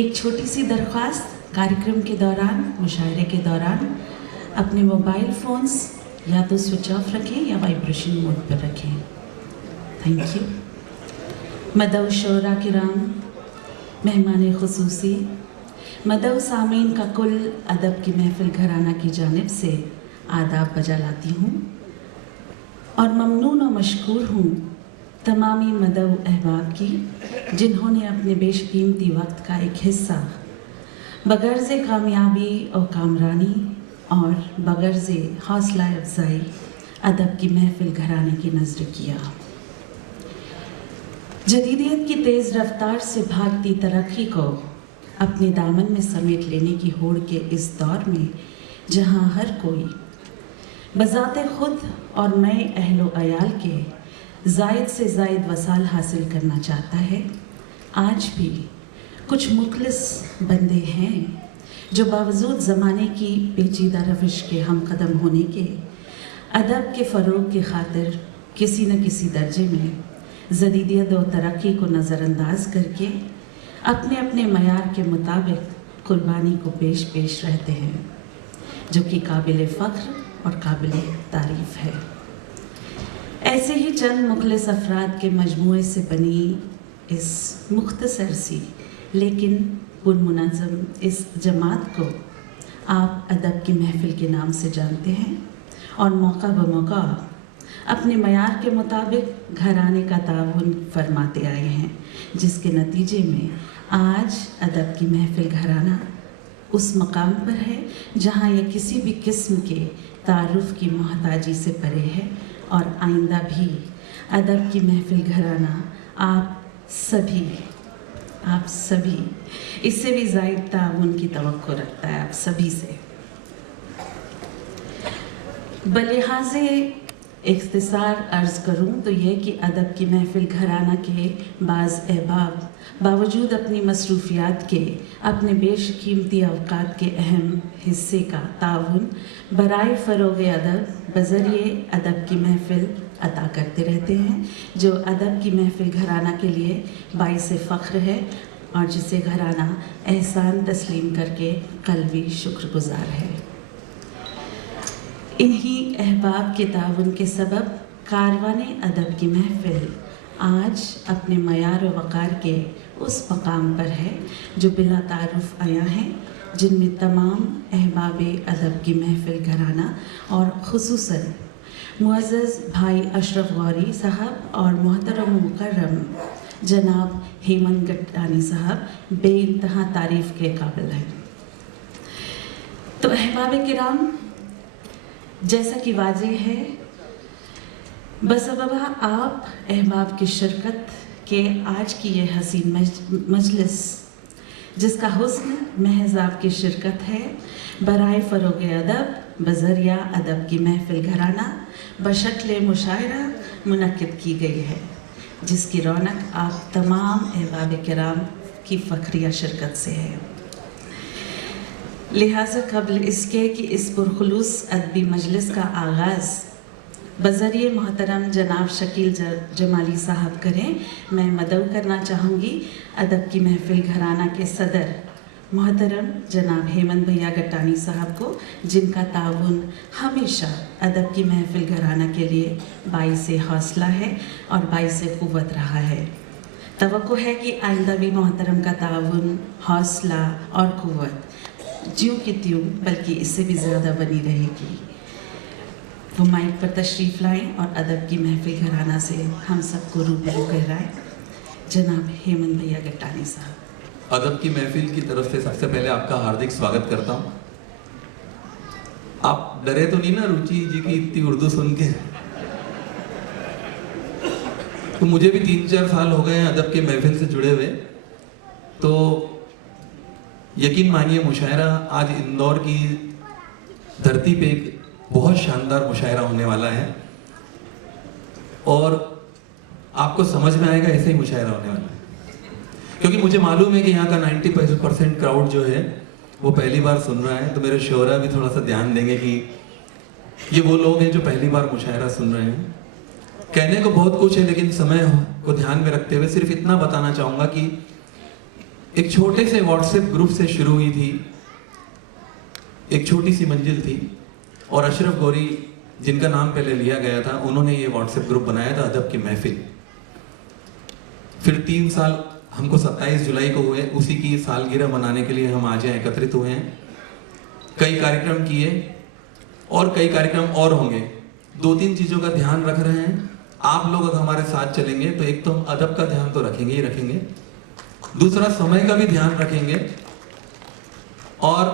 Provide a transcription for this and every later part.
एक छोटी सी दरख्वास्त, कार्यक्रम के दौरान, मुशायरे के दौरान अपने मोबाइल फ़ोन्स या तो स्विच ऑफ रखें या वाइब्रेशन मोड पर रखें। Thank you. मदऊ शोरा किराम, मेहमान खुसूसी, मदऊ सामीन का कुल अदब की महफिल घराना की जानिब से आदाब बजा लाती हूँ और ममनून और मशकूर हूँ तमामी मदऊ अहबाब की जिन्होंने अपने बेशकीमती वक्त का एक हिस्सा बगर्ज़ कामयाबी और कामरानी और बगर्ज़ हौसला अफजाई अदब की महफिल घराने की नज़र किया। जदीदियत की तेज़ रफ्तार से भागती तरक्की को अपने दामन में समेट लेने की होड़ के इस दौर में जहाँ हर कोई बज़ाते खुद और नए अहलो अयाल के ज़ायद से ज़ायद वसाल हासिल करना चाहता है, आज भी कुछ मुखलिस बंदे हैं जो बावजूद ज़माने की पेचीदा रविश के हम कदम होने के अदब के फ़रोग की खातिर किसी न किसी दर्जे में जदीदियत और तरक्की को नज़रअंदाज करके अपने अपने मयार के मुताबिक कुर्बानी को पेश रहते हैं, जो कि काबिल फ़ख्र और काबिल तारीफ़ है। ऐसे ही चंद मुखलिस अफराद के मजमूए से बनी इस मुख्तसर सी लेकिन पुरमुनज़्ज़म इस जमात को आप अदब की महफिल के नाम से जानते हैं और मौका ब मौका अपने मयार के मुताबिक घराने का ताउन फरमाते आए हैं, जिसके नतीजे में आज अदब की महफिल घराना उस मकाम पर है जहाँ यह किसी भी किस्म के तारुफ़ की मोहताजी से परे है और आइंदा भी अदब की महफिल घराना आप सभी इससे भी ज़ायद ताउन की तवक्को रखता है आप सभी से। बलिहाज़े इख्तिसार अर्ज़ करूँ तो यह कि अदब की महफिल घराना के बाज़ अहबाब बावजूद अपनी मसरूफ़ियात के अपने बेशकीमती अवकात के अहम हिस्से का ताउन बराए फ़रोग़ अदब बज़रिए अदब की महफिल अता करते रहते हैं, जो अदब की महफिल घराना के लिए बाइस फ़ख्र है और जिसे घराना एहसान तस्लीम करके क़ल्बी शुक्रगुज़ार है। इन्हीं अहबाब के ताउन के सबब कारवाने अदब की महफिल आज अपने मयार व वक़ार के उस मकाम पर है जो बिला तारुफ़ आया है, जिनमें तमाम अहबाब अदब की महफिल घराना और ख़ुसूसन मुअज़्ज़ज़ भाई अशरफ गौरी साहब और मोहतरम मुकर्रम जनाब हेमंत गट्टानी साहब बेइंतहा तारीफ़ के काबिल हैं। तो अहबाब किराम, जैसा कि वाज़ेह है, बसबबा आप अहबाब की शिरकत के आज की ये हसीन मजलिस, जिसका हुस्न महज़ आपकी शिरकत है, बराए फ़रोग़ अदब बज़रिया अदब की महफिल घराना बशक्ल मुशायरा मुनक़्क़िद की गई है, जिसकी रौनक आप तमाम अहबाब किराम की फ़ख्रिया शिरकत से है। लिहाजा कबल इसके कि इस पुरखुलूस अदबी मजलिस का आगाज़ बज़रिए मोहतरम जनाब शकील जमाली साहब करें, मैं मदऊ करना चाहूँगी अदब की महफिल घराना के सदर मोहतरम जनाब हेमंत भैया गट्टानी साहब को, जिनका ताउन हमेशा अदब की महफिल घराना के लिए बाइसे हौसला है और बाइसे क़ुव्वत रहा है। तवक्को है कि आइंदा भी मोहतरम का ताउन, हौसला और क़ुव्वत ज्यों की त्यों बल्कि इससे भी ज़्यादा बनी रहेगी। वो माइक पर तशरीफ़ लाएँ और अदब की महफिल घराना से हम सबको रूबरू कराएँ। जनाब हेमंत भैया गट्टानी साहब। अदब की महफिल की तरफ से सबसे पहले आपका हार्दिक स्वागत करता हूँ। आप डरे तो नहीं ना रुचि जी की इतनी उर्दू सुन के? तो मुझे भी 3-4 साल हो गए हैं अदब के महफिल से जुड़े हुए, तो यकीन मानिए मुशायरा आज इंदौर की धरती पे एक बहुत शानदार मुशायरा होने वाला है और आपको समझ में आएगा ऐसे ही मुशायरा होने वाला है, क्योंकि मुझे मालूम है कि यहाँ का 90% क्राउड जो है वो पहली बार सुन रहा है। तो मेरे शोरा भी थोड़ा सा ध्यान देंगे कि ये वो लोग हैं जो पहली बार मुशायरा सुन रहे हैं। कहने को बहुत कुछ है, लेकिन समय को ध्यान में रखते हुए सिर्फ इतना बताना चाहूँगा कि एक छोटे से व्हाट्सएप ग्रुप से शुरू हुई थी, एक छोटी सी मंजिल थी, और अशरफ गौरी जिनका नाम पहले लिया गया था, उन्होंने ये व्हाट्सएप ग्रुप बनाया था अदब की महफिल। फिर 3 साल हमको 27 जुलाई को हुए, उसी की सालगिरह मनाने के लिए हम आज यहाँ एकत्रित हुए हैं। कई कार्यक्रम किए और कई कार्यक्रम और होंगे। 2-3 चीज़ों का ध्यान रख रहे हैं। आप लोग अगर हमारे साथ चलेंगे तो एक तो हम अदब का ध्यान तो रखेंगे ही रखेंगे, दूसरा समय का भी ध्यान रखेंगे, और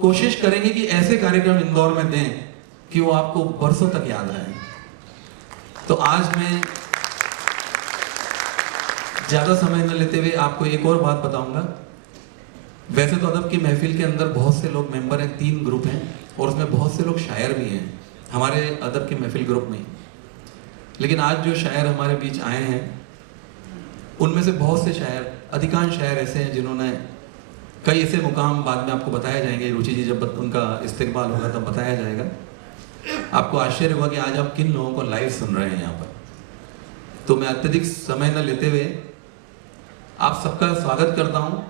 कोशिश करेंगे कि ऐसे कार्यक्रम इंदौर में दें कि वो आपको बरसों तक याद रहें। तो आज मैं ज़्यादा समय न लेते हुए आपको एक और बात बताऊंगा। वैसे तो अदब की महफिल के अंदर बहुत से लोग मेंबर हैं, 3 ग्रुप हैं, और उसमें बहुत से लोग शायर भी हैं हमारे अदब की महफिल ग्रुप में। लेकिन आज जो शायर हमारे बीच आए हैं, उनमें से बहुत से शायर, अधिकांश शायर ऐसे हैं जिन्होंने कई ऐसे मुकाम, बाद में आपको बताया जाएंगे, रुचि जी जब उनका इस्तेकबाल होगा तब बताया जाएगा। आपको आश्चर्य होगा कि आज आप किन लोगों को लाइव सुन रहे हैं यहाँ पर। तो मैं अत्यधिक समय न लेते हुए आप सबका स्वागत करता हूँ,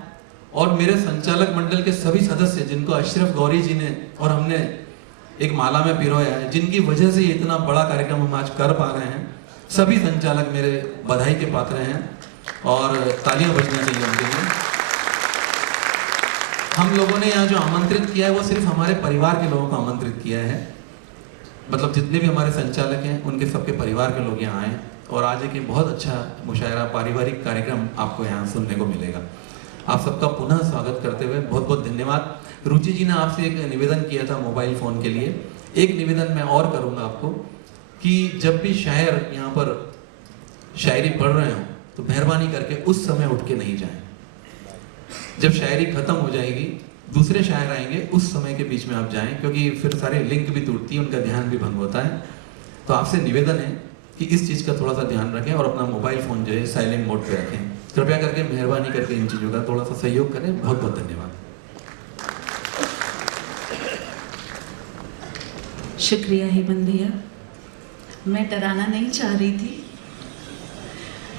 और मेरे संचालक मंडल के सभी सदस्य जिनको अशरफ गौरी जी ने और हमने एक माला में पिरोया है, जिनकी वजह से ये इतना बड़ा कार्यक्रम हम आज कर पा रहे हैं, सभी संचालक मेरे बधाई के पात्र हैं और तालियां बजनी चाहिए उनके लिए। हम लोगों ने यहाँ जो आमंत्रित किया है वो सिर्फ हमारे परिवार के लोगों को आमंत्रित किया है, मतलब जितने भी हमारे संचालक हैं उनके सबके परिवार के लोग यहाँ आए, और आज एक बहुत अच्छा मुशायरा पारिवारिक कार्यक्रम आपको यहाँ सुनने को मिलेगा। आप सबका पुनः स्वागत करते हुए बहुत बहुत धन्यवाद। रुचि जी ने आपसे एक निवेदन किया था मोबाइल फ़ोन के लिए, एक निवेदन मैं और करूँगा आपको कि जब भी शायर यहाँ पर शायरी पढ़ रहे हो तो मेहरबानी करके उस समय उठ के नहीं जाएं। जब शायरी खत्म हो जाएगी, दूसरे शायर आएंगे, उस समय के बीच में आप जाएं, क्योंकि फिर सारे लिंक भी टूटती है, उनका ध्यान भी भंग होता है। तो आपसे निवेदन है कि इस चीज़ का थोड़ा सा ध्यान रखें और अपना मोबाइल फ़ोन जो है साइलेंट मोड पे रखें। कृपया करके मेहरबानी करके इन चीज़ों का थोड़ा सा सहयोग करें। बहुत बहुत धन्यवाद। शुक्रिया हेमंत भैया, मैं डराना नहीं चाह रही थी,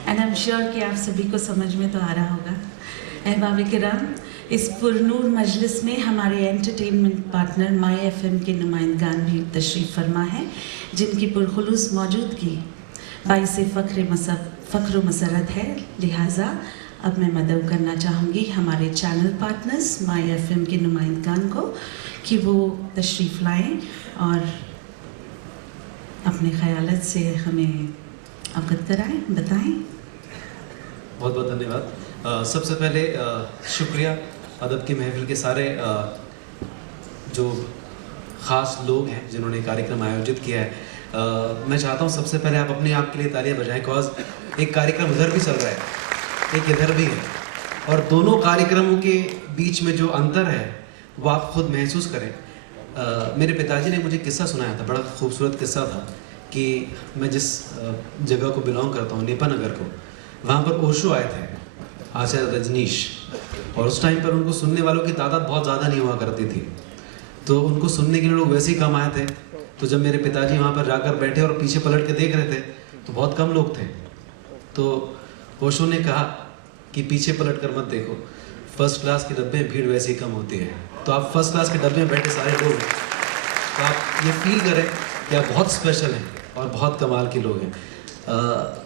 एंड आई एम श्योर कि आप सभी को समझ में तो आ रहा होगा। अहबाब किराम, इस पुरनूर मजलिस में हमारे एंटरटेनमेंट पार्टनर माई एफएम के नुमाइंदगान भी तशरीफ़ फरमा है, जिनकी पुरखुलूस मौजूदगी बाइसे फ़ख्र मसरत है। लिहाजा अब मैं मदद करना चाहूँगी हमारे चैनल पार्टनर्स माई एफएम के नुमाइंदगान को कि वो तशरीफ़ लाएं और अपने ख़यालात से हमें अवगत कराएं, बताएं। बहुत बहुत धन्यवाद। सबसे पहले शुक्रिया अदब की महफिल के सारे जो ख़ास लोग हैं जिन्होंने कार्यक्रम आयोजित किया है। मैं चाहता हूँ सबसे पहले आप अपने आप के लिए तालियां बजाएं, बिकॉज एक कार्यक्रम उधर भी चल रहा है, एक इधर भी है, और दोनों कार्यक्रमों के बीच में जो अंतर है वो आप खुद महसूस करें। मेरे पिताजी ने मुझे किस्सा सुनाया था, बड़ा खूबसूरत किस्सा था कि मैं जिस जगह को बिलोंग करता हूँ, नेपा नगर को, वहाँ पर ओशो आए थे, आचार्य रजनीश, और उस टाइम पर उनको सुनने वालों की तादाद बहुत ज़्यादा नहीं हुआ करती थी, तो उनको सुनने के लिए लोग वैसे ही कम आए थे। तो जब मेरे पिताजी वहाँ पर जाकर बैठे और पीछे पलट के देख रहे थे तो बहुत कम लोग थे। तो ओशो ने कहा कि पीछे पलट कर मत देखो, फर्स्ट क्लास के डब्बे में भीड़ वैसे ही कम होती है। तो आप फर्स्ट क्लास के डब्बे में बैठे सारे लोग हैं, तो आप ये फील करें कि आप बहुत स्पेशल हैं और बहुत कमाल के लोग हैं।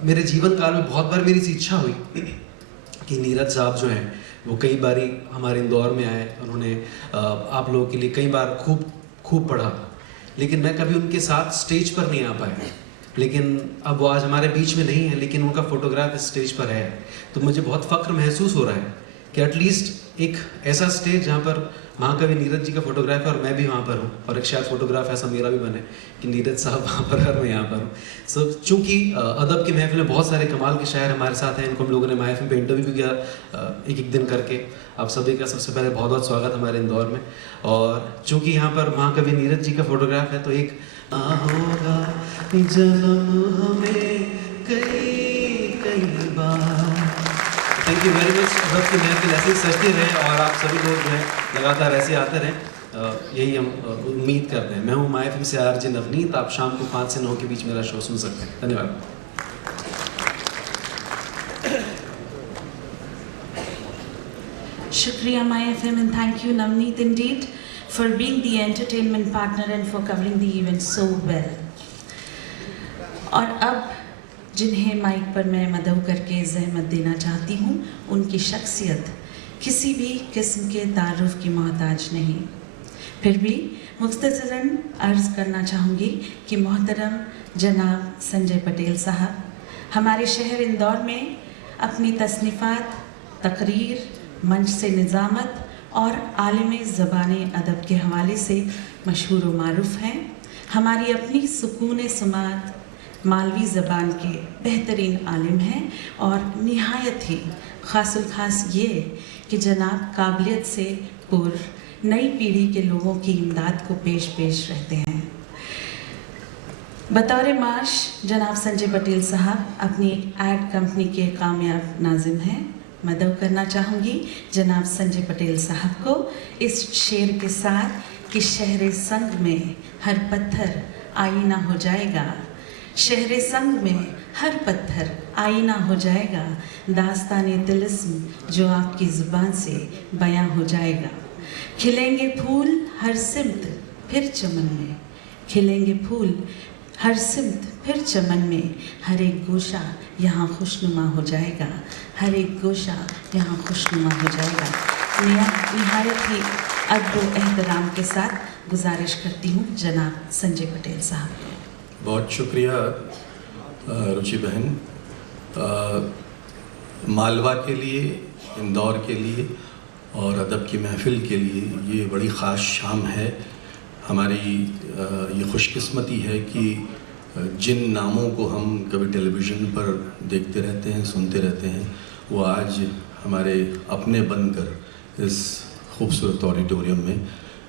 मेरे जीवन काल में बहुत बार मेरी सी इच्छा हुई कि नीरज साहब जो हैं वो कई बारी हमारे इंदौर में आए, उन्होंने आप लोगों के लिए कई बार खूब पढ़ा, लेकिन मैं कभी उनके साथ स्टेज पर नहीं आ पाया। लेकिन अब वो आज हमारे बीच में नहीं है, लेकिन उनका फोटोग्राफ इस स्टेज पर है, तो मुझे बहुत फ़ख्र महसूस हो रहा है कि एटलीस्ट एक ऐसा स्टेज जहाँ पर महाकवि नीरज जी का फोटोग्राफ है और मैं भी वहाँ पर हूँ, और एक शायद फोटोग्राफ ऐसा मेरा भी बने कि नीरज साहब वहाँ पर और मैं यहाँ पर हूँ। सो चूँकि अदब की महफिल में बहुत सारे कमाल के शायर हमारे साथ हैं, इनको हम लोगों ने माई एफएम पे इंटरव्यू भी किया एक दिन करके। आप सभी का सबसे पहले बहुत बहुत स्वागत हमारे इंदौर में। और चूँकि यहाँ पर महाकवि नीरज जी का फोटोग्राफ है, तो एक होगा जन्म हमें कई बार। Thank you very much. अदब की महफिल ऐसे ही सजती रहे और आप सभी लोग जो है लगातार ऐसे आते रहें, यही हम उम्मीद करते हैं। मैं हूँ माई एफएम से आरजे नवनीत। आप शाम को 5 से 9 के बीच मेरा शो सुन सकते हैं। धन्यवाद। Shukriya My FM and thank you Navneet indeed for being the entertainment partner and for covering the event so well. और अब जिन्हें माइक पर मैं मदऊ करके ज़हमत देना चाहती हूँ, उनकी शख्सियत किसी भी किस्म के तारुफ की मोहताज नहीं। फिर भी मुख्तसरन अर्ज़ करना चाहूँगी कि मोहतरम जनाब संजय पटेल साहब हमारे शहर इंदौर में अपनी तसनीफ़ात, तकरीर, मंच से निज़ामत और आलिम ज़बान अदब के हवाले से मशहूर व मारूफ़ हैं। हमारी अपनी सुकून सुमात मालवी ज़बान के बेहतरीन आलिम हैं और निहायत ही ख़ासुल ख़ास ये कि जनाब काबिलियत से पुर नई पीढ़ी के लोगों की इमदाद को पेश रहते हैं। बतौर माश जनाब संजय पटेल साहब अपनी एड कंपनी के कामयाब नाज़िम हैं। मदऊ करना चाहूँगी जनाब संजय पटेल साहब को इस शेर के साथ कि शहर संग में हर पत्थर आईना हो जाएगा, शहर संग में हर पत्थर आईना हो जाएगा, दास्ताने तिलिस्म जो आपकी ज़ुबान से बयां हो जाएगा। खिलेंगे फूल हर सिमत फिर चमन में, खिलेंगे फूल हर सिमत फिर चमन में, हर एक गोशा यहाँ खुशनुमा हो जाएगा, हर एक गोशा यहाँ खुशनुमा हो जाएगा। मैं निहायत ही अदब एहतराम के साथ गुजारिश करती हूँ जनाब संजय पटेल साहब को। बहुत शुक्रिया रुचि बहन। मालवा के लिए, इंदौर के लिए और अदब की महफ़िल के लिए ये बड़ी ख़ास शाम है। हमारी ये खुशकिस्मती है कि जिन नामों को हम कभी टेलीविज़न पर देखते रहते हैं, सुनते रहते हैं, वो आज हमारे अपने बनकर इस खूबसूरत ऑडिटोरियम में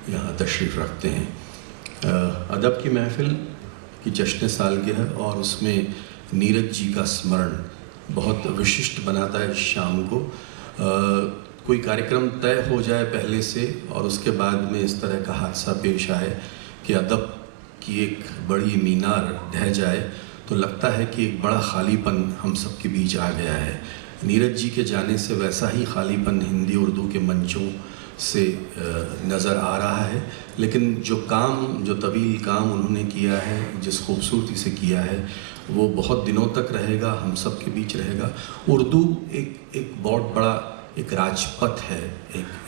यहाँ तशरीफ़ रखते हैं। अदब की महफ़िल की जश्न सालगिरह और उसमें नीरज जी का स्मरण बहुत विशिष्ट बनाता है इस शाम को। कोई कार्यक्रम तय हो जाए पहले से और उसके बाद में इस तरह का हादसा पेश आए कि अदब की एक बड़ी मीनार ढह जाए, तो लगता है कि एक बड़ा खालीपन हम सब के बीच आ गया है। नीरज जी के जाने से वैसा ही खालीपन हिंदी उर्दू के मंचों से नज़र आ रहा है, लेकिन जो तवील काम उन्होंने किया है, जिस खूबसूरती से किया है, वो बहुत दिनों तक रहेगा, हम सब के बीच रहेगा। उर्दू एक बहुत बड़ा एक राजपथ है,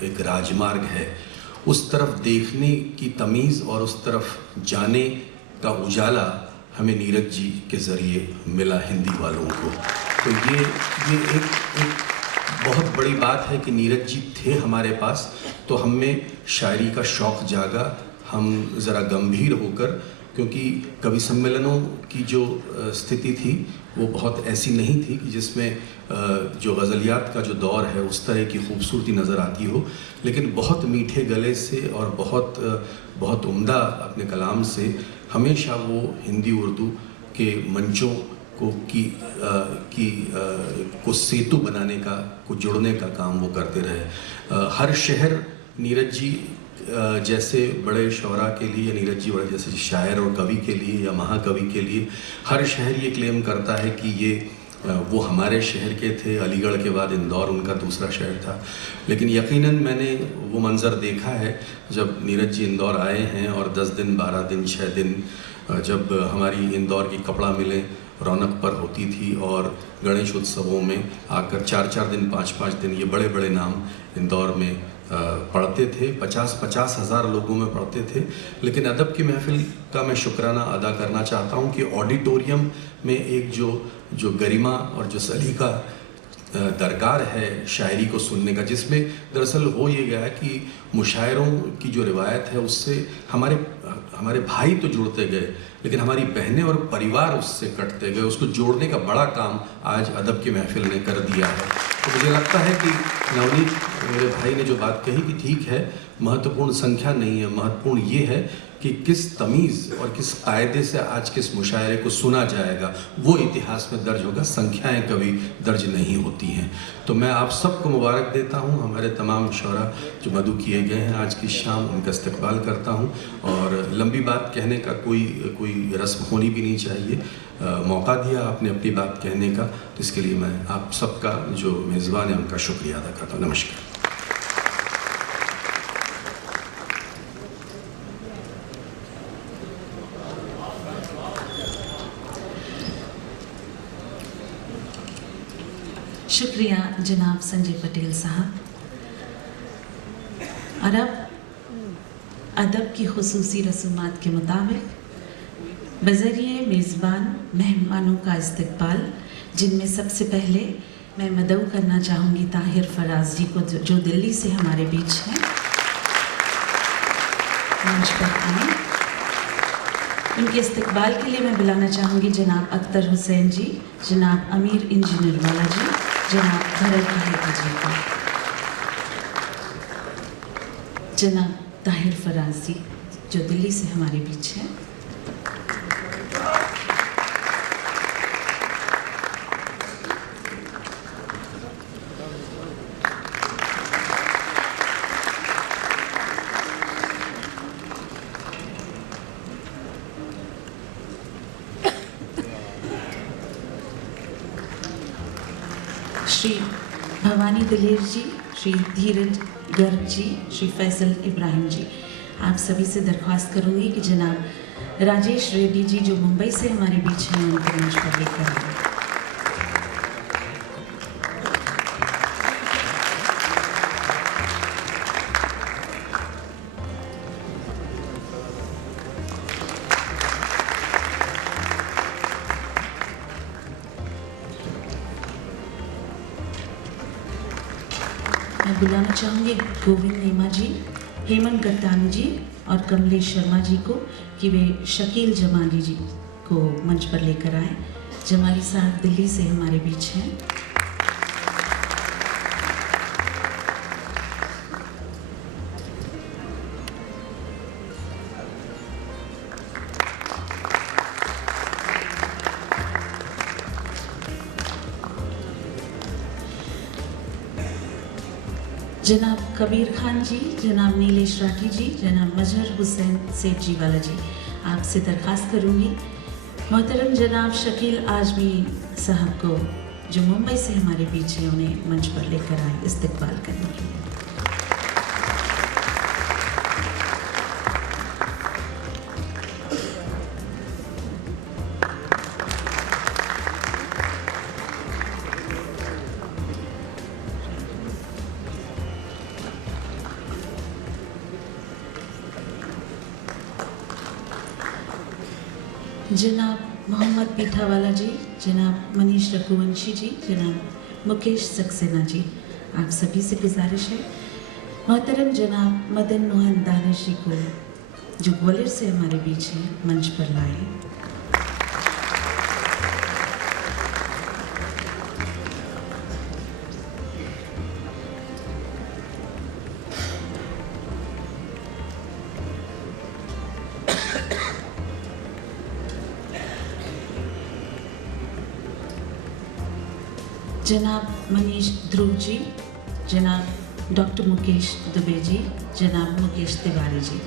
एक राजमार्ग है। उस तरफ देखने की तमीज़ और उस तरफ जाने का उजाला हमें नीरज जी के ज़रिए मिला हिंदी वालों को। तो ये एक बहुत बड़ी बात है कि नीरज जी थे हमारे पास, तो हम में शायरी का शौक़ जागा। हम ज़रा गंभीर होकर, क्योंकि कवि सम्मेलनों की जो स्थिति थी वो बहुत ऐसी नहीं थी कि जिसमें जो गज़लियात का जो दौर है उस तरह की खूबसूरती नज़र आती हो, लेकिन बहुत मीठे गले से और बहुत उम्दा अपने कलाम से हमेशा वो हिंदी उर्दू के मंचों को सेतु बनाने का, को जोड़ने का काम वो करते रहे। हर शहर नीरज जी जैसे बड़े शौरा के लिए, नीरज जी बड़े जैसे शायर और कवि के लिए या महाकवि के लिए, हर शहर ये क्लेम करता है कि ये वो हमारे शहर के थे। अलीगढ़ के बाद इंदौर उनका दूसरा शहर था। लेकिन यकीनन मैंने वो मंज़र देखा है जब नीरज जी इंदौर आए हैं और 10 दिन, 12 दिन, 6 दिन जब हमारी इंदौर की कपड़ा मिलें रौनक पर होती थी और गणेश उत्सवों में आकर 4-4 दिन, 5-5 दिन ये बड़े बड़े नाम इंदौर में पढ़ते थे। 50-50 हज़ार लोगों में पढ़ते थे। लेकिन अदब की महफ़िल का मैं शुक्राना अदा करना चाहता हूँ कि ऑडिटोरियम में एक जो गरिमा और जो सलीका दरकार है शायरी को सुनने का, जिसमें दरअसल हो ये गया कि मुशायरों की जो रिवायत है उससे हमारे भाई तो जुड़ते गए, लेकिन हमारी बहनें और परिवार उससे कटते गए। उसको जोड़ने का बड़ा काम आज अदब की महफ़िल ने कर दिया है। तो मुझे लगता है कि नवनीत मेरे भाई ने जो बात कही कि ठीक है, महत्वपूर्ण संख्या नहीं है, महत्वपूर्ण ये है कि किस तमीज़ और किस कायदे से आज के इस मुशायरे को सुना जाएगा, वो इतिहास में दर्ज होगा। संख्याएं कभी दर्ज नहीं होती हैं। तो मैं आप सबको मुबारक देता हूँ। हमारे तमाम शौरा जो मदऊ किए गए हैं आज की शाम, उनका इस्तकबाल करता हूँ। और लंबी बात कहने का कोई रस्म होनी भी नहीं चाहिए। मौका दिया आपने अपनी बात कहने का, तो इसके लिए मैं आप सबका जो मेज़बान है उनका शुक्रिया अदा करता हूँ। नमस्कार। शुक्रिया जनाब संजय पटेल साहब। और अब अदब की खुसूसी रसूमात के मुताबिक बज़रिए मेज़बान मेहमानों का इस्तकबाल, जिनमें सबसे पहले मैं मदऊ करना चाहूँगी ताहिर फराज जी को, जो दिल्ली से हमारे बीच हैं। मंच पर आए। उनके इस्तकबाल के लिए मैं बुलाना चाहूँगी जनाब अख्तर हुसैन जी, जनाब अमीर इंजीनियर वाला जी, जनाब भरत भाई जी को, जनाब ताहिर फराज जी जो दिल्ली से हमारे बीच हैं। श्री भवानी दिलेर जी, श्री धीरज गर्ग जी, श्री फैसल इब्राहिम जी, आप सभी से दरख्वास्त करूंगी कि जनाब राजेश रेड्डी जी जो मुंबई से हमारे बीच हैं उनके मंच पर लेकर आए। मैं बुलाना चाहूँगी गोविंद नेमा जी, हेमंत गट्टानी जी और कमलेश शर्मा जी को कि वे शकील जमाली जी को मंच पर लेकर आए। जमाली साहब दिल्ली से हमारे बीच हैं। जनाब कबीर खान जी, जनाब नीलेश राठी जी, जनाब मजहर हुसैन सेठ जी वाला जी, आपसे दरख्वास्त करूँगी मोहतरम जनाब शकील आजमी साहब को जो मुंबई से हमारे बीच हैं उन्हें मंच पर लेकर आए इस्तकबाल करने के लिए। जनाब मोहम्मद पीठावाला जी, जनाब मनीष रघुवंशी जी, जनाब मुकेश सक्सेना जी, आप सभी से गुजारिश है मोहतरम जनाब मदन मोहन दानिश जी को जो ग्वालियर से हमारे बीच हैं मंच पर लाए। जनाब मनीष ध्रुव जी, जनाब डॉक्टर मुकेश दुबे जी, जनाब मुकेश तिवारी जी,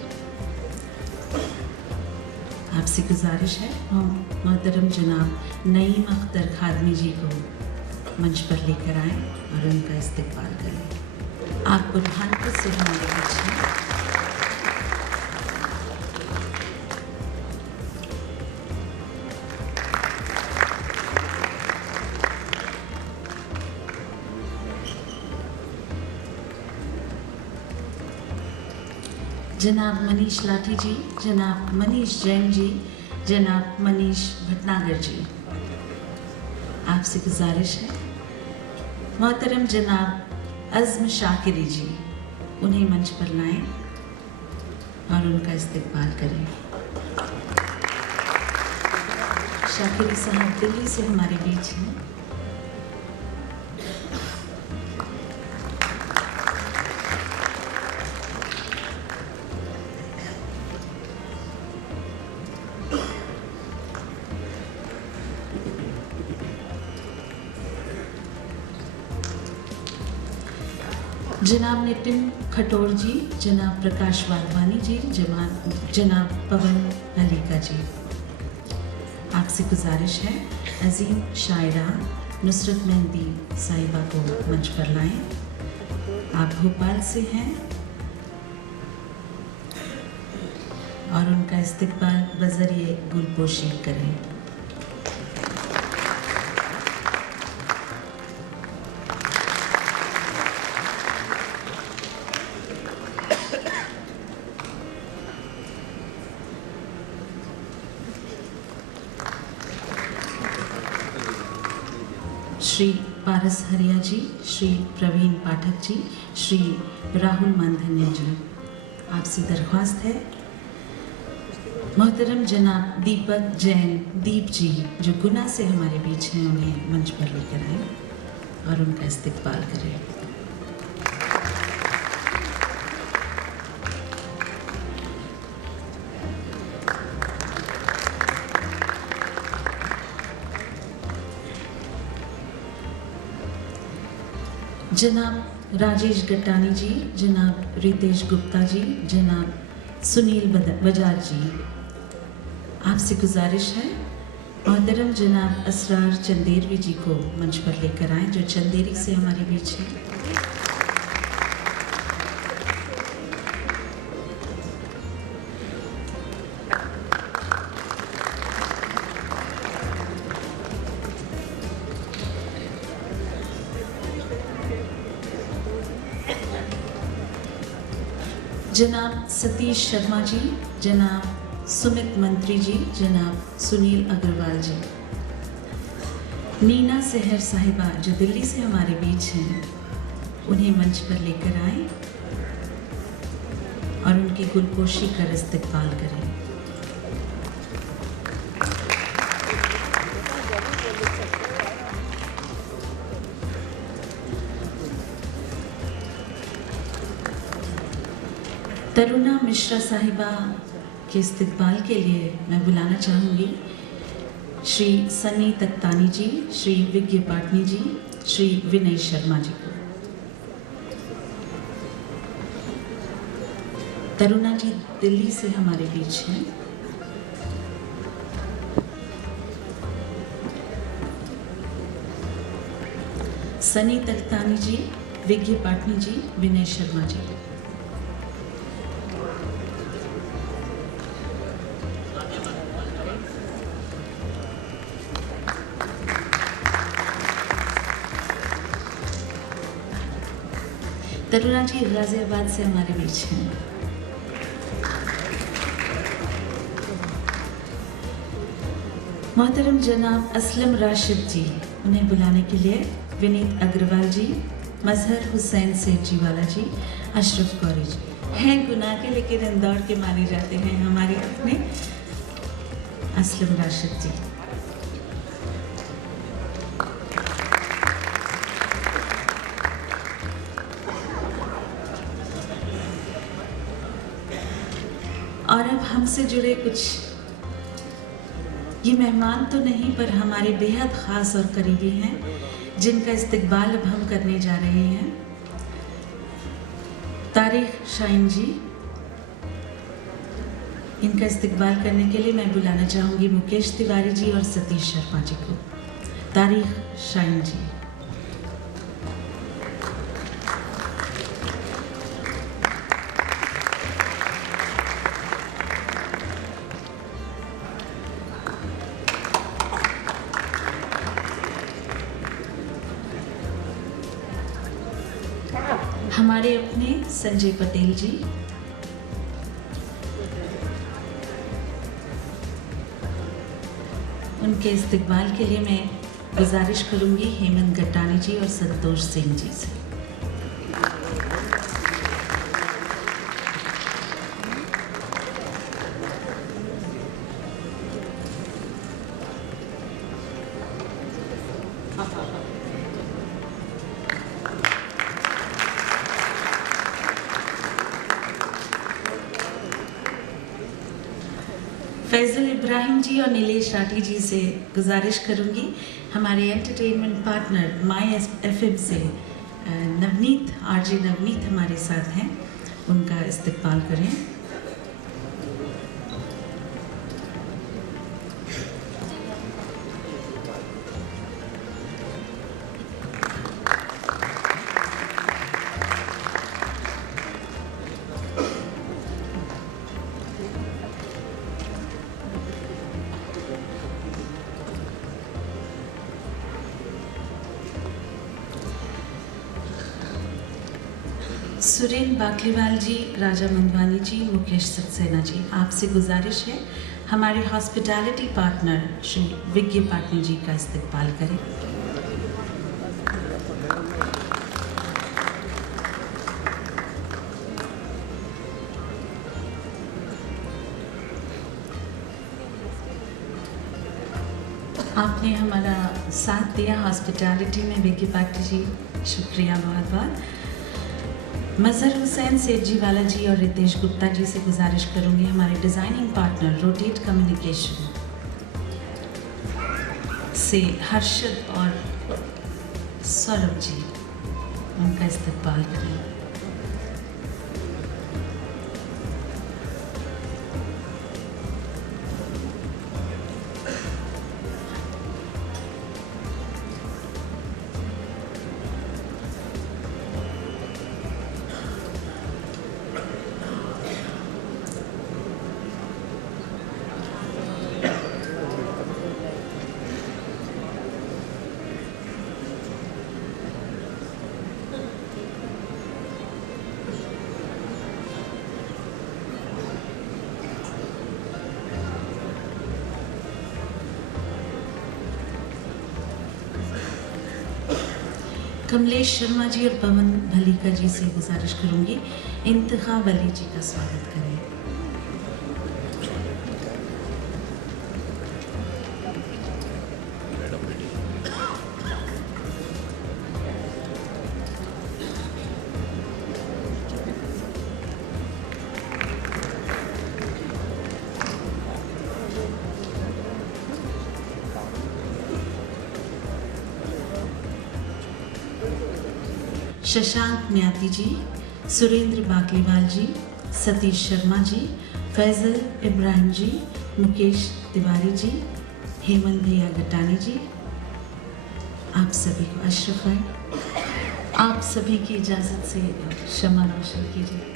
आपसे गुजारिश है मोहतरम जनाब नईम अख्तर खादमी जी को मंच पर लेकर आए और उनका इस्तकबाल करें। आप बुरहानपुर से हमारे बीच हैं। जनाब मनीष लाठी जी, जनाब मनीष जैन जी, जनाब मनीष भटनागर जी, आपसे गुजारिश है मोहतरम जनाब अज़्म शाकिरी जी उन्हें मंच पर लाएं और उनका इस्तकबाल करें। शाकिरी साहब दिल्ली से हमारे बीच हैं। जनाब नितिन खटोर जी, जनाब प्रकाश वाधवानी जी, जनाब पवन हलीका जी, आपसे गुजारिश है अजीम शायरा नुसरत मेहंदी साहिबा को मंच पर लाएं। आप भोपाल से हैं और उनका इस्तकबाल बज़रिए गुलपोशी करें। श्री पारस हरिया जी, श्री प्रवीण पाठक जी, श्री राहुल मानधन्य जी, आपसे दरख्वास्त है मोहतरम जनाब दीपक जैन दीप जी जो गुना से हमारे बीच हैं, उन्हें मंच पर लेकर आए और उनका इस्तकबाल करें। जनाब राजेश गट्टानी जी, जनाब रितेश गुप्ता जी, जनाब सुनील बजाज जी, आपसे गुजारिश है मोहतरम जनाब असरार चंदेरवी जी को मंच पर लेकर आएं जो चंदेरी से हमारे बीच हैं। जनाब सतीश शर्मा जी, जनाब सुमित मंत्री जी, जनाब सुनील अग्रवाल जी, नीना सहर साहिबा जो दिल्ली से हमारे बीच हैं, उन्हें मंच पर लेकर आए और उनकी गुलपोशी कर इस्तकबाल करें। तरुणा मिश्रा साहिबा के इस्तकबाल के लिए मैं बुलाना चाहूँगी श्री सन्नी तख्तानी जी, श्री विज्ञ पाटनी जी, श्री विनय शर्मा जी को। तरुणा जी दिल्ली से हमारे बीच हैं। सन्नी तख्तानी जी, विज्ञ पाटनी जी, विनय शर्मा जी। तरुणा जी गाजियाबाद से हमारे बीच हैं। मोहतरम जनाब असलम राशिद जी, उन्हें बुलाने के लिए विनीत अग्रवाल जी, मजहर हुसैन सेठ जी वाला जी, अशरफ गौरी जी हैं गुनाह के लेकिन इंदौर के माने जाते हैं हमारे अपने असलम राशिद जी। और अब हमसे जुड़े कुछ ये मेहमान तो नहीं पर हमारे बेहद ख़ास और करीबी हैं जिनका इस्तकबाल अब हम करने जा रहे हैं। तारिक शाइन जी, इनका इस्तकबाल करने के लिए मैं बुलाना चाहूँगी मुकेश तिवारी जी और सतीश शर्मा जी को। तारिक शाइन जी। हमारे अपने संजय पटेल जी, उनके इस्तकबाल के लिए मैं गुजारिश करूंगी हेमंत गट्टानी जी और संतोष सिंह जी से। फैजल इब्राहिम जी और नीलेश राठी जी से गुजारिश करूंगी हमारे एंटरटेनमेंट पार्टनर माई एफएम से नवनीत आरजे नवनीत हमारे साथ हैं, उनका इस्तकबाल करें। सुरेन बाकलीवाल जी, राजा मंदवानी जी, मुकेश सक्सेना जी, आपसे गुजारिश है हमारे हॉस्पिटैलिटी पार्टनर श्री विज्ञ पाटनी जी का इस्तकबाल करें। आपने हमारा साथ दिया हॉस्पिटैलिटी में, विकी पाटिल जी, शुक्रिया बहुत बहुत। मजहर हुसैन सेठ जी वाला जी और रितेश गुप्ता जी से गुजारिश करूंगी, हमारे डिज़ाइनिंग पार्टनर रोटेट कम्युनिकेशन से हर्षद और सौरभ जी, उनका इस्तकबाल करें। कमलेश शर्मा जी और पवन भलीका जी से गुजारिश करूंगी, इंतखाब अली जी का स्वागत करें। शशांक न्याती जी, सुरेंद्र बाकलीवाल जी, सतीश शर्मा जी, फैजल इब्राहिम जी, मुकेश तिवारी जी, हेमंत भैया गटानी जी, आप सभी को अशरफ है, आप सभी की इजाज़त से शमा रोशन कीजिए।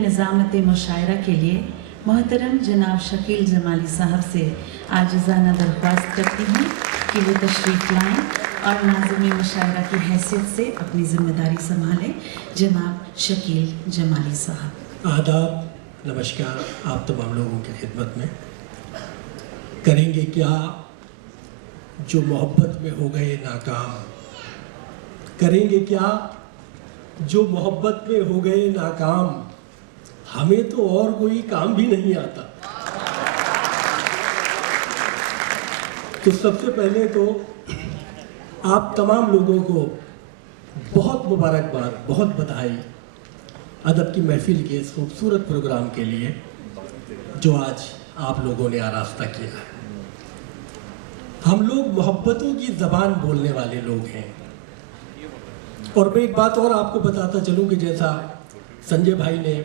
निज़ामत मुशायरा के लिए मोहतरम जनाब शकील जमाली साहब से आजिज़ाना दरख्वास्त करती हूँ कि वो तशरीफ़ लाएँ और नाज़िम मुशायरा की हैसियत से अपनी ज़िम्मेदारी संभालें। जनाब शकील जमाली साहब। आदाब, नमस्कार आप तमाम लोगों की खिदमत में। करेंगे क्या जो मोहब्बत में हो गए नाकाम, करेंगे क्या जो मोहब्बत में हो गए नाकाम, हमें तो और कोई काम भी नहीं आता। तो सबसे पहले तो आप तमाम लोगों को बहुत मुबारकबाद, बहुत बधाई अदब की महफिल के इस खूबसूरत प्रोग्राम के लिए जो आज आप लोगों ने आरास्ता किया है। हम लोग मोहब्बतों की ज़बान बोलने वाले लोग हैं। और मैं एक बात और आपको बताता चलूँ कि जैसा संजय भाई ने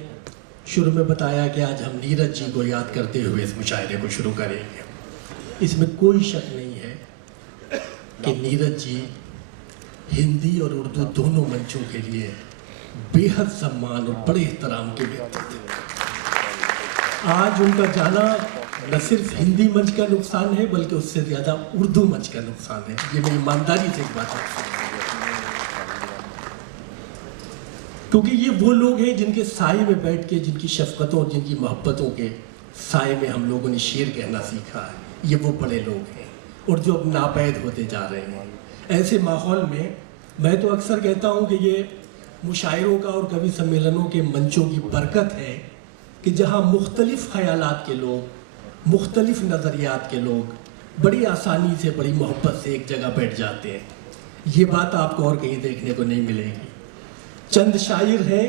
शुरू में बताया कि आज हम नीरज जी को याद करते हुए इस मुशायरे को शुरू करेंगे। इसमें कोई शक नहीं है कि नीरज जी हिंदी और उर्दू दोनों मंचों के लिए बेहद सम्मान और बड़े एहतराम के व्यक्ति थे। आज उनका जाना न सिर्फ हिंदी मंच का नुकसान है बल्कि उससे ज़्यादा उर्दू मंच का नुकसान है। ये मैं ईमानदारी से एक बात है, क्योंकि ये वो लोग हैं जिनके साए में बैठ के, जिनकी शफकतों, जिनकी मोहब्बतों के साए में हम लोगों ने शेर कहना सीखा है। ये वो बड़े लोग हैं और जो अब नापैद होते जा रहे हैं। ऐसे माहौल में मैं तो अक्सर कहता हूँ कि ये मुशायरों का और कवि सम्मेलनों के मंचों की बरकत है कि जहाँ मुख्तलिफ ख़यालात के लोग, मुख्तलिफ नज़रियात के लोग बड़ी आसानी से, बड़ी मोहब्बत से एक जगह बैठ जाते हैं। ये बात आपको और कहीं देखने को नहीं मिलेगी। चंद शायर हैं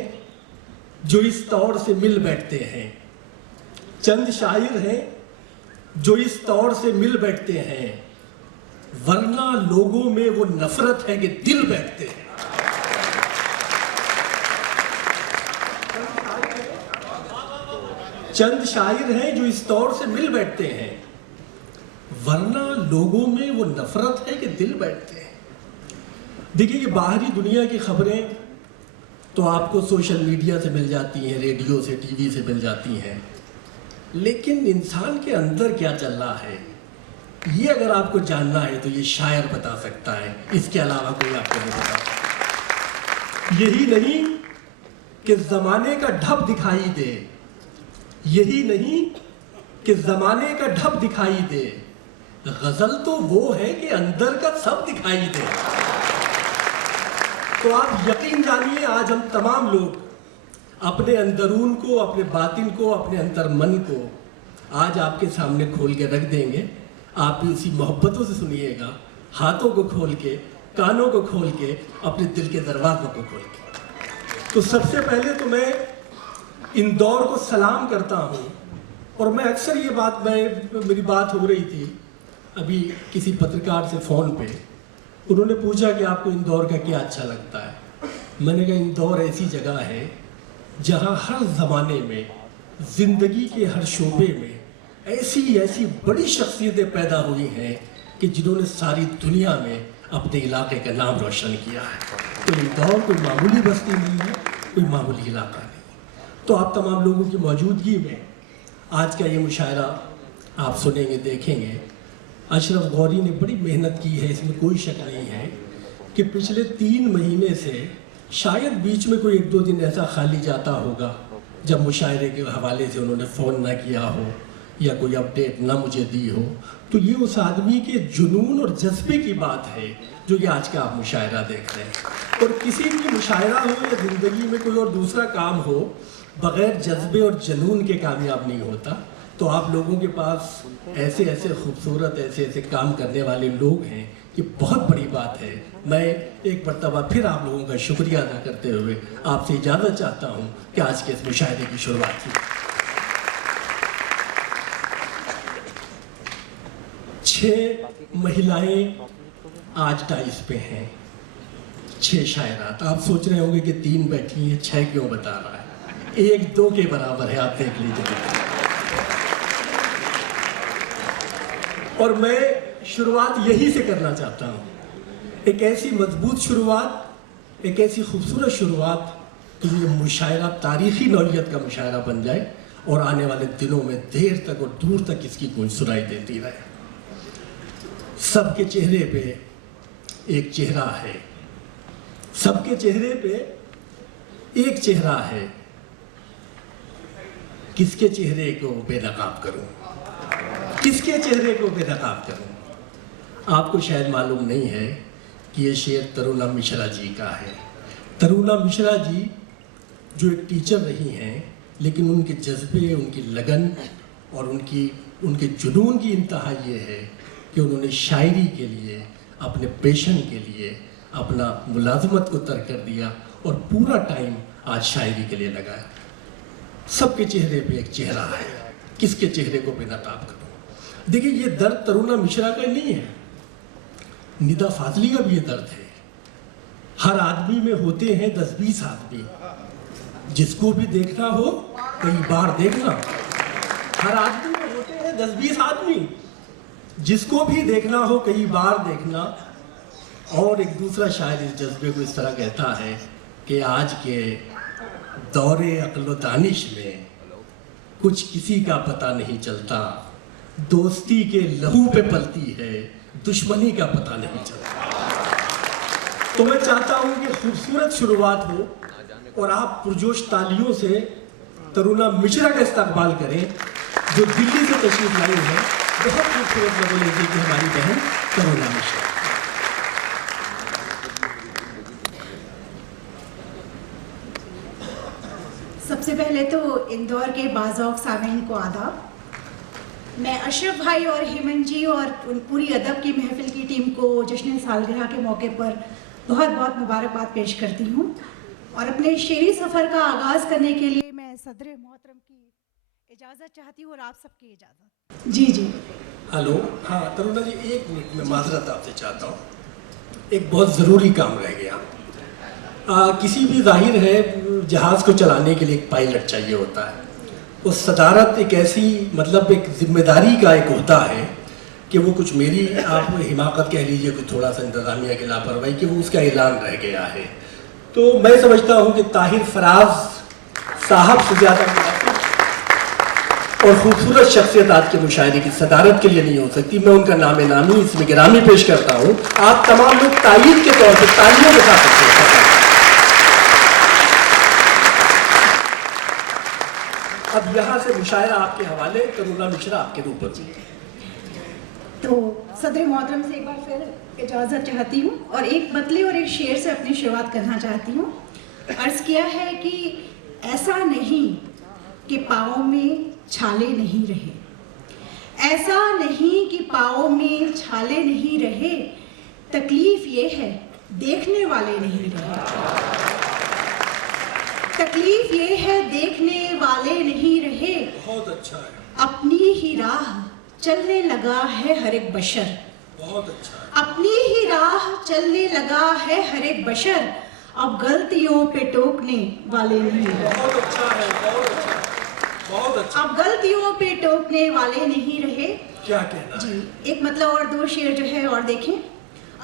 जो इस तौर से मिल बैठते हैं, चंद शायर हैं जो इस तौर से मिल बैठते हैं, वरना लोगों में वो नफरत है कि दिल बैठते हैं। चंद शायर हैं जो इस तौर से मिल बैठते हैं, वरना लोगों में वो नफरत है कि दिल बैठते हैं। देखिए, ये बाहरी दुनिया की खबरें तो आपको सोशल मीडिया से मिल जाती हैं, रेडियो से, टीवी से मिल जाती हैं, लेकिन इंसान के अंदर क्या चल रहा है ये अगर आपको जानना है तो ये शायर बता सकता है, इसके अलावा कोई आपको नहीं बता सकता। यही नहीं कि ज़माने का ढब दिखाई दे, यही नहीं कि ज़माने का ढब दिखाई दे, गज़ल तो वो है कि अंदर का सब दिखाई दे। तो आप यकीन जानिए आज हम तमाम लोग अपने अंदरून को, अपने बातिन को, अपने अंतर मन को आज आपके सामने खोल के रख देंगे। आप भी उसी मोहब्बतों से सुनिएगा, हाथों को खोल के, कानों को खोल के, अपने दिल के दरवाज़ों को खोल के। तो सबसे पहले तो मैं इंदौर को सलाम करता हूँ। और मैं अक्सर ये बात, मेरी बात हो रही थी अभी किसी पत्रकार से फ़ोन पे, उन्होंने पूछा कि आपको इंदौर का क्या अच्छा लगता है। मैंने कहा इंदौर ऐसी जगह है जहाँ हर ज़माने में ज़िंदगी के हर शोबे में ऐसी ऐसी बड़ी शख्सियतें पैदा हुई हैं कि जिन्होंने सारी दुनिया में अपने इलाके का नाम रोशन किया है। तो इंदौर कोई मामूली बस्ती नहीं है, कोई मामूली इलाका नहीं। तो आप तमाम लोगों की मौजूदगी में आज का ये मुशायरा आप सुनेंगे, देखेंगे। अशरफ गौरी ने बड़ी मेहनत की है, इसमें कोई शक नहीं है कि पिछले 3 महीने से शायद बीच में कोई 1-2 दिन ऐसा खाली जाता होगा जब मुशायरे के हवाले से उन्होंने फ़ोन ना किया हो या कोई अपडेट ना मुझे दी हो। तो ये उस आदमी के जुनून और जज्बे की बात है जो कि आज का आप मुशायरा देख रहे हैं। और किसी भी मुशायरा हो या ज़िंदगी में कोई और दूसरा काम हो, बग़ैर जज्बे और जुनून के कामयाब नहीं होता। तो आप लोगों के पास ऐसे ऐसे खूबसूरत, ऐसे ऐसे काम करने वाले लोग हैं, ये बहुत बड़ी बात है। मैं एक मरतबा फिर आप लोगों का शुक्रिया अदा करते हुए आपसे इजाज़त चाहता हूँ कि आज के इस मुशायरे की शुरुआत की। 6 महिलाएं आज डाइस पे हैं, 6 शायरात। आप सोच रहे होंगे कि 3 बैठी हैं, 6 क्यों बता रहा है? 1-2 के बराबर है, आप देख लीजिए। और मैं शुरुआत यही से करना चाहता हूँ, एक ऐसी मजबूत शुरुआत, एक ऐसी खूबसूरत शुरुआत कि ये मुशायरा तारीख़ी नौइयत का मुशायरा बन जाए और आने वाले दिनों में देर तक और दूर तक इसकी गूंज सुनाई देती रहे। सबके चेहरे पे एक चेहरा है, सबके चेहरे पे एक चेहरा है, किसके चेहरे को बेनकाब करूं, किसके चेहरे को बेनकाब करूं? आपको शायद मालूम नहीं है कि ये शेर तरुणा मिश्रा जी का है। तरुणा मिश्रा जी जो एक टीचर रही हैं, लेकिन उनके जज्बे, उनकी लगन और उनके जुनून की इंतहा ये है कि उन्होंने शायरी के लिए, अपने पैशन के लिए अपना मुलाजमत को तर्क कर दिया और पूरा टाइम आज शायरी के लिए लगाया। सबके चेहरे पे एक चेहरा है, किसके चेहरे को बेनकाब करूं? देखिए, ये दर्द तरुणा मिश्रा का नहीं है, निदा फाजली का भी ये दर्द है। हर आदमी में होते हैं 10-20 आदमी, जिसको भी देखना हो कई बार देखना। हर आदमी में होते हैं 10-20 आदमी, जिसको भी देखना हो कई बार देखना। और एक दूसरा शायर इस जज्बे को इस तरह कहता है कि आज के दौरे अक्ल दानिश में कुछ किसी का पता नहीं चलता, दोस्ती के लहू पे पलती है, दुश्मनी का पता नहीं चलता। तो मैं चाहता हूं कि खूबसूरत शुरुआत हो और आप पुरजोश तालियों से तरुणा मिश्रा का इस्तकबाल करें, जो दिल्ली से तशरीफ लाई है। बहुत खूबसूरत नज़र लेती कि हमारी बहन तरुणा मिश्रा। सबसे पहले तो इंदौर के बाज़ौक़ सामीन को आदाब। मैं अशरफ भाई और हेमंत जी और पूरी अदब की महफिल की टीम को जश्न सालगिरह के मौके पर बहुत बहुत मुबारकबाद पेश करती हूँ। और अपने शेरी सफ़र का आगाज़ करने के लिए मैं सदर मोहतरम की इजाज़त चाहती हूँ और आप सबकी इजाज़त। जी जी हेलो, हाँ तरुणा जी, 1 मिनट में माजरत आपसे चाहता हूँ, एक बहुत ज़रूरी काम रह गया। किसी भी जाहिर है जहाज़ को चलाने के लिए एक पायलट चाहिए होता है। उस सदारत एक ऐसी, मतलब एक जिम्मेदारी का एक होता है कि वो कुछ मेरी आप हिमाकत कह लीजिए, कुछ थोड़ा सा इंतज़ामिया की लापरवाही, कि वो उसका ऐलान रह गया है। तो मैं समझता हूँ कि ताहिर फराज साहब से ज़्यादा और खूबसूरत शख्सियत आज के मुशायरे की सदारत के लिए नहीं हो सकती। मैं उनका नाम नामी इसमें गिरामी पेश करता हूँ। आप तमाम लोग तारीफ के तौर पर तालियों के साथ सकते हैं। अब यहाँ से मुशायरा आपके हवाले, करुणा मिश्रा आपके ऊपर। तो सदर मोहतरम से एक बार फिर इजाज़त चाहती हूँ और एक मतले और एक शेर से अपनी शुरुआत करना चाहती हूँ। अर्ज़ किया है कि ऐसा नहीं कि पाँव में छाले नहीं रहे, ऐसा नहीं कि पाँव में छाले नहीं रहे, तकलीफ ये है देखने वाले नहीं रहे। तकलीफ ये है देखने वाले नहीं रहे। बहुत अच्छा है, अपनी ही राह चलने लगा है हर एक बशर। बहुत अच्छा है, अपनी ही राह चलने लगा है हर एक बशर, अब गलतियों पे टोकने वाले नहीं रहे। बहुत अच्छा है, बहुत अच्छा, बहुत अच्छा। अब गलतियों पे टोकने वाले नहीं रहे। क्या कहना जी, है? एक मतलब और दो शेर जो है और देखें।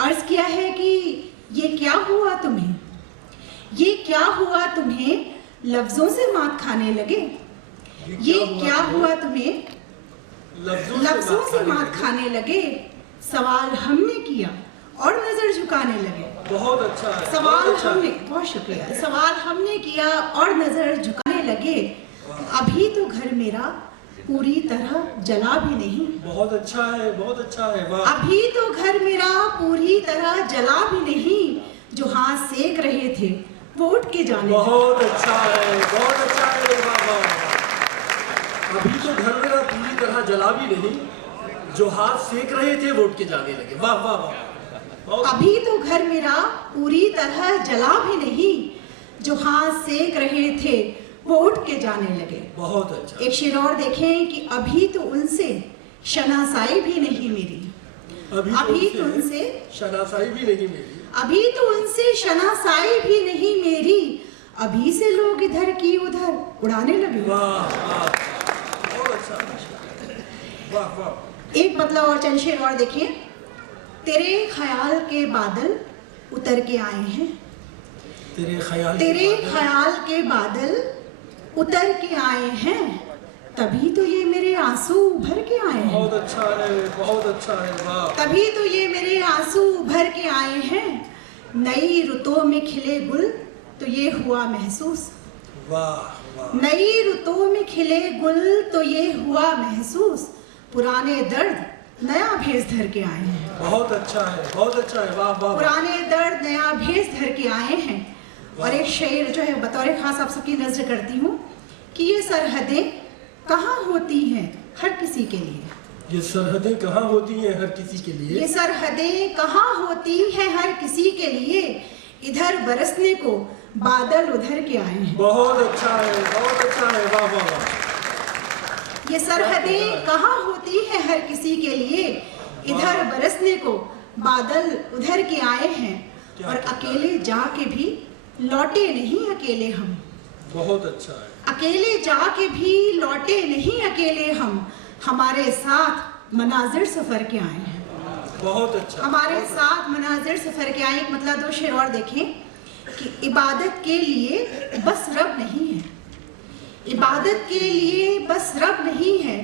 अर्ज किया है कि ये क्या हुआ तुम्हें, ये क्या हुआ तुम्हें, लफ्जों से मात खाने लगे। ये क्या हुआ तुम्हें, लफ्जों से मात खाने लगे। सवाल हमने किया और नजर झुकाने लगे। बहुत अच्छा है, सवाल बहुत अच्छा हमने, है। बहुत शुक्रिया। सवाल हमने किया और नजर झुकाने लगे। अभी तो घर मेरा पूरी तरह जला भी नहीं। बहुत अच्छा है, बहुत अच्छा है, वाह। अभी तो घर मेरा पूरी तरह जला भी नहीं, जो हाथ सेक रहे थे वो उठ के जाने लगे। बहुत अच्छा है, बहुत अच्छा है, वाह वाह। अभी तो घर मेरा पूरी तरह जला भी नहीं, जो हाथ सेक रहे थे वो उठ के जाने लगे। वाह वाह वाह। बहुत अभी तो घर मेरा पूरी तरह जला भी नहीं, जो हाथ सेक रहे थे वो उठ के जाने लगे। बहुत अच्छा। एक शेर और देखें कि अभी तो उनसे शनासाई भी नहीं मेरी। अभी तो उनसे शनासाई भी नहीं मेरी। अभी तो उनसे शनासाई भी नहीं मेरी, अभी से लोग इधर की उधर उड़ाने लगे। वाह वाह, बहुत अच्छा, वाह वाह। एक मतलब और चंद शेर और देखिए। तेरे ख्याल के बादल उतर के आए हैं, तेरे ख्याल के बादल उतर के आए हैं, तभी तो ये मेरे आंसू उभर के आए हैं। बहुत अच्छा है, बहुत अच्छा है, वाह। तभी तो ये मेरे आंसू उभर के आए हैं। नई रुतों में खिले गुल तो ये हुआ महसूस। वाह वाह। नई रुतों में खिले गुल तो ये हुआ महसूस, पुराने दर्द नया भेस धर के आए हैं। बहुत अच्छा है, बहुत अच्छा है, वाह वाह। पुराने दर्द नया भेस धर के आए हैं। और एक शेर जो है बतौर खास आप सबकी नजर करती हूँ कि ये सरहदें कहाँ होती हैं हर किसी के लिए। ये सरहदें कहाँ होती हैं हर किसी के लिए। ये सरहदें कहाँ होती हैं हर किसी के लिए, इधर बरसने को बादल उधर के आए हैं। बहुत अच्छा है, बहुत अच्छा है, वाह वाह वाह। ये सरहदें कहाँ होती हैं हर किसी के लिए, इधर बरसने को बादल उधर के आए हैं। और अकेले जाके भी लौटे नहीं अकेले हम। बहुत अच्छा है। अकेले जाके भी लौटे नहीं अकेले हम, हमारे साथ मनाजिर सफर के आए हैं। बहुत अच्छा। हमारे साथ मनाजिर सफर के आए। एक मतलब दो शेर और देखें कि इबादत के लिए बस रब नहीं है, इबादत के लिए बस रब नहीं है,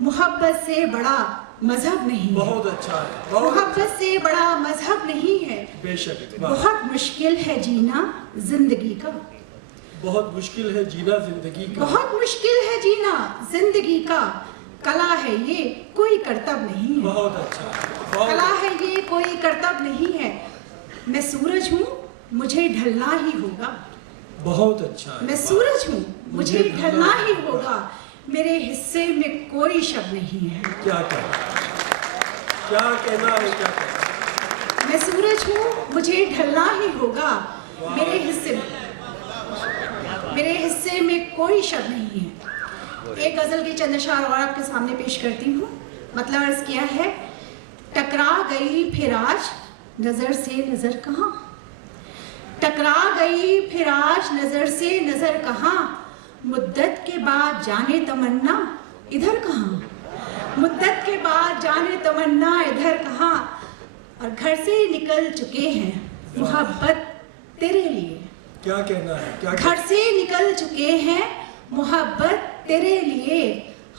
मोहब्बत से बड़ा मजहब नहीं है। बहुत अच्छा है, बहुत मोहब्बत से बड़ा मजहब नहीं है। बेशक, वाह। बहुत मुश्किल है जीना जिंदगी का, बहुत मुश्किल है जीना जिंदगी का। बहुत मुश्किल है जीना जिंदगी का, कला है ये कोई करतब नहीं है। बहुत अच्छा, बहुत कला है ये कोई करतब नहीं है। मैं सूरज हूँ मुझे ढलना ही होगा। बहुत अच्छा है। मैं सूरज हूँ मुझे ढलना ही होगा, मेरे हिस्से में कोई शक नहीं है। क्या कहना, क्या कहना है, क्या कहना। मैं सूरज हूँ मुझे ढलना ही होगा, मेरे हिस्से में कोई शक नहीं है। एक गजल की चंद अशार और आपके सामने पेश करती हूँ। मतलब अर्ज किया है, टकरा गई फिर आज नजर से नजर कहाँ, टकरा गई फिर आज नजर से नजर कहाँ, मुद्दत के बाद जाने तमन्ना इधर कहाँ, मुद्दत के बाद जाने तमन्ना इधर कहाँ, और घर से निकल चुके हैं मोहब्बत तेरे लिए। क्या कहना है, क्या घर से निकल चुके हैं मोहब्बत तेरे लिए,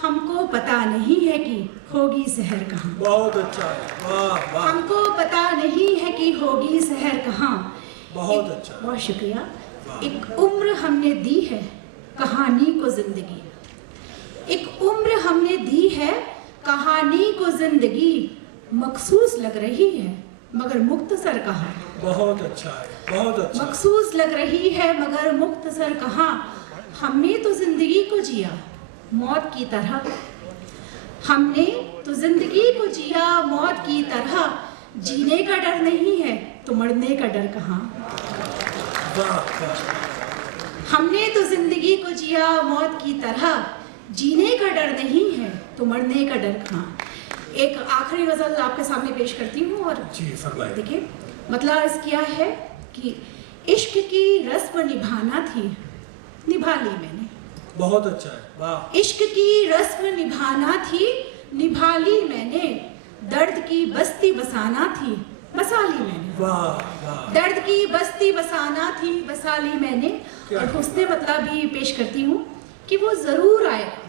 हम पता नहीं है कि होगी सहर कहाँ। बहुत अच्छा है, वाह वाह, हमको पता नहीं है कि होगी सहर कहाँ। बहुत अच्छा। बहुत शुक्रिया। एक उम्र हमने दी है कहानी को जिंदगी, एक उम्र हमने दी है कहानी को जिंदगी, मखसूस लग रही है मगर मुख्तसर कहाँ। बहुत अच्छा है, बहुत अच्छा। मखसूस लग रही है मगर मुख्तसर कहाँ। हमने तो जिंदगी को जिया मौत की तरह, हमने तो जिंदगी को जिया मौत की तरह, जीने का डर नहीं है तो मरने का डर कहाँ। वाह वाह, हमने तो जिंदगी को जिया मौत की तरह, जीने का डर नहीं है तो मरने का डर कहाँ। एक आखिरी गजल आपके सामने पेश करती हूँ और जी फरमाइए। देखिए मतलब अर्ज किया है कि इश्क की रस्म निभाना थी, निभा ली मैंने। बहुत अच्छा है, वाह। इश्क की रस्म निभाना थी, निभा ली मैंने। दर्द की बस्ती बसाना थी, बसा ली मैंने। वाह वाह, दर्द की बस्ती बसाना थी, बसा ली मैंने। क्या और हुस्ने मतलब भी पेश करती हूँ कि वो जरूर आएगा,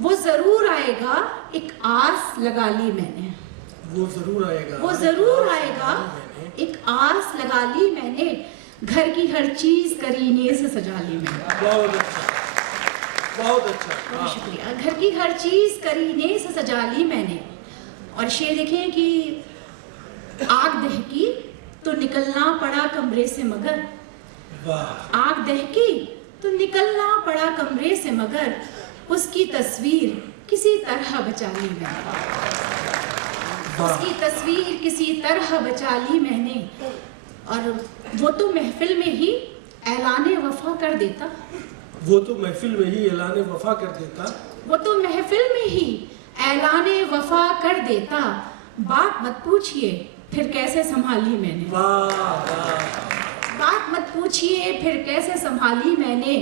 वो जरूर आएगा, एक आस लगा ली मैंने। वो जरूर आएगा, वो जरूर आएगा, एक आस लगा ली मैंने। घर की हर चीज करीने से सजा ली मैंने। बहुत अच्छा, बहुत अच्छा, बहुत वाह। शुक्रिया। घर की हर चीज करीने से सजा ली मैंने। और शेर देखें कि आग दहकी तो निकलना पड़ा कमरे से मगर, वाह आग दहकी तो निकलना पड़ा कमरे से मगर, उसकी तस्वीर किसी तरह बचा ली मैंने। वाह, उसकी तस्वीर किसी तरह बचा ली मैंने। और वो तो महफिल में ही ऐलाने वफा कर देता, वो तो महफिल में ही ऐलान वफा कर देता। वो तो महफिल में ही ऐलाने वफा कर देता। बात मत पूछिए फिर कैसे संभाली मैंने। वाह वाह, बात मत पूछिए फिर कैसे संभाली मैंने।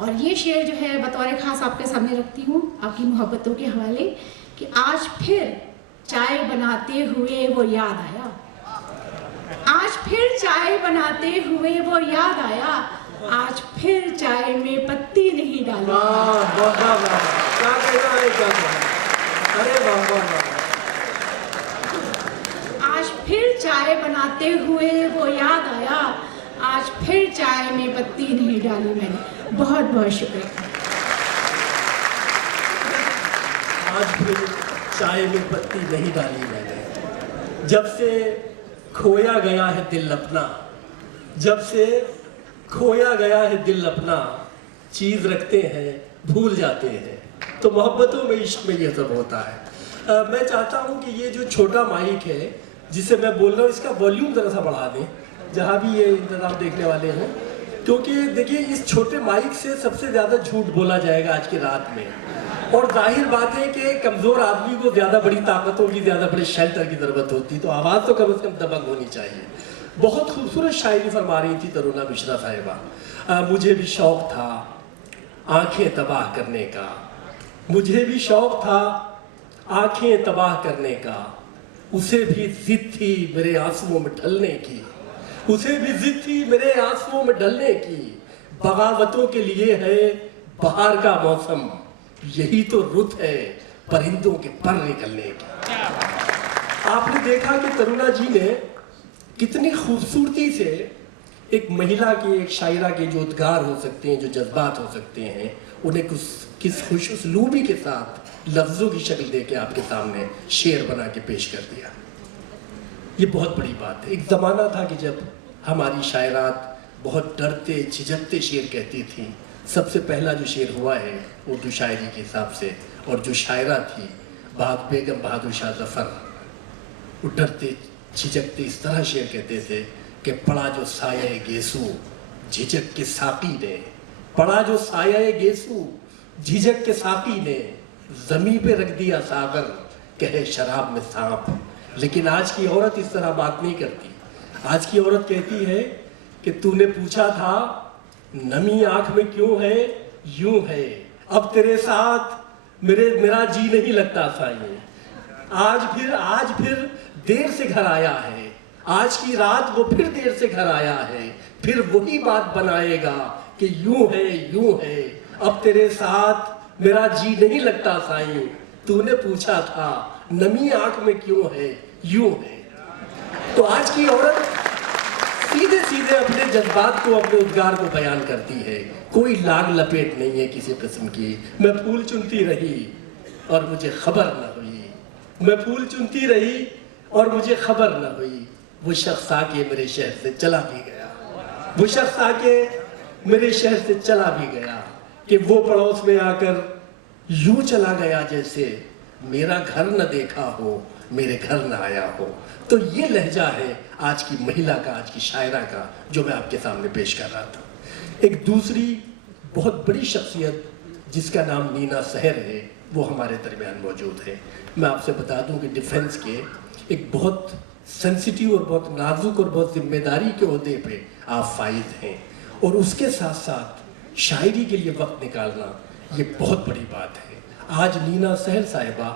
और ये शेर जो है बतौर खास आपके सामने रखती हूँ आपकी मोहब्बतों के हवाले कि आज फिर चाय बनाते हुए वो याद आया, आज फिर चाय बनाते हुए वो याद आया, आज फिर चाय में पत्ती नहीं डाली। वाह वाह वाह, क्या कहना है, क्या कहना है, अरे वाह वाह वाह। आज फिर चाय बनाते हुए वो याद आया, आज फिर चाय में पत्ती नहीं डाली मैंने। बहुत बहुत शुक्रिया। आज फिर चाय में पत्ती नहीं डाली मैंने। जब से खोया गया है दिल अपना, जब से खोया गया है दिल अपना, चीज रखते हैं भूल जाते हैं। तो मोहब्बतों में इश्क में ये सब होता है। मैं चाहता हूँ कि ये जो छोटा माइक है जिसे मैं बोल रहा हूँ इसका वॉल्यूम ज़रा सा बढ़ा दें, जहाँ भी ये इंतज़ाम देखने वाले हैं, क्योंकि देखिए इस छोटे माइक से सबसे ज़्यादा झूठ बोला जाएगा आज की रात में। और जाहिर बात है कि कमज़ोर आदमी को ज़्यादा बड़ी ताकतों की, ज़्यादा बड़े शेल्टर की ज़रूरत होती, तो आवाज़ तो कम से कम दबंग होनी चाहिए। बहुत खूबसूरत शायरी फरमा रही थी तरुणा मिश्रा साहिबा। मुझे भी शौक़ था आंखें तबाह करने का, मुझे भी शौक़ था आंखें तबाह करने का, उसे भी जिद थी मेरे आंसुओं में ढलने की, उसे भी जिद थी मेरे आंसुओं में ढलने की। बगावतों के लिए है बाहर का मौसम, यही तो रुत है परिंदों के पर निकलने की। आपने देखा कि तरुणा जी ने कितनी खूबसूरती से एक महिला के, एक शायरा के जो उद्गार हो सकते हैं, जो जज्बात हो सकते हैं, उन्हें किस खुश उसलूबी के साथ लफ्ज़ों की शक्ल दे के आपके सामने शेर बना के पेश कर दिया। ये बहुत बड़ी बात है। एक ज़माना था कि जब हमारी शायरात बहुत डरते झिझकते शेर कहती थी। सबसे पहला जो शेर हुआ है उर्दू शायरी के हिसाब से, और जो शायरा थी बेगम बहादुर शाह ज़फ़र, वो डरते झिझकते इस तरह शेर कहते थे कि पड़ा जो साये गेसू झिझक के साकी ने, पड़ा जो साये गेसू झिझक के साकी ने, ज़मीं पे रख दिया सागर कहे शराब में सांप। लेकिन आज की औरत इस तरह बात नहीं करती। आज की औरत कहती है कि तूने पूछा था नमी आंख में क्यों है, यूं है अब तेरे साथ मेरा जी नहीं लगता साईं। आज फिर देर से घर आया है, आज की रात वो फिर देर से घर आया है, फिर वही बात बनाएगा कि यूं है अब तेरे साथ मेरा जी नहीं लगता साईं, तूने पूछा था नमी आंख में क्यों है, यूं है। तो आज की औरत सीधे सीधे अपने जज्बात को, अपने उद्गार को बयान करती है। कोई लाग लपेट नहीं है किसी किस्म की। मैं फूल चुनती रही और मुझे खबर न हुई, मैं फूल चुनती रही और मुझे खबर न हुई। वो शख्स आके मेरे शहर से चला भी गया, वो शख्स आके मेरे शहर से चला भी गया कि वो पड़ोस में आकर यूं चला गया जैसे मेरा घर न देखा हो, मेरे घर न आया हो। तो ये लहजा है आज की महिला का, आज की शायरा का, जो मैं आपके सामने पेश कर रहा था। एक दूसरी बहुत बड़ी शख्सियत जिसका नाम नीना सहर है, वो हमारे दरमियान मौजूद है। मैं आपसे बता दूं कि डिफेंस के एक बहुत सेंसिटिव और बहुत नाजुक और बहुत जिम्मेदारी के ओहदे पे आप फाइज हैं, और उसके साथ साथ शायरी के लिए वक्त निकालना ये बहुत बड़ी बात है। आज नीना सहर साहिबा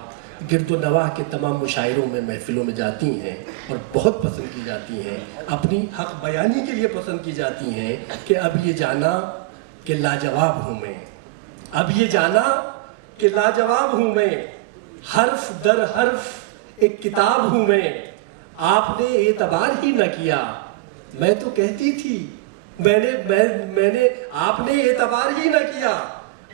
गिरदो नवाह के तमाम मुशायरों में, महफिलों में जाती हैं और बहुत पसंद की जाती हैं। अपनी हक बयानी के लिए पसंद की जाती हैं कि अब ये जाना कि लाजवाब हूँ मैं, अब ये जाना कि लाजवाब हूँ मैं, हर्फ दर हर्फ एक किताब हूँ मैं, आपने एतबार ही न किया, मैं तो कहती थी मैंने आपने एतबार ही न किया,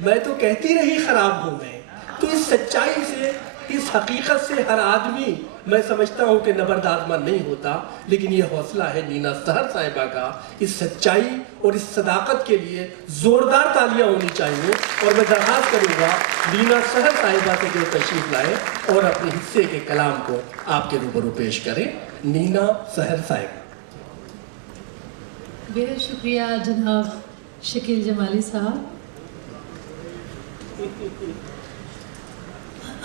मैं तो कहती रही खराब हूँ मैं। तो इस सच्चाई से, इस हकीकत से हर आदमी, मैं समझता हूँ कि नबरदाजमान नहीं होता, लेकिन ये हौसला है नीना सहर साहिबा का। इस सच्चाई और इस सदाकत के लिए ज़ोरदार तालियां होनी चाहिए। और मैं दरख्वास्त करूँगा नीना सहर साहिबा से जो तशरीफ़ लाए और अपने हिस्से के कलाम को आपके रूबरू पेश करें। नीना सहर साहिबा। बेहद शुक्रिया जनाब शकील जमाली साहब।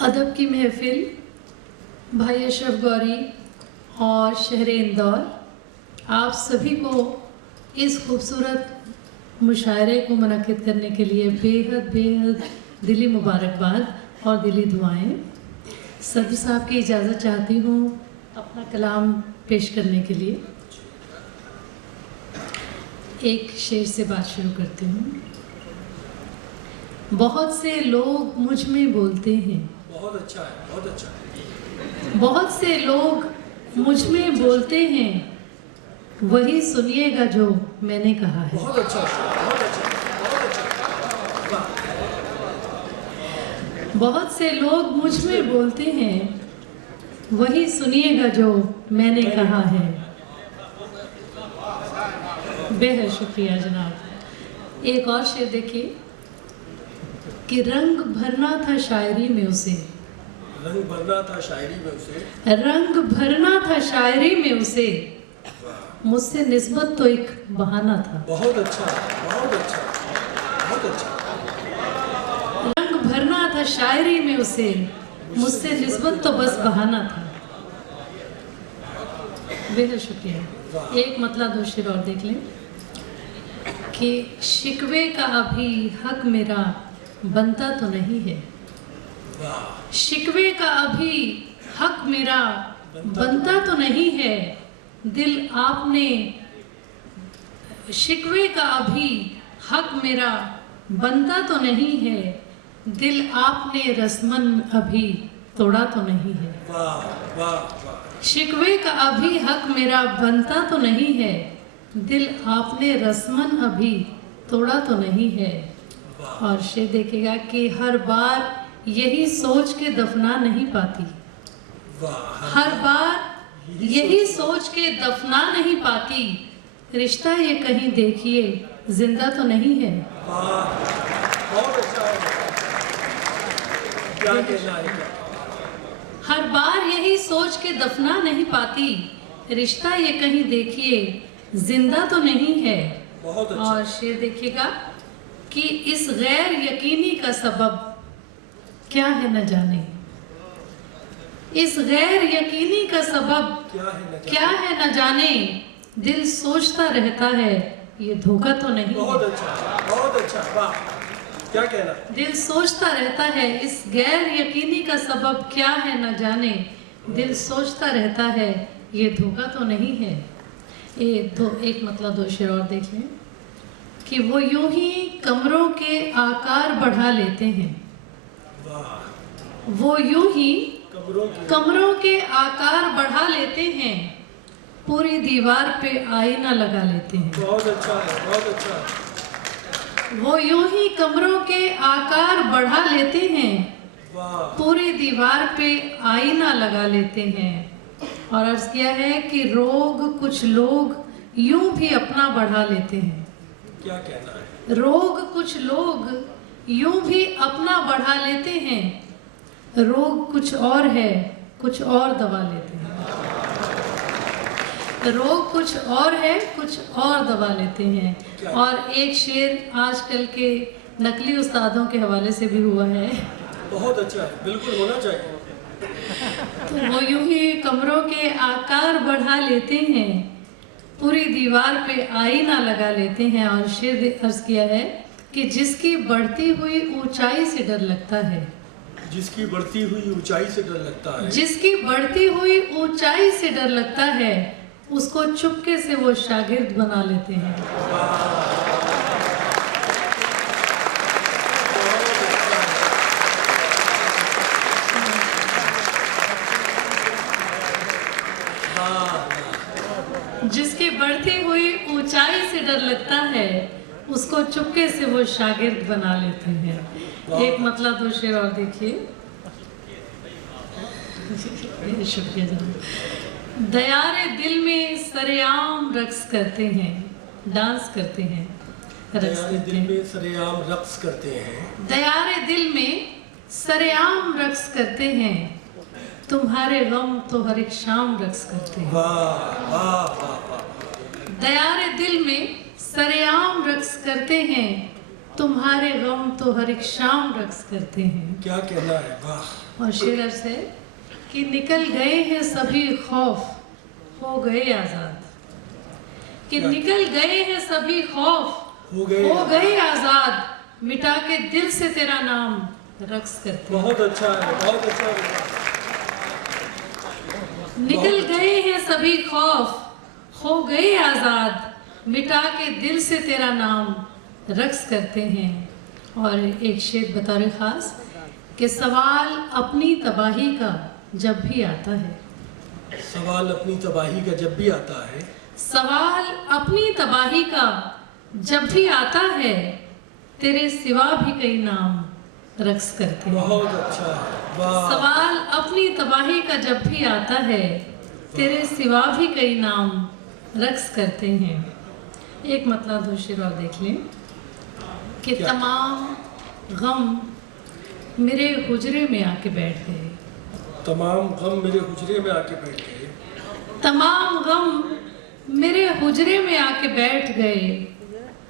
अदब की महफिल, भाई अशरफ गौरी और शहर इंदौर, आप सभी को इस खूबसूरत मुशायरे को मुनक़िद करने के लिए बेहद बेहद दिली मुबारकबाद और दिली दुआएं। सदर साहब की इजाज़त चाहती हूँ अपना कलाम पेश करने के लिए। एक शेर से बात शुरू करती हूँ। बहुत से लोग मुझ में बोलते हैं, बहुत अच्छा है, बहुत अच्छा है। बहुत से लोग मुझ में बोलते हैं, वही सुनिएगा जो मैंने कहा है। बहुत अच्छा, बहुत अच्छा, बहुत अच्छा। बहुत से लोग मुझ में बोलते हैं, वही सुनिएगा जो मैंने कहा है। बेहद शुक्रिया जनाब। एक और शेर देखिए कि रंग भरना था शायरी में उसे, रंग भरना था शायरी में उसे, रंग भरना था शायरी में उसे, मुझसे निस्बत तो एक बहाना था। बहुत अच्छा, बहुत अच्छा, बहुत अच्छा। रंग भरना था शायरी में उसे, मुझसे निस्बत तो बस बहाना था। बेहद शुक्रिया। एक मतलब दो शेर और देख लें कि शिकवे का अभी हक मेरा बनता तो नहीं है, शिकवे का अभी हक मेरा बनता तो नहीं है, दिल आपने, शिकवे का अभी हक मेरा बनता तो नहीं है, दिल आपने रस्मन अभी तोड़ा तो नहीं है। वाह वाह वाह। शिकवे का अभी हक मेरा बनता तो नहीं है, दिल आपने रस्मन अभी तोड़ा तो नहीं है। और शेर देखेगा कि हर बार यही सोच के दफना नहीं पाती, हर बार यही सोच के दफना नहीं पाती, रिश्ता ये कहीं देखिए जिंदा तो नहीं है। बहुत अच्छा है। क्या कहना है क्या? हर बार यही सोच के दफना नहीं पाती, रिश्ता ये कहीं देखिए जिंदा तो नहीं है। बहुत अच्छा। और शेर देखिएगा कि इस गैर यकीनी का सबब क्या है न जाने, इस गैर यकीनी का सबब क्या है न जाने, दिल सोचता रहता है ये धोखा तो नहीं। बहुत अच्छा, बहुत अच्छा। वाह, क्या कहना? दिल सोचता रहता है इस गैर यकीनी का सबब क्या है न जाने, दिल सोचता रहता है ये धोखा तो नहीं है। एक मतलब दो शेर और देख लें कि वो यूं ही कमरों के आकार बढ़ा लेते हैं, वाह। वो यूं ही कमरों कमरों के आकार बढ़ा लेते हैं, पूरी दीवार पे आईना लगा लेते हैं। बहुत अच्छा है, बहुत अच्छा है। वो यूं ही कमरों के आकार बढ़ा लेते हैं, वाह। पूरी दीवार पे आईना लगा लेते हैं। और अर्ज किया है कि रोग कुछ लोग यूं भी अपना बढ़ा लेते हैं। क्या कहना है? रोग कुछ लोग यूं भी अपना बढ़ा लेते हैं, रोग कुछ और है, कुछ और दबा लेते हैं। रोग कुछ और है, कुछ और दबा लेते हैं। और एक शेर आजकल के नकली उस्तादों के हवाले से भी हुआ है। बहुत अच्छा है, बिल्कुल होना चाहिए। तो वो यूं ही कमरों के आकार बढ़ा लेते हैं, पूरी दीवार पे आईना लगा लेते हैं। और शेर अर्ज किया है कि जिसकी बढ़ती हुई ऊंचाई से डर लगता है, जिसकी बढ़ती हुई ऊंचाई से डर लगता है, जिसकी बढ़ती हुई ऊंचाई से डर लगता है, उसको चुपके से वो शागिर्द बना लेते हैं। जिसकी बढ़ती हुई ऊंचाई से डर लगता है, उसको चुपके से वो शागिर्द बना लेते हैं। एक मतलब दो शेर और देखिए। शुक्रिया जनाब। दयारे दिल में सरेआम रक्स करते हैं, डांस करते हैं, रक्स दयारे करते दिल हैं। में सरेआम रक्स करते हैं। दयारे दिल में सरेआम रक्स करते हैं, तुम्हारे गम तो हर एक शाम रक्स करते हैं। वाह वाह वाह वाह। दयारे दिल में सरेआम रक्स करते हैं, तुम्हारे गम तो हर एक शाम रक्स करते हैं। क्या कहना है? वाह। और शेर अर्ज है कि निकल गए हैं सभी खौफ, हो गए आजाद। कि निकल गए हैं सभी खौफ, हो गए आजाद, मिटा के दिल से तेरा नाम रक्स करते हैं। बहुत अच्छा है, बहुत अच्छा है। निकल गए हैं सभी खौफ, हो गए आजाद, मिटा के दिल से तेरा नाम रक्स करते हैं। और एक शेर बतौर खास कि सवाल अपनी तबाही का जब भी आता है, सवाल अपनी तबाही का जब भी आता है, सवाल अपनी तबाही का जब भी आता है, तेरे सिवा भी कई नाम रक्स करते हैं। बहुत अच्छा है। वाह। सवाल अपनी तबाही का जब भी आता है, तेरे सिवा भी कई नाम रक्स करते हैं। एक मतलब दो शेर और देख लें कि तमाम गम मेरे हुजरे में आके बैठ गए, तमाम गम मेरे हुजरे में आके बैठ गए, तमाम गम मेरे हुजरे में आके बैठ गए,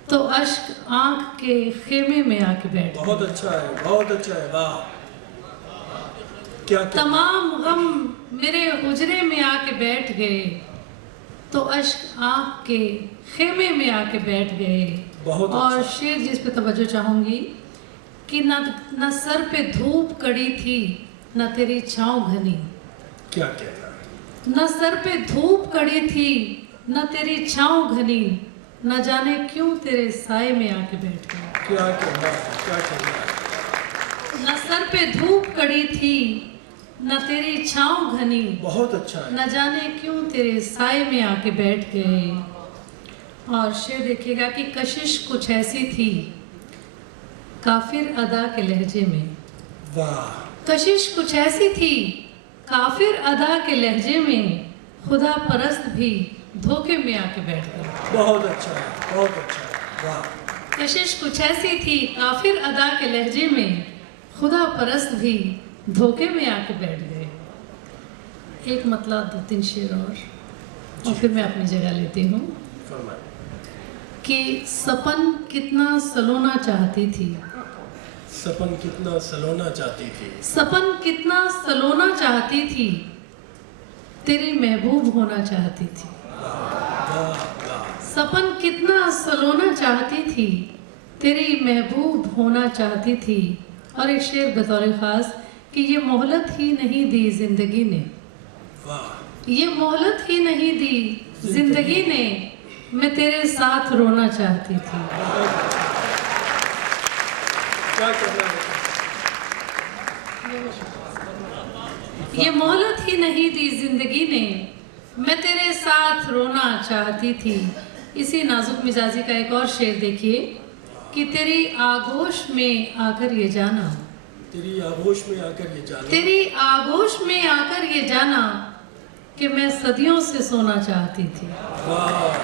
तो अश्क आंख के खेमे में आके बैठ गए। बहुत अच्छा है, बहुत अच्छा है। वाह। क्या क्या? तमाम गम मेरे हुजरे में आके बैठ गए, तो अश्क आंख के खेमे में आके बैठ गए। बहुत और अच्छा। शेर जिस पे तवज्जो चाहूंगी कि न सर पे धूप कड़ी थी, न तेरी छाँव घनी। क्या कहना है? न सर पे धूप कड़ी थी, न तेरी छाँव घनी, न जाने क्यों तेरे साए में आके बैठ गया। क्या कहना है? क्या कहना है? न सर पे धूप कड़ी थी, न तेरी छाँव घनी, बहुत अच्छा है। न जाने क्यों तेरे साए में आके बैठ गए। और शेर देखिएगा कि कशिश कुछ ऐसी थी काफिर अदा के लहजे में। वाह। कशिश कुछ ऐसी थी काफिर अदा के लहजे में, खुदा परस्त भी धोखे में आके बैठ गए। बहुत अच्छा है, बहुत अच्छा है। वाह। कशिश कुछ ऐसी थी काफिर अदा के लहजे में, खुदा परस्त भी धोखे में आके बैठ गए। एक मतलब दो तीन शेर और फिर मैं अपनी जगह लेती हूँ फरमाइए। कि सपन कितना सलोना चाहती थी, सपन कितना सलोना चाहती थी, सपन कितना सलोना चाहती थी, तेरी महबूब होना चाहती थी। वाह वाह। सपन कितना सलोना चाहती थी, तेरी महबूब होना चाहती थी। और एक शेर बतौर खास कि ये मोहलत ही नहीं दी जिंदगी ने, वाह। ये मोहलत ही नहीं दी जिंदगी ने, मैं तेरे साथ रोना चाहती थी। क्या करना है? ये मोहलत ही नहीं दी जिंदगी ने, मैं तेरे साथ रोना चाहती थी। इसी नाजुक मिजाजी का एक और शेर देखिए कि तेरी आगोश में आकर ये जाना, तेरी आगोश में आकर ये जाना, तेरी आगोश में आकर ये जाना कि मैं सदियों से सोना चाहती थी। वाह वाह,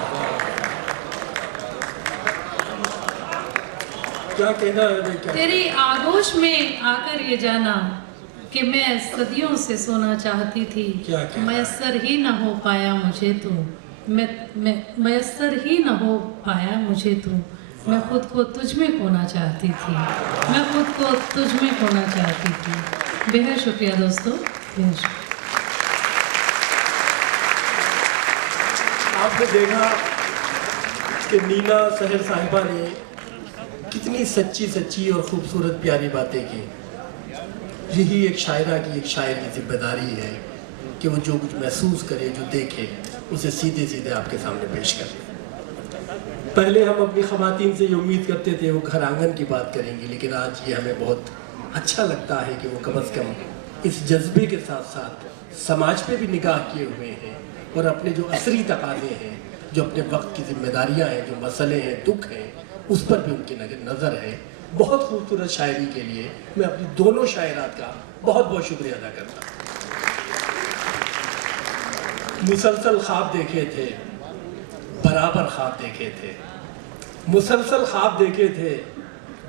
क्या कहना है भाई, क्या तेरी आगोश में आकर ये जाना कि मैं सदियों से सोना चाहती थी। क्या कहना? मयस्सर ही न हो पाया मुझे तू, मैं मयस्सर ही न हो पाया मुझे तू, मैं खुद को तुझ में खोना चाहती थी, मैं खुद को तुझ में खोना चाहती थी। बेहद शुक्रिया दोस्तों, बेहद शुक्रिया। आपने देखा कि नीना सहर साहिबा ने कितनी सच्ची सच्ची और खूबसूरत प्यारी बातें की। यही एक शायरा की, एक शायर की जिम्मेदारी है कि वो जो कुछ महसूस करे, जो देखे, उसे सीधे सीधे आपके सामने पेश करे। पहले हम अपनी ख़वातीन से ये उम्मीद करते थे वो घर आंगन की बात करेंगी, लेकिन आज ये हमें बहुत अच्छा लगता है कि वो कम अज़ कम इस जज्बे के साथ साथ समाज पे भी निगाह किए हुए हैं और अपने जो असरी तकाज़े हैं, जो अपने वक्त की जिम्मेदारियाँ हैं, जो मसले हैं, दुख हैं, उस पर भी उनकी नज़र है। बहुत खूबसूरत शायरी के लिए मैं अपनी दोनों शायरात का बहुत बहुत शुक्रिया अदा करता हूँ। मुसलसल ख्वाब देखे थे, बराबर ख्वाब देखे थे, मुसलसल ख्वाब देखे थे,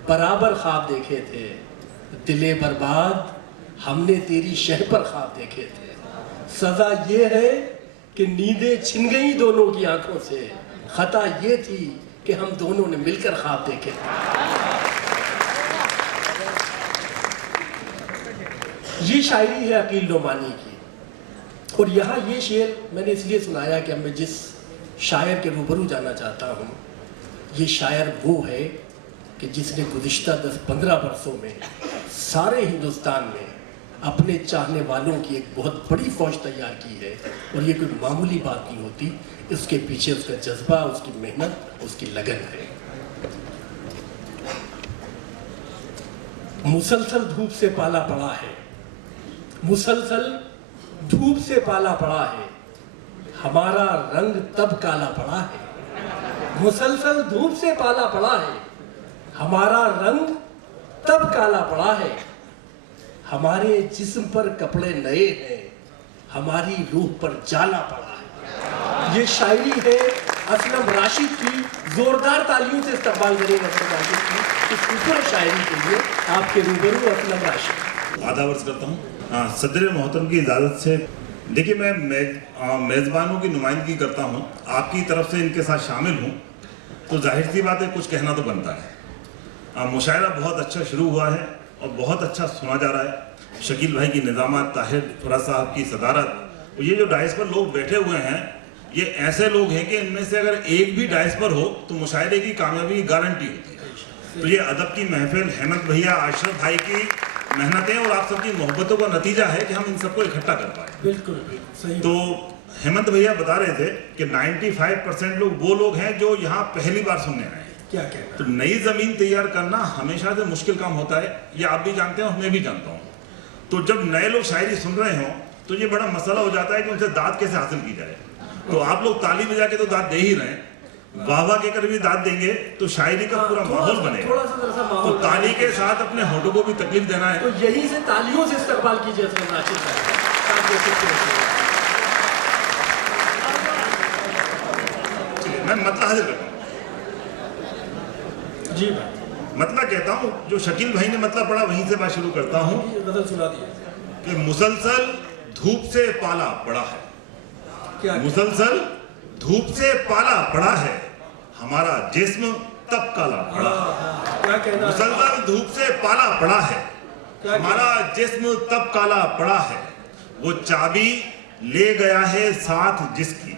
बराबर ख्वाब देखे थे, दिले बर्बाद हमने तेरी शह पर ख्वाब देखे थे। सज़ा ये है कि नींदें छिन गई दोनों की आंखों से, खता ये थी कि हम दोनों ने मिलकर ख्वाब देखे थे। ये शायरी है अकील नोमानी की, और यहाँ ये शेर मैंने इसलिए सुनाया कि अब मैं जिस शायर के रूबरू जाना चाहता हूँ, ये शायर वो है कि जिसने गुज़िश्ता 10-15 वर्षों में सारे हिंदुस्तान में अपने चाहने वालों की एक बहुत बड़ी फौज तैयार की है। और ये कोई मामूली बात नहीं होती, उसके पीछे उसका जज्बा, उसकी मेहनत, उसकी लगन है। मुसलसल धूप से पाला पड़ा है, मुसलसल धूप से पाला पड़ा है, हमारा रंग तब काला पड़ा है। मुसलसल धूप से पाला पड़ा है, हमारा रंग तब काला पड़ा है, हमारे जिस्म पर कपड़े नए हैं, हमारी रूह पर जाला पड़ा है। ये शायरी है असलम राशिद की। जोरदार तालियों से इस्तकबाल करेंगे असलम राशिद की इस खूबसूरत शायरी के लिए। आपके रूबरू असलम राशिद। आधा वर्ष करता हूँ। सदर मोहतरम की इजाज़त से देखिए, मैं मेज़बानों की नुमाइंदगी करता हूँ, आपकी तरफ से इनके साथ शामिल हूँ, तो जाहिर सी बात है कुछ कहना तो बनता है। मुशायरा बहुत अच्छा शुरू हुआ है और बहुत अच्छा सुना जा रहा है। शकील भाई की निज़ामत, ताहिर फराज साहब की सदारत, ये जो डाइस पर लोग बैठे हुए हैं, ये ऐसे लोग हैं कि इनमें से अगर एक भी डाइस पर हो तो मुशायरे की कामयाबी की गारंटी होती है। तो ये अदब की महफिल, हेमंत भैया, अशरफ भाई की मेहनतें और आप सबकी मोहब्बतों का नतीजा है कि हम इन सबको इकट्ठा कर पाए। बिल्कुल सही। तो हेमंत भैया बता रहे थे कि 95% लोग वो लोग हैं जो यहाँ पहली बार सुनने आए हैं। क्या कहना? तो नई ज़मीन तैयार करना हमेशा से मुश्किल काम होता है, ये आप भी जानते हैं और मैं भी जानता हूँ। तो जब नए लोग शायरी सुन रहे हों तो ये बड़ा मसला हो जाता है कि उनसे दाद कैसे हासिल की जाए। तो आप लोग ताली बजा के तो दाद दे ही रहे हैं, वाह वाह के कर भी दाद देंगे तो शायरी का पूरा माहौल बनेगा। तो ताली के साथ अपने होठों को भी तकलीफ देना है। तो यहीं से तालियों से इस्तकबाल कीजिए असलम राशिद चलिए मैं मतला हाजिर करता हूँ। जी भाई, मतला कहता हूँ, जो शकील भाई ने मतला पढ़ा वहीं से बात शुरू करता हूँ गजल सुना दिया। कि मुसलसल धूप से पाला पड़ा है, क्या मुसलसल धूप से पाला पड़ा है, हमारा जिस्म तब काला पड़ा है। क्या कहना? मुसलसल धूप से पाला पड़ा है, हमारा जिस्म तब काला पड़ा है, वो चाबी ले गया है साथ जिसकी,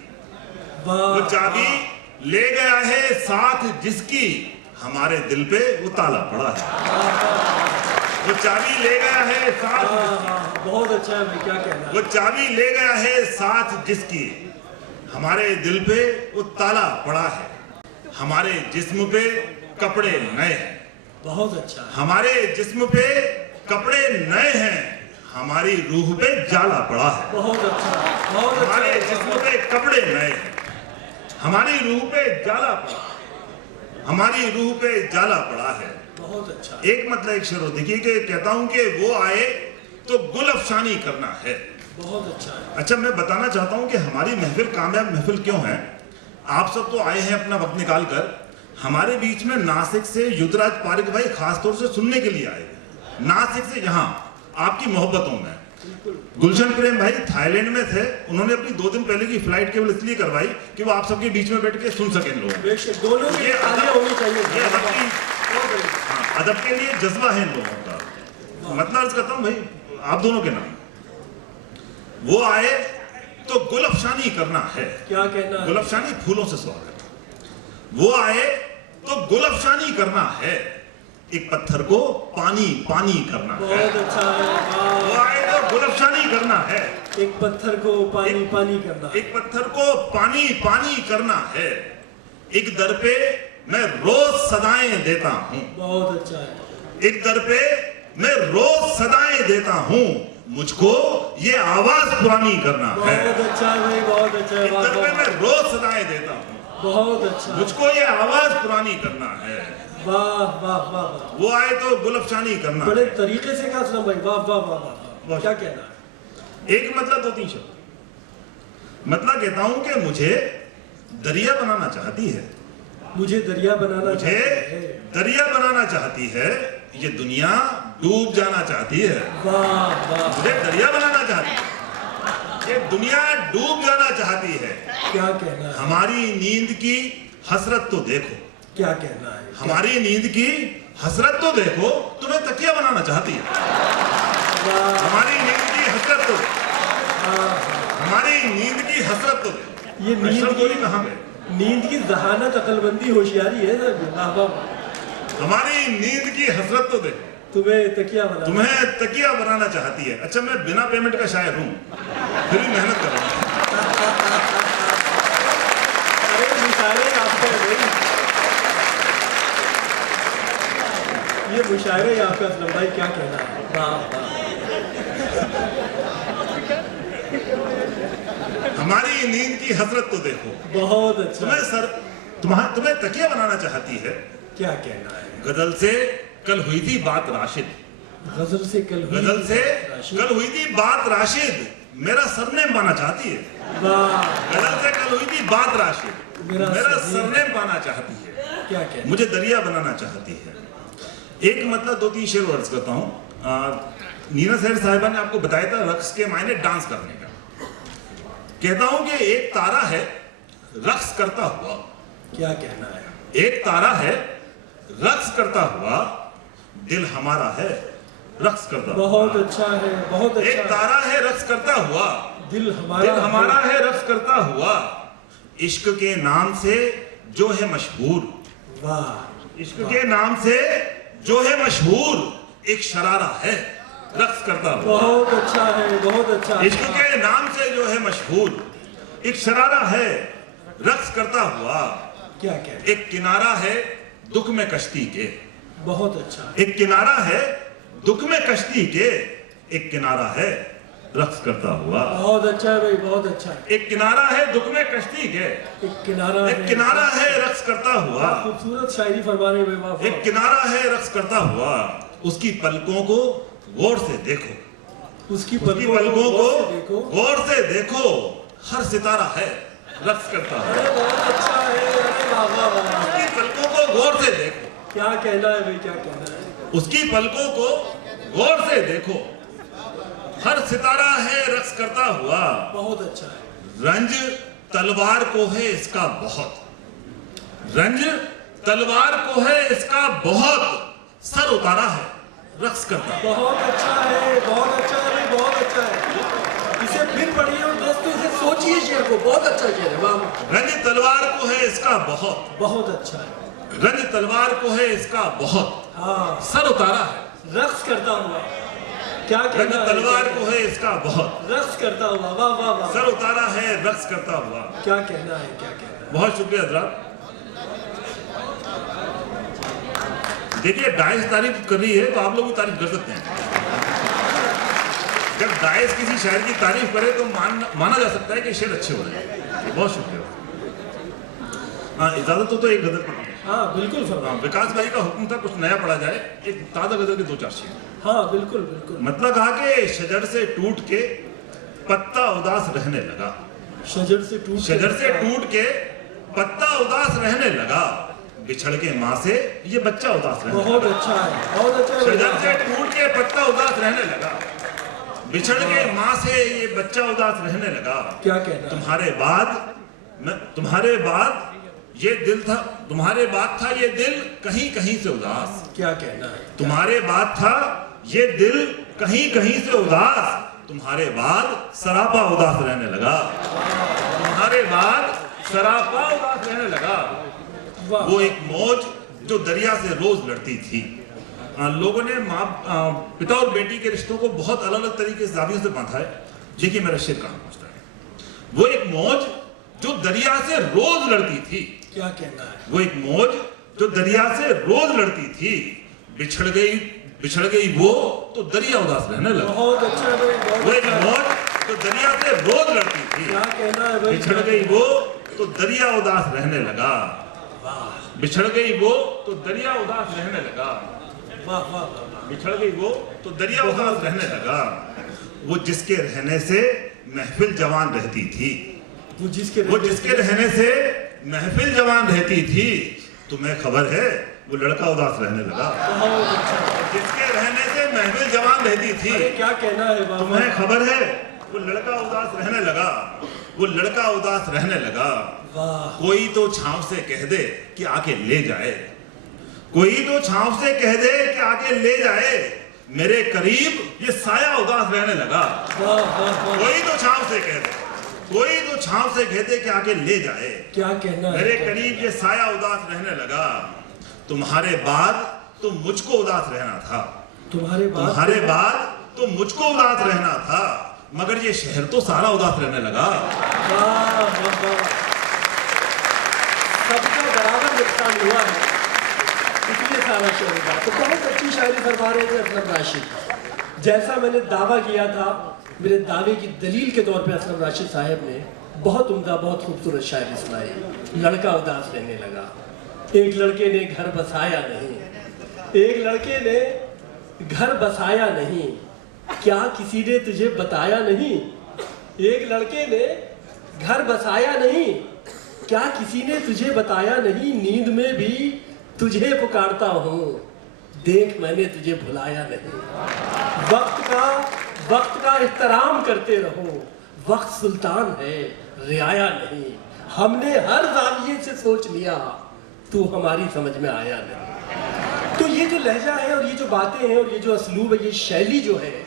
वो चाबी ले गया है साथ जिसकी, हमारे दिल पे वो ताला पड़ा है। वो चाबी ले गया है साथ, बहुत अच्छा है। क्या कहना? वो चाबी ले गया है साथ जिसकी, हमारे दिल पे वो ताला पड़ा है, हमारे जिस्म पे कपड़े नए हैं। बहुत अच्छा। हमारे जिस्म पे कपड़े नए हैं, हमारी रूह पे जाला पड़ा है। बहुत अच्छा, बहुत अच्छा। हमारे जिस्म पे कपड़े नए हैं, हमारी रूह पे जाला पड़ा, हमारी रूह पे जाला पड़ा है। बहुत अच्छा। एक मतलब एक शेर देखिए कि कहता हूं कि वो आए तो गुल अफशानी करना है। बहुत अच्छा है। अच्छा, मैं बताना चाहता हूं कि हमारी महफिल कामयाब महफिल क्यों है। आप सब तो आए हैं अपना वक्त निकाल कर, हमारे बीच में नासिक से युद्धराज पारिक भाई खासतौर से सुनने के लिए आए। नासिक से यहाँ आपकी मोहब्बतों में गुलशन प्रेम भाई थाईलैंड में थे, उन्होंने अपनी 2 दिन पहले की फ्लाइट केवल इसलिए करवाई कि वो आप सबके बीच में बैठ के सुन सकें लोग। बेशक दोनों की तालियां होनी चाहिए। ये अदब की, हाँ, अदब के लिए जज्बा है इन लोगों का। मतलब अर्ज करता हूँ भाई आप दोनों के नाम, वो आए तो गुल अफशानी करना है। क्या कहना है? गुल अफशानी फूलों से स्वागत। वो आए तो गुल अफशानी करना है, एक पत्थर को पानी पानी करना है। बहुत अच्छा है। वो आए तो गुल अफशानी करना है, एक पत्थर को पानी पानी करना। एक पत्थर को पानी पानी करना है, एक दर पे मैं रोज सदाएं देता हूँ। बहुत अच्छा है। एक दर पे मैं रोज सदाएं देता हूँ, मुझको ये आवाज पुरानी करना है। बहुत अच्छा है भाई, बहुत अच्छा है। एक दर पे मैं रोज सदाएं देता हूँ, बहुत अच्छा। मुझको ये आवाज पुरानी करना है। वाह वाह वाह। वो आए तो गुल अफशानी करना बड़े है। तरीके से कहा सुना भाई, वाह वाह वाह वाह। क्या कहना है? एक मतलब 2-3 शब्द। मतलब कहता हूं कि मुझे दरिया बनाना चाहती है, मुझे दरिया बनाना मुझे चाहती है। दरिया बनाना चाहती है, ये दुनिया डूब जाना चाहती है। वाह वाह। मुझे दरिया बनाना चाहती है, ये दुनिया डूब जाना चाहती है। क्या कहना है? हमारी नींद की हसरत तो देखो, क्या कहना है? हमारी नींद की हसरत तो देखो, तुम्हें तकिया बनाना चाहती है। वाह। हमारी नींद की हसरत तो, वाह। हमारी नींद की हसरत तो देखो। ये नींद अशरफ गोरी की कहाँ पे? नींद की जहानत, अकलमंदी, होशियारी है ना। वाह वाह। हमारी नींद की हसरत तो देखो, तुम्हें तकिया बना। तुम्हें तकिया बनाना चाहती है। अच्छा, मैं बिना पेमेंट का शायर हूँ, फिर भी मेहनत कर रहा हूँ। अरे मुशायरे आपका है भाई, ये मुशायरे ही आपका असलम भाई। क्या कहना है? वाह वाह। हमारी नींद की हसरत तो देखो, बहुत अच्छा। तुम्हें तकिया बनाना चाहती है। क्या कहना है? गजल से कल हुई थी बात राशिद, गजल से कल हुई गजल से राशिद। कल हुई थी बात राशिद, मेरा सरनेम पाना चाहती है। वाह। गजल से कल हुई थी बात राशिद, मेरा मेरा सरनेम सरनेम पाना चाहती है। क्या कहना? मुझे दरिया बनाना चाहती है। एक मतलब 2-3 शेर वर्ड्स करता हूँ। नीना सहर साहिबा ने आपको बताया था रक्स के मायने डांस करने का। कहता हूं कि एक तारा है रक्स करता हुआ। क्या कहना है? एक तारा है रक्स करता हुआ, दिल हमारा है रक्स करता हुआ। बहुत अच्छा है, बहुत अच्छा। एक तारा है रक्स करता हुआ, दिल हमारा है रक्स करता हुआ, इश्क के नाम से जो है मशहूर। वाह। इश्क के नाम से जो है मशहूर, एक शरारा है रक्स करता हुआ। बहुत अच्छा है, बहुत अच्छा। इश्क के नाम से जो है मशहूर, एक शरारा है रक्स करता हुआ। क्या कहना? एक किनारा है दुख में कश्ती के। बहुत अच्छा। एक किनारा है दुख में कश्ती के, एक किनारा है रक्स करता हुआ। बहुत अच्छा है भाई, बहुत अच्छा। एक किनारा है दुख में कश्ती के, एक किनारा एक किनारा है रक्स करता हुआ। खूबसूरत शायरी फरमाने में। वाह। एक किनारा है रक्स करता हुआ, उसकी पलकों को गौर से देखो, उसकी पलकों को गौर से देखो, हर सितारा है रक्स करता हुआ। अरे बहुत अच्छा है। अरे वाह वाह वाह। उसकी पलकों को गौर से देखो। क्या कहना है भाई, क्या कहना है? उसकी पलकों को गौर से देखो, हर सितारा है रक्स करता हुआ। बहुत अच्छा है। रंज तलवार को है इसका बहुत, रंज तलवार को है इसका बहुत, सर उतारा है रक्स करता हुआ। बहुत अच्छा है, बहुत अच्छा है भाई, बहुत अच्छा है। इसे फिर पढ़िए और दोस्तों इसे सोचिए शेर को। बहुत अच्छा शेर है। वाह। रंज तलवार को है इसका बहुत, बहुत अच्छा है। रंज तलवार को है इसका बहुत, हाँ। सर उतारा है रक्स करता हुआ। क्या रंज कहना है? तलवार को है इसका बहुत, रक्स करता हुआ। वाह वाह वाह। सर उतारा है रक्स करता हुआ। क्या कहना है, क्या कहना है? बहुत शुक्रिया हजरात। देखिए डाइस तारीफ कर रही है तो आप लोग भी तारीफ कर सकते हैं। जब डाइस किसी शायर की तारीफ करे तो माना जा सकता है कि शेर अच्छे हो रहे हैं। बहुत शुक्रिया। हाँ, इजाजत हो तो एक गजल पढ़ा। हाँ बिल्कुल फरमाइए। हाँ, विकास भाई का हुक्म था कुछ नया पढ़ा जाए, एक ताजा गजल के 2-4 शेर। हाँ बिल्कुल बिल्कुल। मतलब कहा कि शजर से टूट के पत्ता उदास रहने लगा, शजर से टूट के पत्ता उदास रहने लगा, बिछड़ के माँ से ये बच्चा उदास रहने लगा। बहुत अच्छा है, बहुत अच्छा है। शजर से टूट के पत्ता उदास रहने लगा, बिछड़ के माँ से ये बच्चा उदास रहने लगा। क्या कहना? तुम्हारे बाद ये दिल था, तुम्हारे बाद था ये दिल कहीं कहीं से उदास। क्या कहना है? तुम्हारे बाद था ये दिल कहीं कहीं से उदास, तुम्हारे बाद सरापा उदास रहने लगा, तुम्हारे बाद सरापा उदास रहने लगा। वो एक मौज जो दरिया से रोज लड़ती थी। लोगों ने पिता और बेटी के रिश्तों को बहुत अलग अलग तरीके से जावियों से बांधा है। देखिए मेरा शेर कहाँ पहुंचता है। वो एक मौज जो दरिया से रोज लड़ती थी। क्या कहना है? वो एक मौज जो दरिया से रोज लड़ती थी, बिछड़ गई वो तो दरिया उदास रहने लगा। बहुत अच्छा भाई, वो एक मौज जो दरिया से रोज लड़ती थी, क्या कहना है भाई? बिछड़ गई वो तो दरिया उदास रहने लगा, बिछड़ गई वो तो दरिया उदास रहने लगा, वाह वाह। बिछड़ गई वो तो दरिया उदास रहने लगा। वो जिसके रहने से महफिल जवान रहती थी, वो जिसके रहने से महफिल जवान रहती थी, तुम्हें खबर है वो लड़का उदास रहने लगा। जिसके रहने से महफिल जवान रहती थी, क्या कहना है बाबा? तुम्हें खबर है वो लड़का उदास रहने लगा, वो लड़का उदास रहने लगा। कोई तो छांव से कह दे कि आके ले जाए, कोई तो छांव से कह दे कि आके ले जाए, मेरे करीब ये साया उदास रहने लगा। कोई तो छांव से कह दे, कोई तो छांव से कह दे कि आके ले जाए, क्या कहना है? मेरे करीब ये साया उदास रहने लगा। तुम्हारे बाद तो मुझको उदास रहना था, तुम्हारे बाद तो मुझको उदास रहना था, मगर ये शहर तो सारा उदास रहने लगा। सबका बराबर नुकसान हुआ है, इसलिए सारा शहर का। तो बहुत अच्छी शायरी फरमा रहे थे असलम राशिद। जैसा मैंने दावा किया था, मेरे दावे की दलील के तौर पे असलम राशिद साहब ने बहुत उम्दा, बहुत खूबसूरत शायरी सुनाई। लड़का उदास रहने लगा। एक लड़के ने घर बसाया नहीं, एक लड़के ने घर बसाया नहीं, क्या किसी ने तुझे बताया नहीं? एक लड़के ने घर बसाया नहीं, क्या किसी ने तुझे बताया नहीं? नींद में भी तुझे पुकारता हूँ, देख मैंने तुझे भुलाया नहीं। वक्त का एहतराम करते रहो, वक्त सुल्तान है रियाया नहीं। हमने हर जाविये से सोच लिया, तू हमारी समझ में आया नहीं। तो ये जो लहजा है और ये जो बातें हैं और ये जो असलूब है, ये शैली जो है,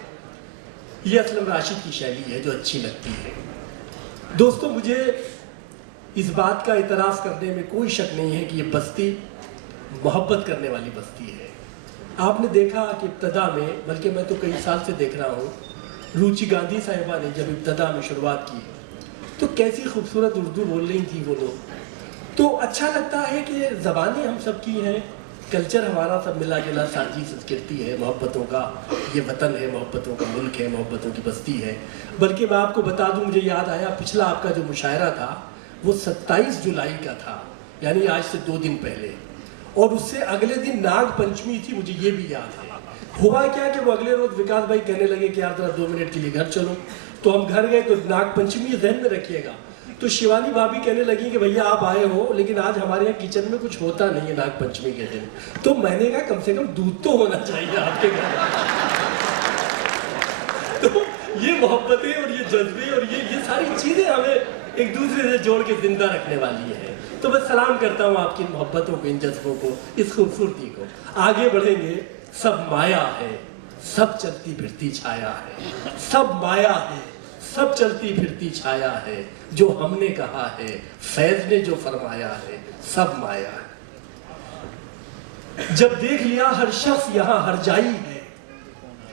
ये असलम राशिद की शैली है जो अच्छी लगती है। दोस्तों, मुझे इस बात का इतराफ़ करने में कोई शक नहीं है कि ये बस्ती मोहब्बत करने वाली बस्ती है। आपने देखा कि इब्तदा में, बल्कि मैं तो कई साल से देख रहा हूँ, रुचि गांधी साहिबा ने जब इब्तदा में शुरुआत की तो कैसी खूबसूरत उर्दू बोल रही थी वो लोग। तो अच्छा लगता है कि ज़बानें हम सब की हैं, कल्चर हमारा सब मिला जुला साझी संस्कृति है, मोहब्बतों का ये वतन है, मोहब्बतों का मुल्क है, मोहब्बतों की बस्ती है। बल्कि मैं आपको बता दूं, मुझे याद आया पिछला आपका जो मुशायरा था वो 27 जुलाई का था, यानी आज से 2 दिन पहले, और उससे अगले दिन नाग पंचमी थी, मुझे ये भी याद है। हुआ क्या कि वो अगले रोज विकास भाई कहने लगे कि यार जरा 2 मिनट के लिए घर चलो, तो हम घर गए। तो नाग पंचमी ध्यान में रखिएगा। तो शिवानी भाभी कहने लगी कि भैया आप आए हो, लेकिन आज हमारे यहाँ किचन में कुछ होता नहीं है नाग पंचमी के दिन। तो मैंने कहा कम से कम दूध तो होना चाहिए आपके घर। तो ये मोहब्बतें और ये जज्बे और ये सारी चीजें हमें एक दूसरे से जोड़ के जिंदा रखने वाली है। तो मैं सलाम करता हूँ आपकी मोहब्बतों को, इन जज्बों को, इस खूबसूरती को। आगे बढ़ेंगे। सब माया है, सब चलती फिरती छाया है, सब माया है, सब चलती फिरती छाया है, जो हमने कहा है, फैज ने जो फरमाया है, सब माया है। जब देख लिया हर शख्स यहाँ हर जाई है,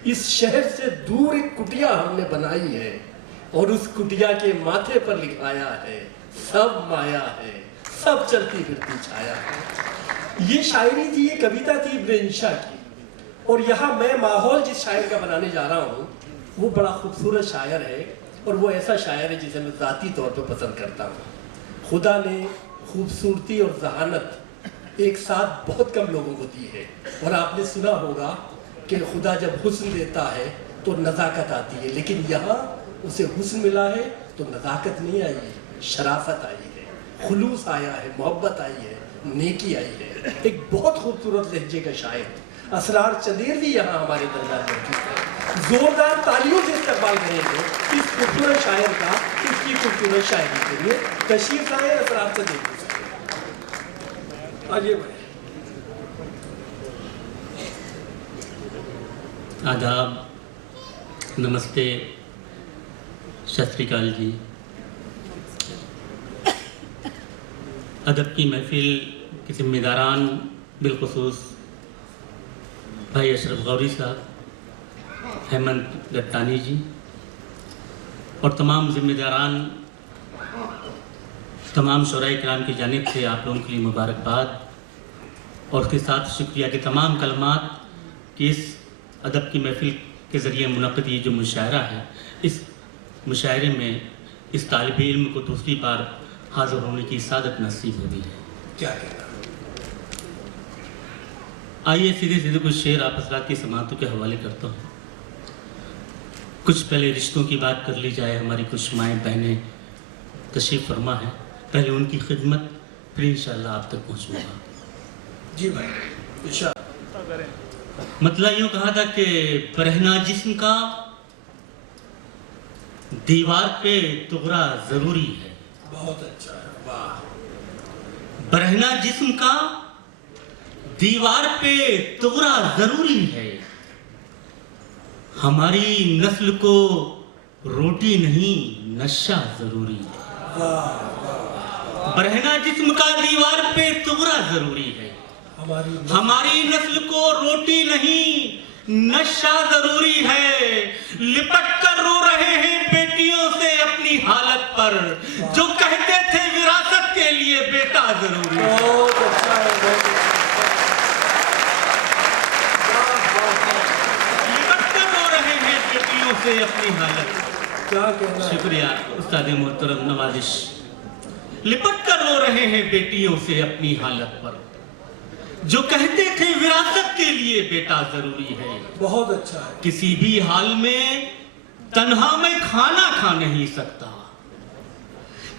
इस शहर से दूर एक कुटिया हमने बनाई है, और उस कुटिया के माथे पर लिखाया है, सब माया है, सब चलती फिरती छाया है। ये शायरी थी, ये कविता थी इब्न इंशा की। और यहाँ मैं माहौल जिस शायर का बनाने जा रहा हूँ वो बड़ा खूबसूरत शायर है, और वो ऐसा शायर है जिसे मैं ज़ाती तौर पर पसंद करता हूँ। खुदा ने खूबसूरती और जहानत एक साथ बहुत कम लोगों को दी है, और आपने सुना होगा कि खुदा जब हुस्न देता है तो नज़ाकत आती है, लेकिन यहाँ उसे हुस्न मिला है तो नज़ाकत नहीं आई है, शराफत आई है, खुलूस आया है, मोहब्बत आई है, नेकी आई है। एक बहुत खूबसूरत लहजे का शायर असरार चंदेर भी यहाँ हमारे दरमियान मौजूद है। जोरदार तालियों से इस्तेमाल करेंगे इस खूबसूरत शायर का, इसकी खूबसूरत शायरी के लिए। तशरीफ लाए असरार चंदेर, आइए बढ़े। आदाब, नमस्ते, सत श्री अकाल जी। अदब की महफिल के जिम्मेदारान, बिलखुसूस भाई अशरफ गौरी साहब, हेमंत गट्टानी जी और तमाम जिम्मेदारान, तमाम शोराए किराम की जानिब से आप लोगों के लिए मुबारकबाद, और उसके साथ शुक्रिया के तमाम कलमात कि इस अदब की महफिल के ज़रिए मुनक़्क़द ये जो मुशायरा है, इस मुशायरे में इस तालिब इल्म को दूसरी बार हाज़िर होने की सादत नसीब हुई है। क्या कहना? आइए सीधे सीधे कुछ शेर आप हज़रात की समातों के हवाले करता हूँ। कुछ पहले रिश्तों की बात कर ली जाए। हमारी कुछ माएँ बहनें तशरीफ़ फरमा है, पहले उनकी खिदमत, फिर इंशाअल्लाह आप तक पहुँचूँगा। जी भाई, इरशाद। मतलब यूँ कहा था कि बरहना जिस्म का दीवार पे तुगरा ज़रूरी है। बहुत अच्छा है, वाह। बरहना जिस्म का दीवार पे तुगरा ज़रूरी है, हमारी नस्ल को रोटी नहीं नशा ज़रूरी है। बरहना जिस्म का दीवार पे तुगरा ज़रूरी है, हमारी नस्ल को रोटी नहीं नशा ज़रूरी है। लिपट कर रो रहे हैं बेटियों से अपनी हालत पर, जो कहते थे विरासत के लिए बेटा ज़रूरी है। बहुत अच्छा है, बहुत लिपट कर रो रहे हैं बेटियों से अपनी हालत। क्या कहना है? शुक्रिया उस्ताद मोहतरम नवाजिश। लिपट कर रो रहे हैं बेटियों से अपनी हालत पर, जो कहते थे विरासत के लिए बेटा जरूरी है। बहुत अच्छा है। किसी भी हाल में तन्हा मैं खाना खा नहीं सकता,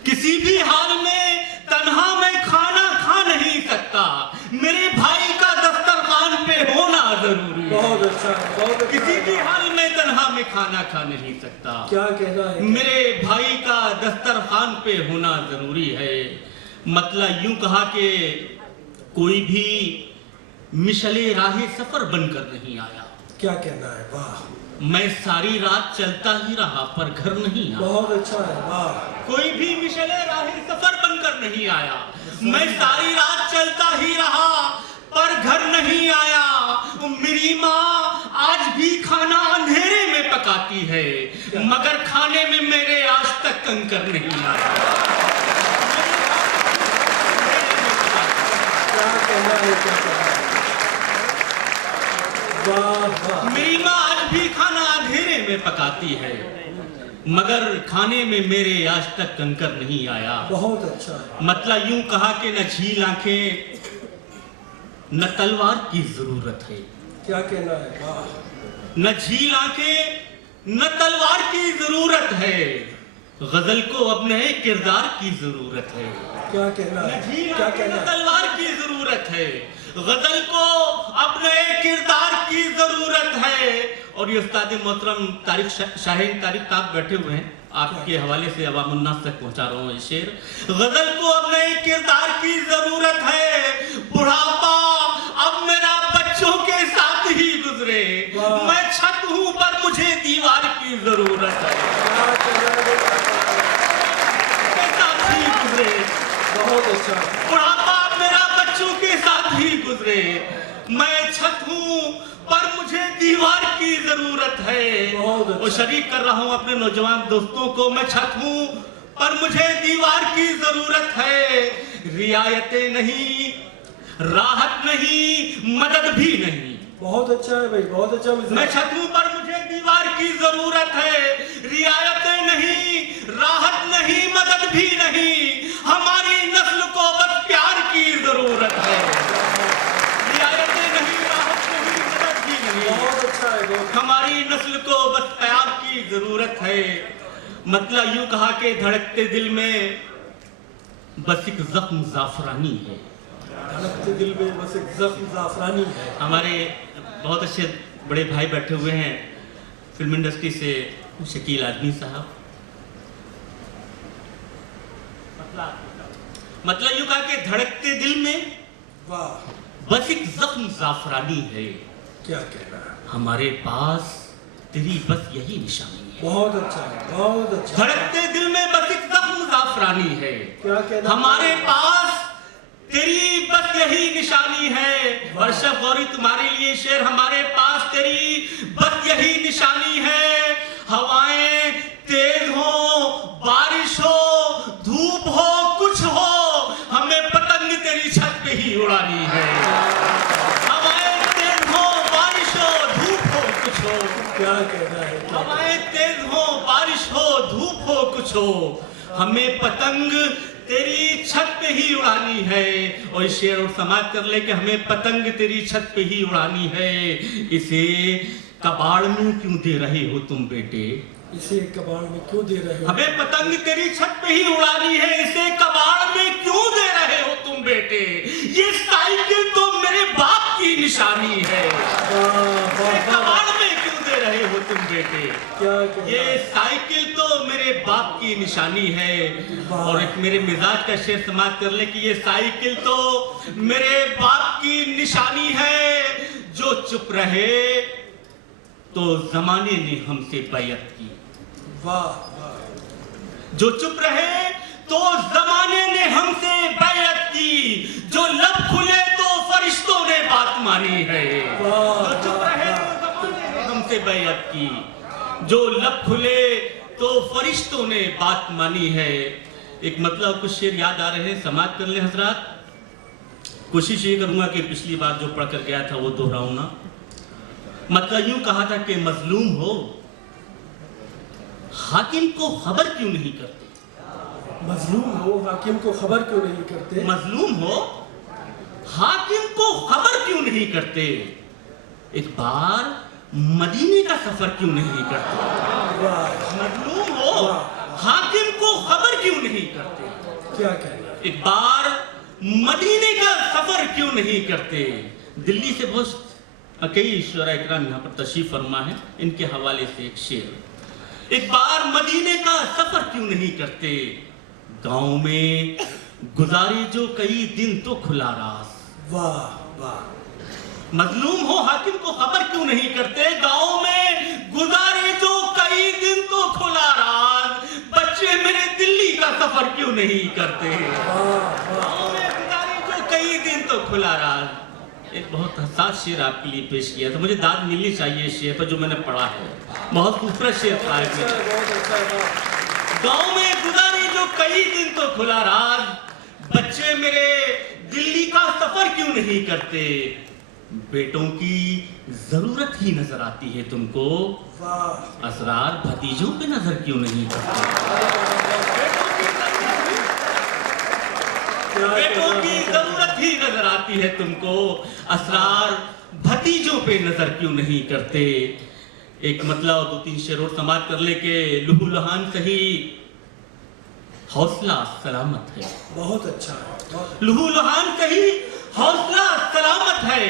किसी भी हाल में तन्हा मैं खाना खा नहीं सकता, मेरे भाई का दस्तरखान पे होना जरूरी है। बहुत अच्छा है, बहुत अच्छा। किसी भी हाल में तन्हा मैं खाना खा नहीं सकता, क्या कहना है? मेरे भाई का दस्तरखान पे होना जरूरी है। मतलब यूं कहा कि कोई भी मिशले राहे सफर बनकर नहीं आया। क्या कहना है? वाह। मैं सारी रात चलता ही रहा पर घर नहीं आया। बहुत अच्छा है, वाह। कोई भी मिशले राहे सफर बनकर नहीं आया, मैं सारी रात चलता ही रहा पर घर नहीं आया। मेरी माँ आज भी खाना अंधेरे में पकाती है, मगर खाने में मेरे आज तक कंकर नहीं आया। क्या कहना है? क्या कहना है? वाह वाह। मेरी माँ आज भी खाना अंधेरे में पकाती है, मगर खाने में मेरे आज तक कंकर नहीं आया। बहुत अच्छा है। मतलब यूं कहा कि न झील आंखें न तलवार की जरूरत है। क्या कहना है? वाह। न झील आंखें न तलवार की जरूरत है, गजल को अब नए किरदार की जरूरत है। क्या कहना है? न झील क्या आंखें कहना न है? तलवार की जरूरत है, गजल को अब नए किरदार की जरूरत है। और ये उस्ताद मोहतरम तारिक शाहीन तारिक साहब बैठे हुए हैं, आपके हवाले से अवामुन्नास तक पहुंचा रहा हूँ ये शेर। गजल को अब नए किरदार की जरूरत है, बुढ़ापा अब मेरा बच्चों के साथ ही गुजरे, मैं छत हूँ पर मुझे दीवार की जरूरत है। साथ ही गुजरे, बहुत अच्छा। बुढ़ापा अब मेरा बच्चों के साथ ही गुजरे, मैं छत हूँ पर मुझे दीवार की जरूरत है। और शरीक कर रहा हूँ अपने नौजवान दोस्तों को, मैं छत हूँ पर मुझे दीवार की जरूरत है। रियायतें नहीं राहत नहीं, मदद भी नहीं। बहुत अच्छा है भाई, बहुत अच्छा मिश्रा। मैं छत हूं पर मुझे दीवार की जरूरत है, रियायतें नहीं, राहत नहीं, मदद भी नहीं, हमारी नस्ल को बस प्यार की जरूरत है। रियायतें नहीं, राहत नहीं, मदद भी नहीं, बहुत अच्छा है, बहुत। हमारी नस्ल को बस प्यार की जरूरत है। मतलब यूं कहा कि धड़कते दिल में बस एक जख्म जाफरानी है, धड़कते दिल में बस एक जख्म जाफरानी है। हमारे बहुत अच्छे बड़े भाई बैठे हुए हैं फिल्म इंडस्ट्री से, शकील आदमी साहब। मतलब यूं कहा कि धड़कते दिल में वाह, बस एक जख्म जाफरानी है, क्या कहना है। हमारे पास तेरी बस यही निशानी है। बहुत अच्छा है, बहुत अच्छा। धड़कते दिल में बस एक जख्म जाफरानी है, क्या कहना। हमारे पास तेरी बस यही निशानी है। वर्षा गौरी तुम्हारे लिए शेर, हमारे पास तेरी बस यही निशानी है। हवाएं तेज हो, बारिश हो, धूप हो, कुछ हो, हमें पतंग तेरी छत पे ही उड़ानी है। हवाएं तेज हो, बारिश हो, धूप हो, कुछ हो, क्या कहना है। हवाएं तेज हो, बारिश हो, धूप हो, कुछ हो, हमें पतंग तेरी छत पे ही उड़ानी है। और शेर और समाज कर ले कि हमें पतंग तेरी छत पे ही उड़ानी है। इसे कबाड़ में क्यों दे रहे हो तुम बेटे, इसे कबाड़ में क्यों दे रहे हो। हमें पतंग तेरी छत पे ही उड़ानी है, इसे कबाड़ में क्यों दे रहे हो तुम बेटे। ये साइकिल तो मेरे बाप की निशानी है, इसे कबाड़ में क्यों दे रहे हो तुम बेटे। क्या कहना। ये साइकिल तो मेरे बाप की निशानी है। और एक मेरे मिजाज का शेर समाप्त कर ले कि ये साइकिल तो मेरे बाप की निशानी है। जो चुप रहे तो जमाने ने हमसे बैयत की, वाह वाह। जो चुप रहे तो जमाने ने हमसे बैयत की, जो लब खुले तो फरिश्तों ने बात मानी है। जो चुप रहे तो जमाने ने हमसे बैयत की, जो लब खुले तो फरिश्तों ने बात मानी है। एक मतलब कुछ शेर याद आ रहे हैं, समाज कर ले हजरात। कोशिश ये करूंगा कि पिछली बार जो पढ़ कर गया था वो दोहराऊं ना। मतलब यूं कहा था कि मजलूम हो, हाकिम को खबर क्यों नहीं करते। मजलूम हो, हाकिम को खबर क्यों नहीं करते। मजलूम हो, हाकिम को खबर क्यों नहीं करते। एक बार मदीने का सफर क्यों नहीं करते। मजलूम हो, हाकिम को खबर क्यों नहीं करते। क्या कहना। एक बार मदीने का सफर क्यों नहीं करते। दिल्ली से बहुत कई शुरा इकराम यहाँ पर तशरीफ फरमा है, इनके हवाले से एक शेर। एक बार मदीने का सफर क्यों नहीं करते, गांव में गुजारे जो कई दिन तो खुला रास। वाह वाह। मजलूम हो, हाकिम को खबर क्यों नहीं करते, गांव में गुजारे जो कई दिन तो खुला रास। बच्चे मेरे दिल्ली का सफर क्यों नहीं करते, गांव में गुजारे जो कई दिन तो खुला रास। एक बहुत हसास शेर आपके लिए पेश किया था, मुझे दाद मिलनी चाहिए शेर पर जो मैंने पढ़ा है, बहुत खूबसूरत शेर था। गांव में गुजारे जो कई दिन तो खुला राज, बच्चे मेरे दिल्ली का सफर क्यों नहीं करते। बेटों की जरूरत ही नजर आती है तुमको, असरार भतीजों पे नजर क्यों नहीं करते। बेटों की जरूरत ही नजर आती है तुमको, असरार भतीजों पे नजर क्यों नहीं करते। एक मतलब दो तीन शेर और समाज कर ले के लुहु लुहान सही हौसला सलामत है। बहुत अच्छा है। लुहु लुहान सही हौसला सलामत है,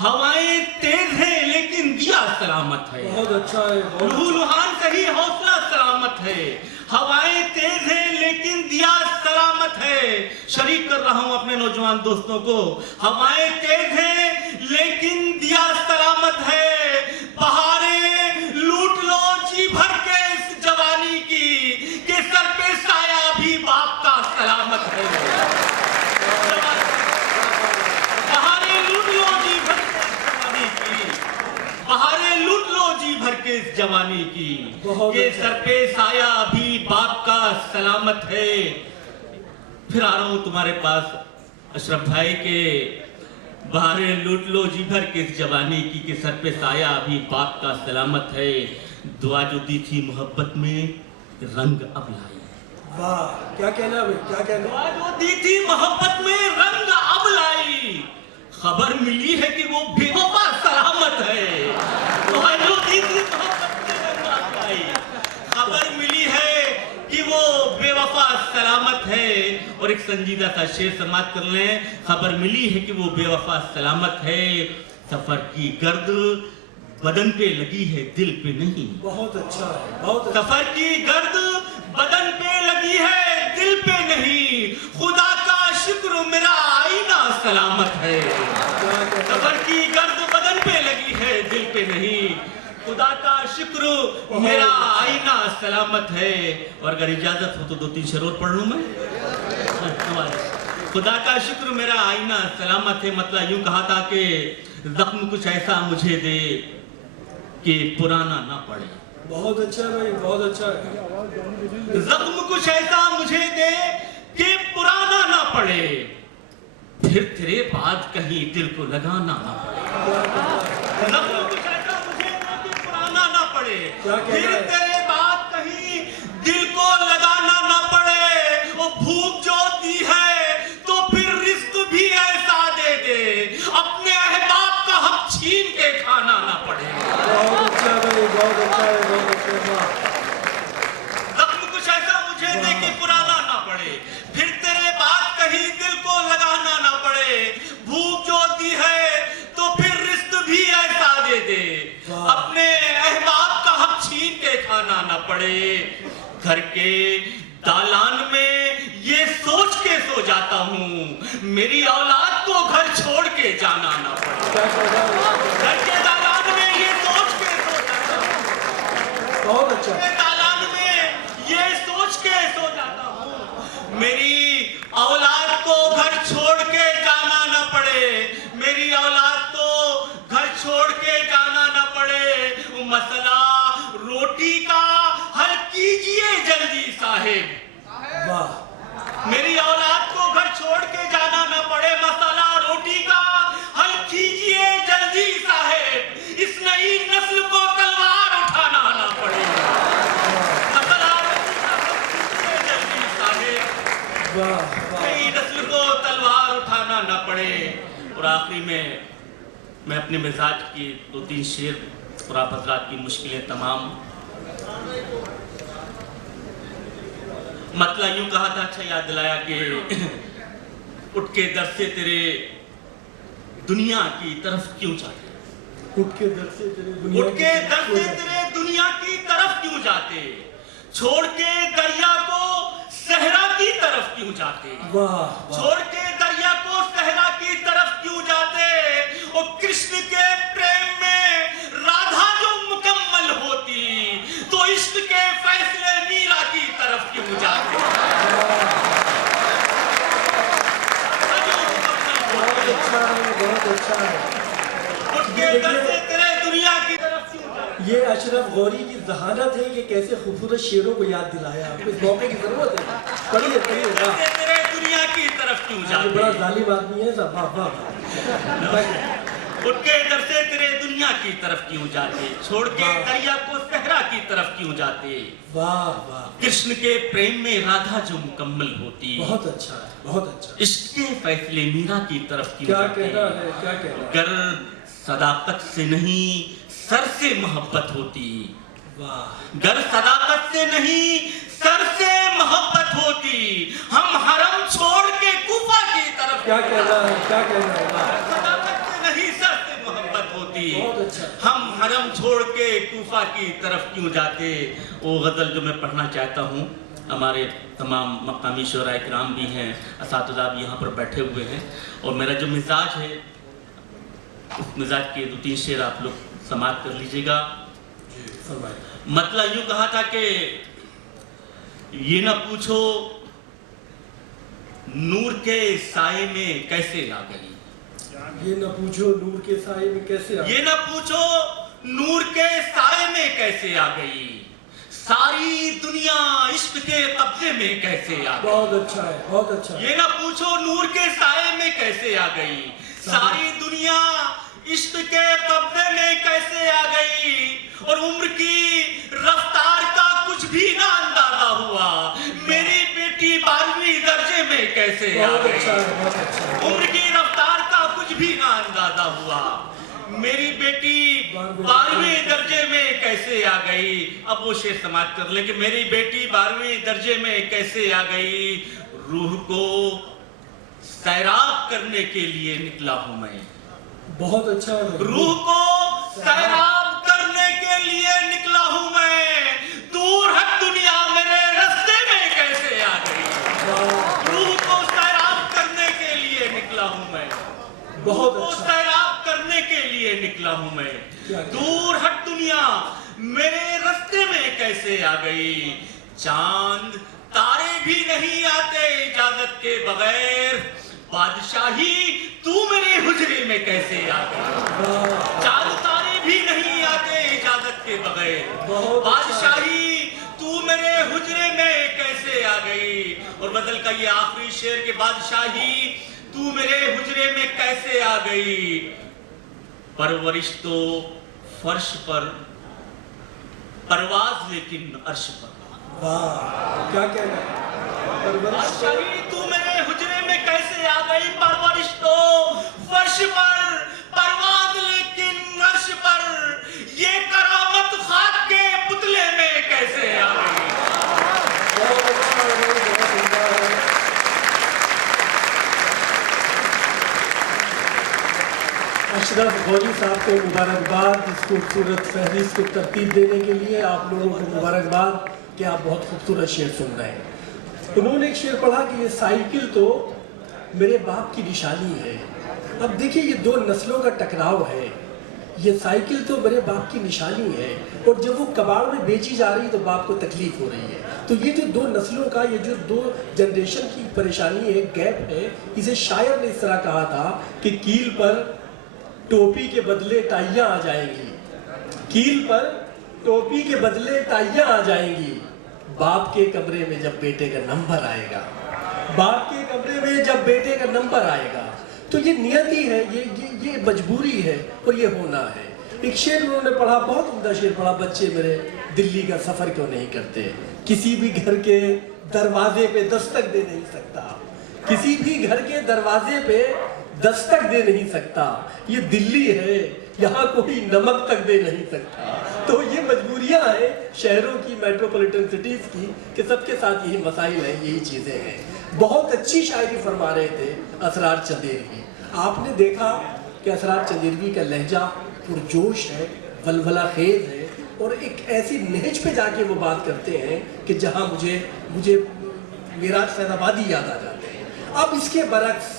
हवाएं तेज है लेकिन दिया सलामत है। बहुत अच्छा है। लुहु लुहान सही हौसला सलामत है, हवाएं तेज है लेकिन दिया सलामत है। शरीक कर रहा हूं अपने नौजवान दोस्तों को, हवाएं तेज है लेकिन दिया सलामत है। बहारें लूट लो जी भर के इस जवानी की, के सर पे साया भी बाप का सलामत है। बहारें लूट लो जी भर के इस जवानी की, बहारें लूट लो जी भर के इस जवानी की, के सर पे साया भी बाप का सलामत है। फिर आ रहा हूं तुम्हारे पास अशरफ भाई के बाहरें लूट लो जी भर के इस जवानी की कि सर पे साया अभी बाप का सलामत है। दुआ जो दी थी मोहब्बत में रंग अब लाई। वाह, क्या कहना भाई, क्या कहना। दुआ जो दी थी मोहब्बत में रंग अब लाई। खबर मिली है कि वो बेवफा सलामत है। दुआ जो दी थी मोहब्बत में रंग अब लाई। खबर मिली है कि वो बेवफा सलामत है। और एक संजीदा सा शेर समाप्त कर लें। खबर मिली है कि वो बेवफा सलामत है। सफर की गर्द बदन पे लगी है दिल पे नहीं। बहुत अच्छा है, बहुत अच्छा। सफर की गर्द बदन पे लगी है दिल पे नहीं। खुदा का शुक्र मेरा आईना सलामत है। सफर की गर्द बदन पे लगी है दिल पे नहीं। खुदा का शुक्र मेरा आईना सलामत है। और अगर इजाजत हो तो 2-3 शेर और पढ़ लूं मैं। खुदा का शुक्र मेरा आईना सलामत है। मतलब यूं कहा था कि जख्म कुछ ऐसा मुझे दे कि पुराना ना पड़े। बहुत अच्छा है भाई, बहुत अच्छा है। जख्म कुछ ऐसा मुझे दे कि पुराना ना पड़े। फिर तेरे बाद कहीं दिल को लगाना ना पड़े। जख्म कुछ ऐसा मुझे दे कि पुराना ना पड़े। फिर तेरे बाद कहीं दिल को लगाना ना पड़े। वो भूख जो दी है तो फिर रिस्क भी ऐसा दे दे अपने अहबाब का हक छीन के खाना ना पड़े। बहुत अच्छा भाई, बहुत अच्छा है, बहुत अच्छा। जख्म कुछ ऐसा मुझे दे कि पुराना ना पड़े। फिर तेरे बाद कहीं दिल को लगाना ना पड़े। भूख जो दी है तो फिर रिश्त भी ऐसा दे दे अपने अहबाब का हक छीन के खाना ना पड़े। घर के दालान में ये सोच के सो जाता हूँ मेरी औलाद को घर छोड़ के जाना ना पड़े। घर के दालान में ये सोच के सो जाता हूँ। बहुत अच्छा। दालान में ये सोच के सो जाता हूँ मेरी औलाद को घर छोड़ के जाना ना पड़े। मेरी औलाद को घर छोड़ के जाना ना पड़े। मसला रोटी का हल कीजिए जल्दी साहिब। वाह। मेरी औलाद को घर छोड़ के जाना ना पड़े। मसला रोटी का हल कीजिए जल्दी साहिब। इस नई नस्ल को तलवार उठाना ना पड़े। मसला रोटी का हल कीजिए जल्दी साहिब। वाह। नई नस्ल को तलवार उठाना ना पड़े। और आखिरी में मैं अपने मिजाज की 2-3 शेर और आप हजरात की मुश्किलें तमाम। मतलब यूं कहा था, अच्छा याद दिलाया कि उठ के दर से तेरे दुनिया की तरफ क्यों जाते। उठ के दर से तेरे दुनिया उठ के दर से तेरे दुनिया की तरफ क्यों जाते। छोड़ के दरिया को सहरा की तरफ क्यों जाते। वाह। छोड़ के दरिया को सहरा की तरफ क्यों जाते। और कृष्ण के प्रेम में राधा जो मुकम्मल होती तो इश्क के फैसले मीरा की तरफ क्यों जाते। बहुत अच्छा है, बहुत अच्छा है। उठ के दर से तेरे दुनिया की तरफ क्यों जाते। ये अशरफ गौरी की जहानत है कि कैसे खूबसूरत शेरों को याद दिलाया। आपको इस मौके की जरूरत है। पढ़िए पढ़िए। वाह। तेरे दुनिया की तरफ क्यों ये जाते। बड़ा जालिम आदमी है सब। वाह वाह। उठ के दर से तेरे दुनिया की तरफ क्यों जाते। छोड़ के दरिया को सहरा की तरफ क्यों जाते। वाह वाह। कृष्ण के प्रेम में राधा जो मुकम्मल होती। बहुत अच्छा है, बहुत अच्छा। इश्क के फैसले मीरा की तरफ क्यों क्या जाते। कहना है, क्या कहना है। गर सदाकत से नहीं सर से मोहब्बत होती। वाह। गर सदाकत से नहीं सर से मोहब्बत होती हम हरम छोड़ के कूफा की तरफ। क्या कहना है, क्या कहना है। सदाकत से नहीं सर से मोहब्बत होती बहुत अच्छा। हम हरम छोड़ के कूफा की तरफ क्यों जाते। वो गज़ल जो मैं पढ़ना चाहता हूँ, हमारे तमाम मकामी शोरा इकराम भी हैं, असातिज़ा भी यहाँ पर बैठे हुए हैं। और मेरा जो मिजाज है उस मिजाज के 2-3 शेर आप लोग समाप्त कर लीजिएगा। मतलब यूं कहा था कि ये ना पूछो नूर के साए में कैसे आ गई। ये ना पूछो नूर के साए में कैसे आ गई। ये ना पूछो नूर के साए में कैसे आ गई। सारी दुनिया इश्क के कब्जे में कैसे आ गई। बहुत अच्छा है, बहुत अच्छा है। ये ना पूछो नूर के साए में कैसे आ गई। सारी दुनिया इश्क के कब्जे में कैसे आ गई और उम्र की रफ्तार का कुछ भी ना अंदाजा हुआ। मेरी बेटी 12वीं दर्जे में कैसे आ बहुत गई, अच्छा है, बहुत अच्छा है। उम्र की रफ्तार का कुछ भी ना अंदाजा हुआ। मेरी बेटी 12वीं दर्जे में कैसे आ गई। अब वो शेर समाप्त कर ले कि मेरी बेटी 12वीं दर्जे में कैसे आ गई। रूह को सैराब करने के लिए निकला हूं मैं, बहुत अच्छा है। रूह को सैराब करने के लिए निकला हूं मैं। दूर हट दुनिया मेरे रास्ते में कैसे आ गई। रूह को सैराब करने के लिए निकला हूं मैं, बहुत रूह को अच्छा। सैराब करने के लिए निकला हूं मैं। दूर हट दुनिया मेरे रास्ते में कैसे आ गई। चांद तारे भी नहीं आते इजाजत के बगैर। बादशाही तू मेरे हुजरे में कैसे आ गई। चांद तारे भी नहीं आते इजाजत के बगैर। बादशाही तू मेरे हुजरे में कैसे आ गई। और बदल का ये आखिरी शेर के बादशाही तू मेरे हुजरे में कैसे आ गई। परवरिश तो फर्श पर, परवाज लेकिन अर्श पर। वाह, क्या कहना है। बादशाही तू मेरे हुजरे में कैसे आ गई। परवरिश तो फर्श पर, परवाज लेकिन अर्श पर। ये करामत खाक के पुतले में कैसे आ गई। अशरफ गौरी साहब को मुबारकबाद इस खूबसूरत फहरिस्त को तरतीब देने के लिए। आप लोगों को मुबारकबाद कि आप बहुत खूबसूरत शेर सुन रहे हैं। उन्होंने एक शेर पढ़ा कि ये साइकिल तो मेरे बाप की निशानी है। अब देखिए ये दो नस्लों का टकराव है। ये साइकिल तो मेरे बाप की निशानी है और जब वो कबाड़ में बेची जा रही है तो बाप को तकलीफ हो रही है। तो ये जो दो नस्लों का, ये जो दो जनरेशन की परेशानी है, गैप है, इसे शायर ने इस तरह कहा था कि कील पर टोपी के बदले टाइयां आ जाएंगी। कील पर टोपी के बदले टाइयां आ जाएंगी। बाप के कमरे में जब बेटे का नंबर आएगा, बाप के कमरे में जब बेटे का नंबर आएगा। तो ये नियति है, ये मजबूरी है और ये होना है। एक शेर उन्होंने पढ़ा, बहुत उम्दा शेर पढ़ा, बच्चे मेरे दिल्ली का सफर क्यों नहीं करते। किसी भी घर के दरवाजे पे दस्तक दे नहीं सकता, किसी भी घर के दरवाजे पे दस्तक दे नहीं सकता। ये दिल्ली है, यहाँ कोई नमक तक दे नहीं सकता। तो ये मजबूरियां हैं शहरों की, मेट्रोपॉलिटन सिटीज की, कि सबके साथ यही मसाइल हैं, यही चीजें हैं। बहुत अच्छी शायरी फरमा रहे थे असरार चंदेरवी। आपने देखा कि असरार चंदेरवी का लहजा पुरजोश है, वलवला खेज है और एक ऐसी नहज पे जाके वो बात करते हैं कि जहाँ मुझे मेराज फैजाबादी याद आ जाते हैं। अब इसके बरक्स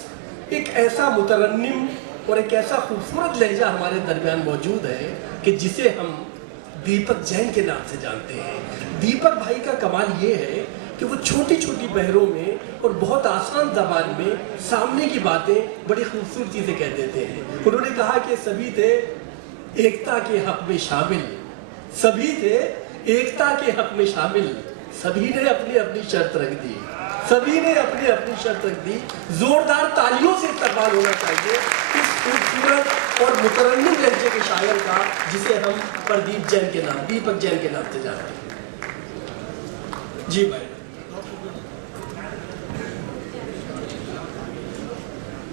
एक ऐसा मुतरन्निम और एक ऐसा खूबसूरत लहजा हमारे दरमियान मौजूद है कि जिसे हम दीपक जैन के नाम से जानते हैं। दीपक भाई का कमाल ये है कि वो छोटी छोटी बहरों में और बहुत आसान ज़बान में सामने की बातें बड़ी खूबसूरती से कह देते हैं। उन्होंने कहा कि सभी थे एकता के हक में शामिल, सभी थे एकता के हक में शामिल, सभी ने अपनी अपनी शर्त रख दी, सभी ने अपनी अपनी शर्त रख दी। जोरदार तालियों से इस्तकबाल होना चाहिए इस खूबसूरत और मुतरन्निम लहजे के शायर का, जिसे हम प्रदीप जैन के नाम, दीपक जैन के नाम से जानते हैं। जी भाई,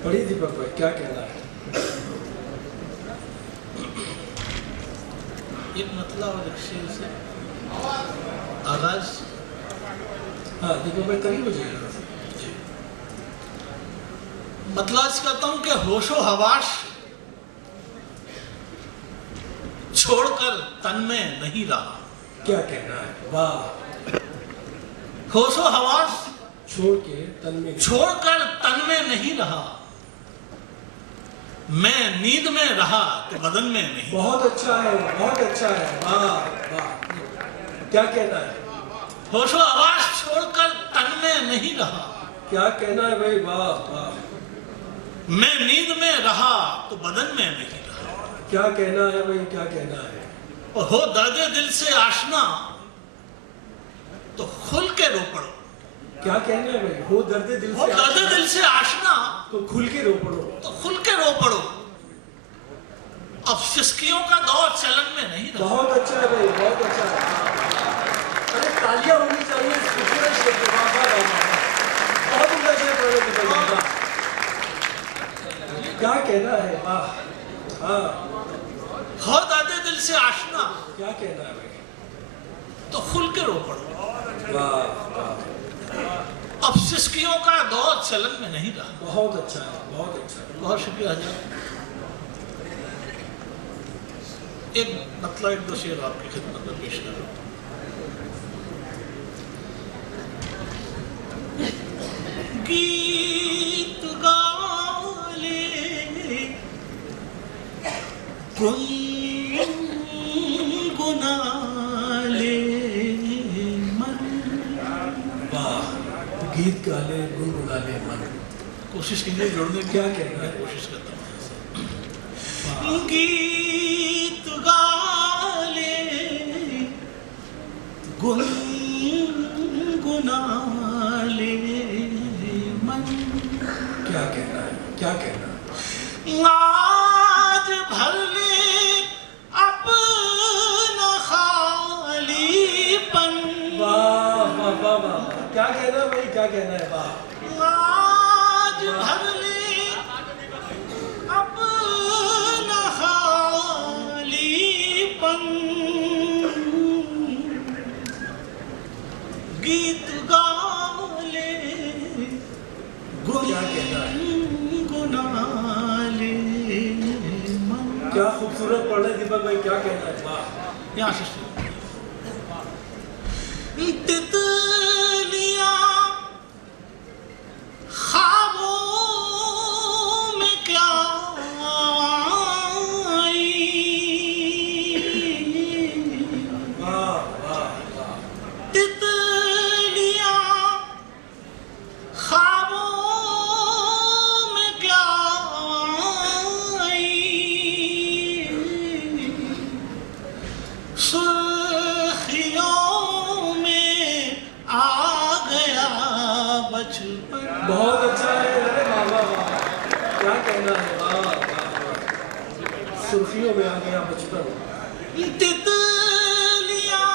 पढ़िए दीपक भाई, क्या कहना है। एक मतलब और एक शेर से आगाज। हाँ दीपक भाई, करीब हो जाएगा। मतलब करता हूं कि होशो हवास छोड़कर तन में नहीं रहा। क्या कहना है, वाह। होशो हवास छोड़कर तन में नहीं रहा। मैं नींद में रहा तो बदन में नहीं। बहुत अच्छा है, बहुत अच्छा है, वाह वाह। क्या कहना है, होशो हवास छोड़कर तन में नहीं रहा। क्या कहना है भाई, वाह वाह। मैं नींद में रहा तो बदन में नहीं रहा। क्या कहना है भाई, क्या कहना है। और हो दर्दे दिल से आशना तो खुल के रो पड़ो। क्या कहना है भाई? हो दर्द दिल हो से दर्द दिल से आशना तो खुल के रो पड़ो। तो खुल के रो पड़ो। अब सिस्कियों का दौर चलन में नहीं रहा। बहुत अच्छा है भाई, बहुत अच्छा है। अरे तालियां होनी चाहिए इस खूबसूरत शेर के। वाह वाह वाह वाह, बहुत उम्दा शेर पढ़ रहे थे भाई, वाह। क्या कहना है? वाह, हाँ, हो दर्द दिल से आशना क्या कहना है भाई? तो खुल के रो पड़ो। वाह वाह, अब सिस्कियों का दौर चलन में नहीं रहा। बहुत अच्छा है, बहुत अच्छा है। बहुत शुक्रिया हज़रत। एक मतलब एक दो शेर आपकी खिदमत में पेश कर रहा हूँ। गीत गाले गुनगुनाले मन। वाह, गीत गा ले, गुनगुना ले मन। कोशिश कीजिए जोड़ने की। क्या कहना है? कोशिश करता हूँ। गीत गाले गुनगुनाले मन। क्या कहना है? क्या कहना है? आज भर ले अपना खालीपन। वाह वाह वाह वाह, क्या कहना है भाई? क्या कहना है? वाह, आज भर ले अपना खालीपन। गीत गा ले क्या कहना है? गुनगुना ले मन। क्या खूबसूरत पढ़ रहे दीपक भाई, क्या कहना है? वाह, यहाँ से तितलियाँ ख्वाबों में क्या आई। वाह वाह वाह, तितलियाँ ख्वाबों में क्या आई। सुर्खियों में आ गया बचपन। बहुत अच्छा है। अरे वाह वाह वाह, क्या कहना है? वाह वाह वाह, सुर्खियों में आ गया बचपन। तितलियाँ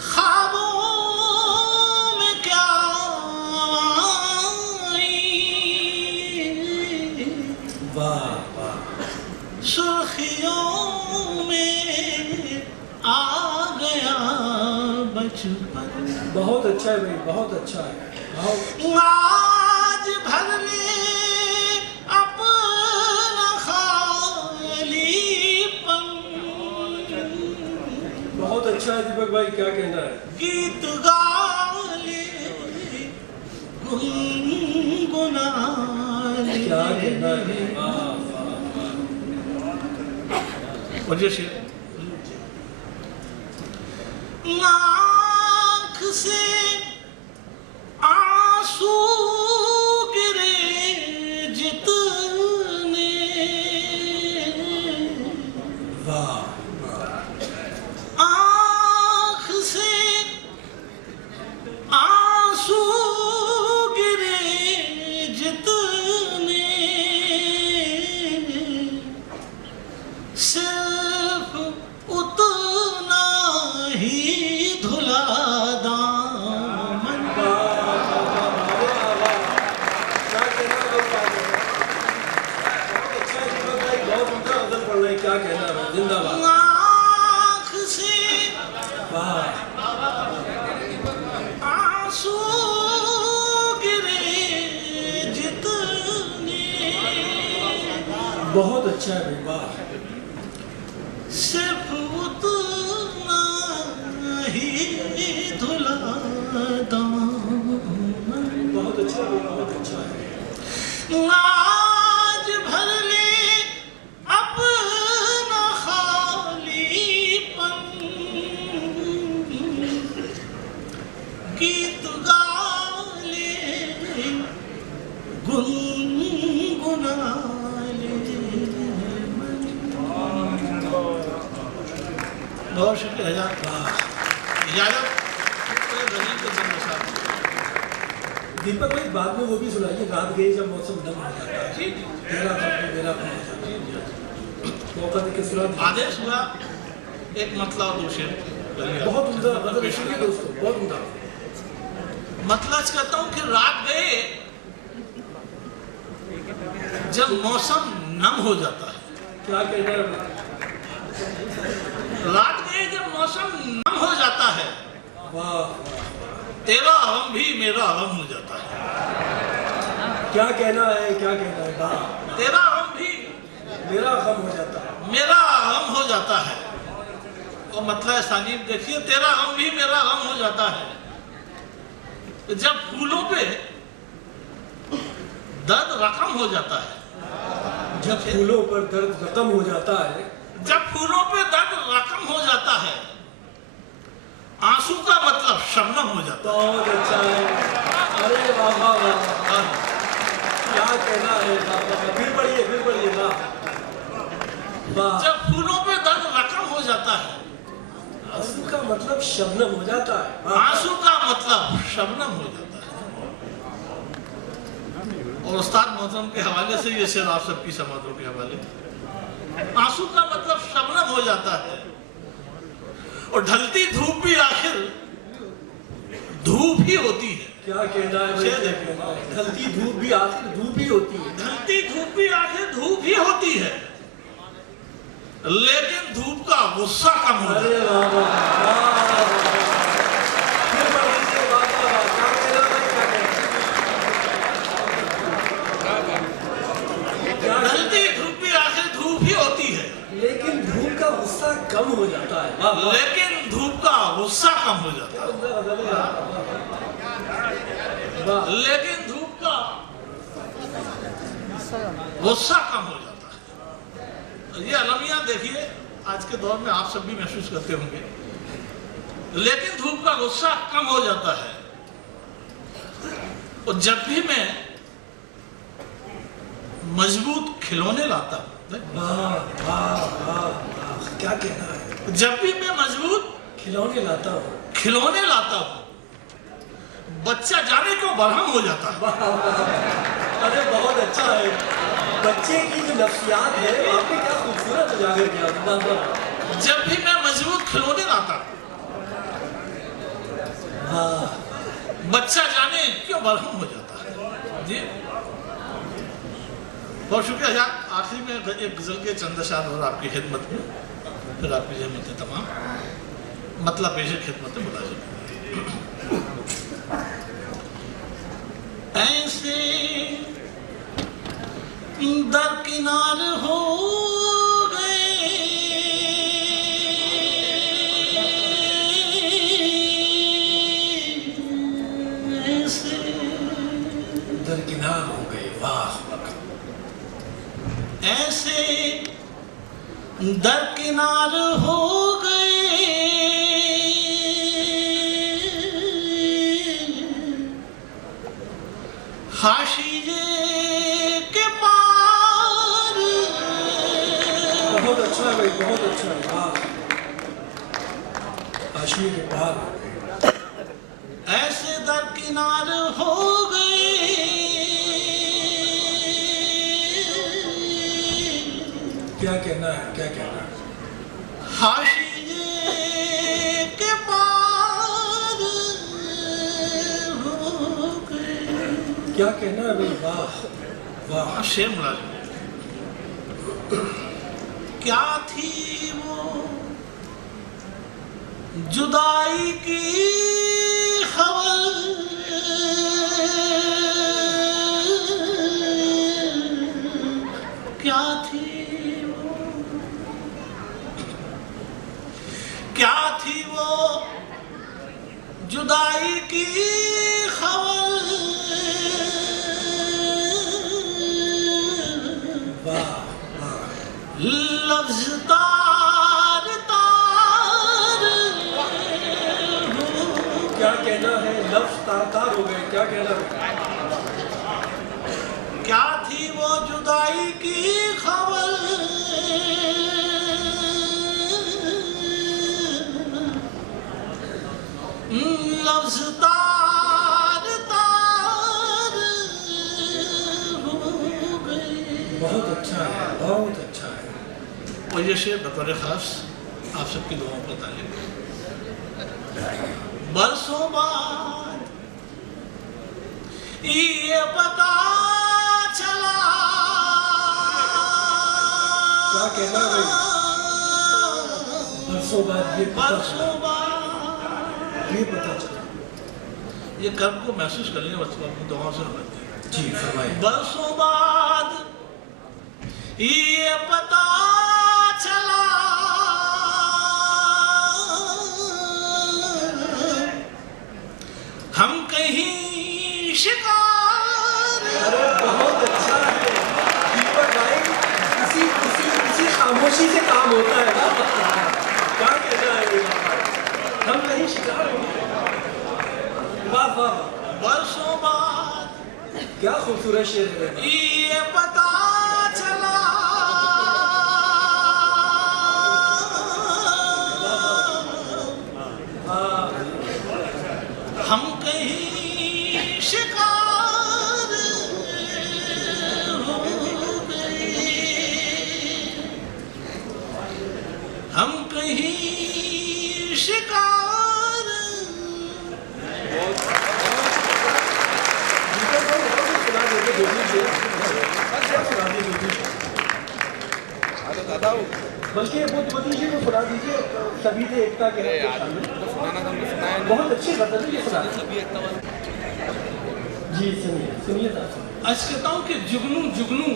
ख्वाबों में क्या आई। वाह वाह, सुर्खियों में आ गया बचपन। बहुत अच्छा है भाई, बहुत अच्छा है। बहुत आज भर ले अपना खालीपन। बहुत अच्छा है दीपक भाई, क्या कहना है? गीत गा ले गुनगुना ले। क्या कहना है? वाह वाह वाह, वजह से आँख से आंसू गिरे जितने। वाह, आँख से आंसू गिरे जितने। सिर्फ उतना ही धुला दामन। क्या कहना है? अच्छा है दीपक भाई, बहुत उम्दा गजल पढ़ रहे हैं। क्या कहना है? जिंदाबाद। आँख से वाह, आंसू गिरे जितने। बहुत अच्छा है भाई, वाह। सिर्फ उतना ही धुला दामन। बहुत अच्छा है, बहुत अच्छा है। आज भर ले अपना खालीपन। गीत गा ले गुनगुना ले मन। बहुत शुक्रिया इजाजत। दीपक भाई बाद में वो भी सुनाइए, रात गई जब मौसम नम हो जाता है, तेरा कब मेरा मौका देके सुना दीजिए। आदेश हुआ एक मतलब और दूसरे बहुत उम्दा, मतलब सुनिए दोस्तों, बहुत उम्दा। मतलब कहता हूँ कि रात गए जब मौसम नम हो जाता है। क्या कहना है? रात गए जब मौसम नम हो जाता है, वाह, तेरा गम भी मेरा गम हो जाता है। क्या कहना है, क्या कहना है? वाह, तेरा गम भी मेरा गम हो जाता है। मेरा गम हो जाता है। और मतलब सानीब देखिए, तेरा गम भी मेरा गम हो जाता है। जब फूलों पे दर्द रकम हो जाता है, जब फूलों पर दर्द रकम हो जाता है, जब फूलों पे दर्द रकम हो जाता है, आंसू का मतलब शबनम हो जाता बहुत अच्छा है। अरे वाह वाह वाह, क्या कहना है? फिर पढ़िए वाह वाह। जब फूलों पे दर्द रकम हो जाता है, आंसू का मतलब शबनम हो जाता है। आंसू का मतलब शबनम हो जाता है। और उस्ताद मोहतरम के हवाले से ये शेर आप सबकी समातों के हवाले, आंसू का मतलब शबनम हो जाता है। और ढलती धूप भी आखिर धूप ही होती है। क्या कहना है? ढलती धूप भी आखिर धूप ही होती है। ढलती धूप भी आखिर धूप ही होती है, लेकिन धूप का गुस्सा कम हो जाता है। अरे वाह वाह, फिर पढ़िए, वाह वाह वाह, क्या कहना भाई, क्या कहना? ढलती धूप भी आखिर धूप ही होती है, लेकिन धूप का गुस्सा कम हो जाता है। वाह वाह, लेकिन धूप का गुस्सा कम हो जाता है। वाह, लेकिन धूप का गुस्सा कम हो जाता है। ये अलमिया देखिए, आज के दौर में आप सब भी महसूस करते होंगे। लेकिन धूप का गुस्सा कम हो जाता है। और जब भी मैं मजबूत खिलौने लाता हूं, वाह वाह वाह, क्या कहना है? जब भी मैं मजबूत खिलौने लाता हूँ, खिलौने लाता हूं, बच्चा जाने को बरहम हो जाता है। वाह वाह, अरे बहुत अच्छा है। बच्चे की जो नफ्सियात है आपने क्या खूबसूरत उजागर किया। वाह वाह, जब भी मैं मजबूत खिलौने लाता हूं, वाह, बच्चा जाने क्यों बरहम हो जाता है। जी बहुत शुक्रिया यार। आखिरी में एक गजल के चंद अशार और आपकी खिदमत में, फिर आपकी जहमत तमाम मतलब पेश खिदमत में मुलाजिम। ऐसे दरकिनार हो गए, ऐसे दरकिनार हो गए। वाह, ऐसे दरकिनार हो गए, हाशिए के पार। बहुत अच्छा है भाई, बहुत अच्छा है। वाह, हाशिए के पार। ऐसे दरकिनार हो गए, क्या कहना है, क्या कहना है? हाशिए के पार हो गए। क्या कहना है भाई? वाह वाह, शेर मुलाजिम। क्या थी वो जुदाई की खबर, क्या थी वो, क्या थी वो जुदाई की खबर, वाह वाह, लफ्ज तार तार क्या कहना है? लफ्ज तार हो गए। क्या कहना है? क्या थी वो जुदाई की खबर, लफ्ज तार तार वजह से बतौर खास आप सबकी दुआओं पर तालीम। बरसों बाद ये पता चला, क्या कहना है भाई? बरसों बाद ये पता चला, ये कर्म को महसूस कर लेंगे बच्चों अपनी दुआओं से मदद जी फरमाइए। बरसों बाद ये पता चला, हम कहीं शिकार। अरे बहुत अच्छा है दीपक भाई, इसी खामोशी से काम होता है ना। क्या कहना है ये? हम कहीं शिकार हो गए। वाह वाह, बरसों बाद क्या खूबसूरत शेर है। ये पता चला, हम कहीं शिकार हो गए, हम कहीं शिकार। बल्कि बुद्ध जी को सुना दीजिए, सभी ने एकता के बहुत अच्छी गजल है ये, सुना जी। सुनिए आज कहता हूं कि जुगनू जुगनू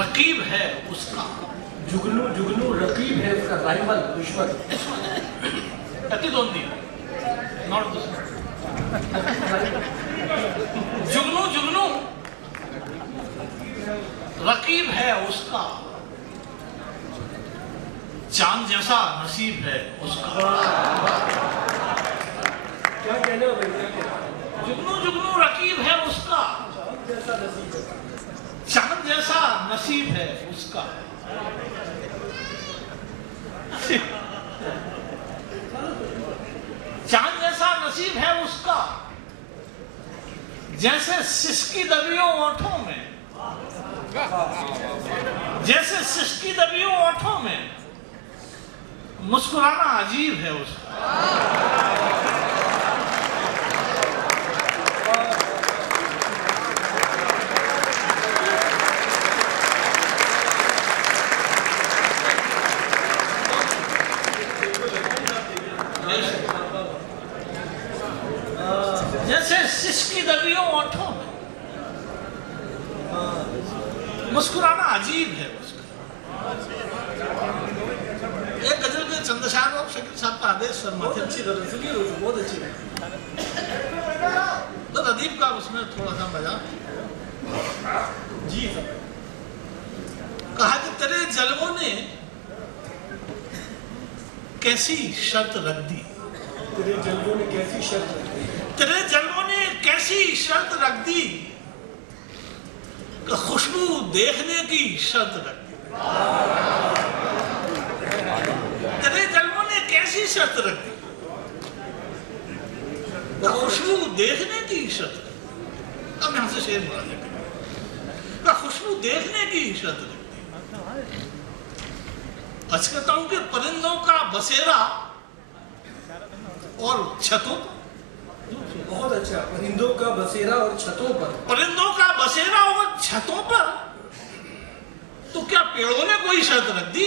रकीब है उसका, जुगनू जुगनू रकीब है उसका, राइवल दुश्मन। प्रतिद्वंदी नॉट दुश्मन। जुगनू जुगनू रकीब है उसका, चांद जैसा नसीब है उसका। क्या कहना है? जुगनू जुगनू रकीब है उसका, चांद जैसा नसीब है उसका। चांद जैसा नसीब है उसका, जैसे सिसकी दबियों ओठों में, जैसे सिसकी दबियों ओठों में मुस्कुराना अजीब है उसका। जैसे सिसकी दबियों ओठों में मुस्कुराना अजीब है उसका। एक गजल के चंद्रशाह और शकील साहब का आदेश फरमाते हैं, अच्छी गजल सुनिए, बहुत अच्छी। तो अदीब का उसमें थोड़ा सा मजा जी। कहा कि तेरे जलवों ने कैसी शर्त रख दी, तेरे जलवों ने कैसी शर्त रख दी, तेरे जलवों ने कैसी शर्त रख दी कि खुशबू देखने की शर्त रख दी। तेरे जलवों ने कैसी शर्त रख दी कि खुशबू देखने की शर्त रख दी। अब यहां से शेर बोला जाएगा, खुशबू देखने की शर्त रख दी। आज कहता हूं कि परिंदों का बसेरा और छतों, बहुत अच्छा। परिंदों का बसेरा और छतों पर, परिंदों का बसेरा और छतों पर, तो क्या पेड़ों ने कोई शर्त रख दी?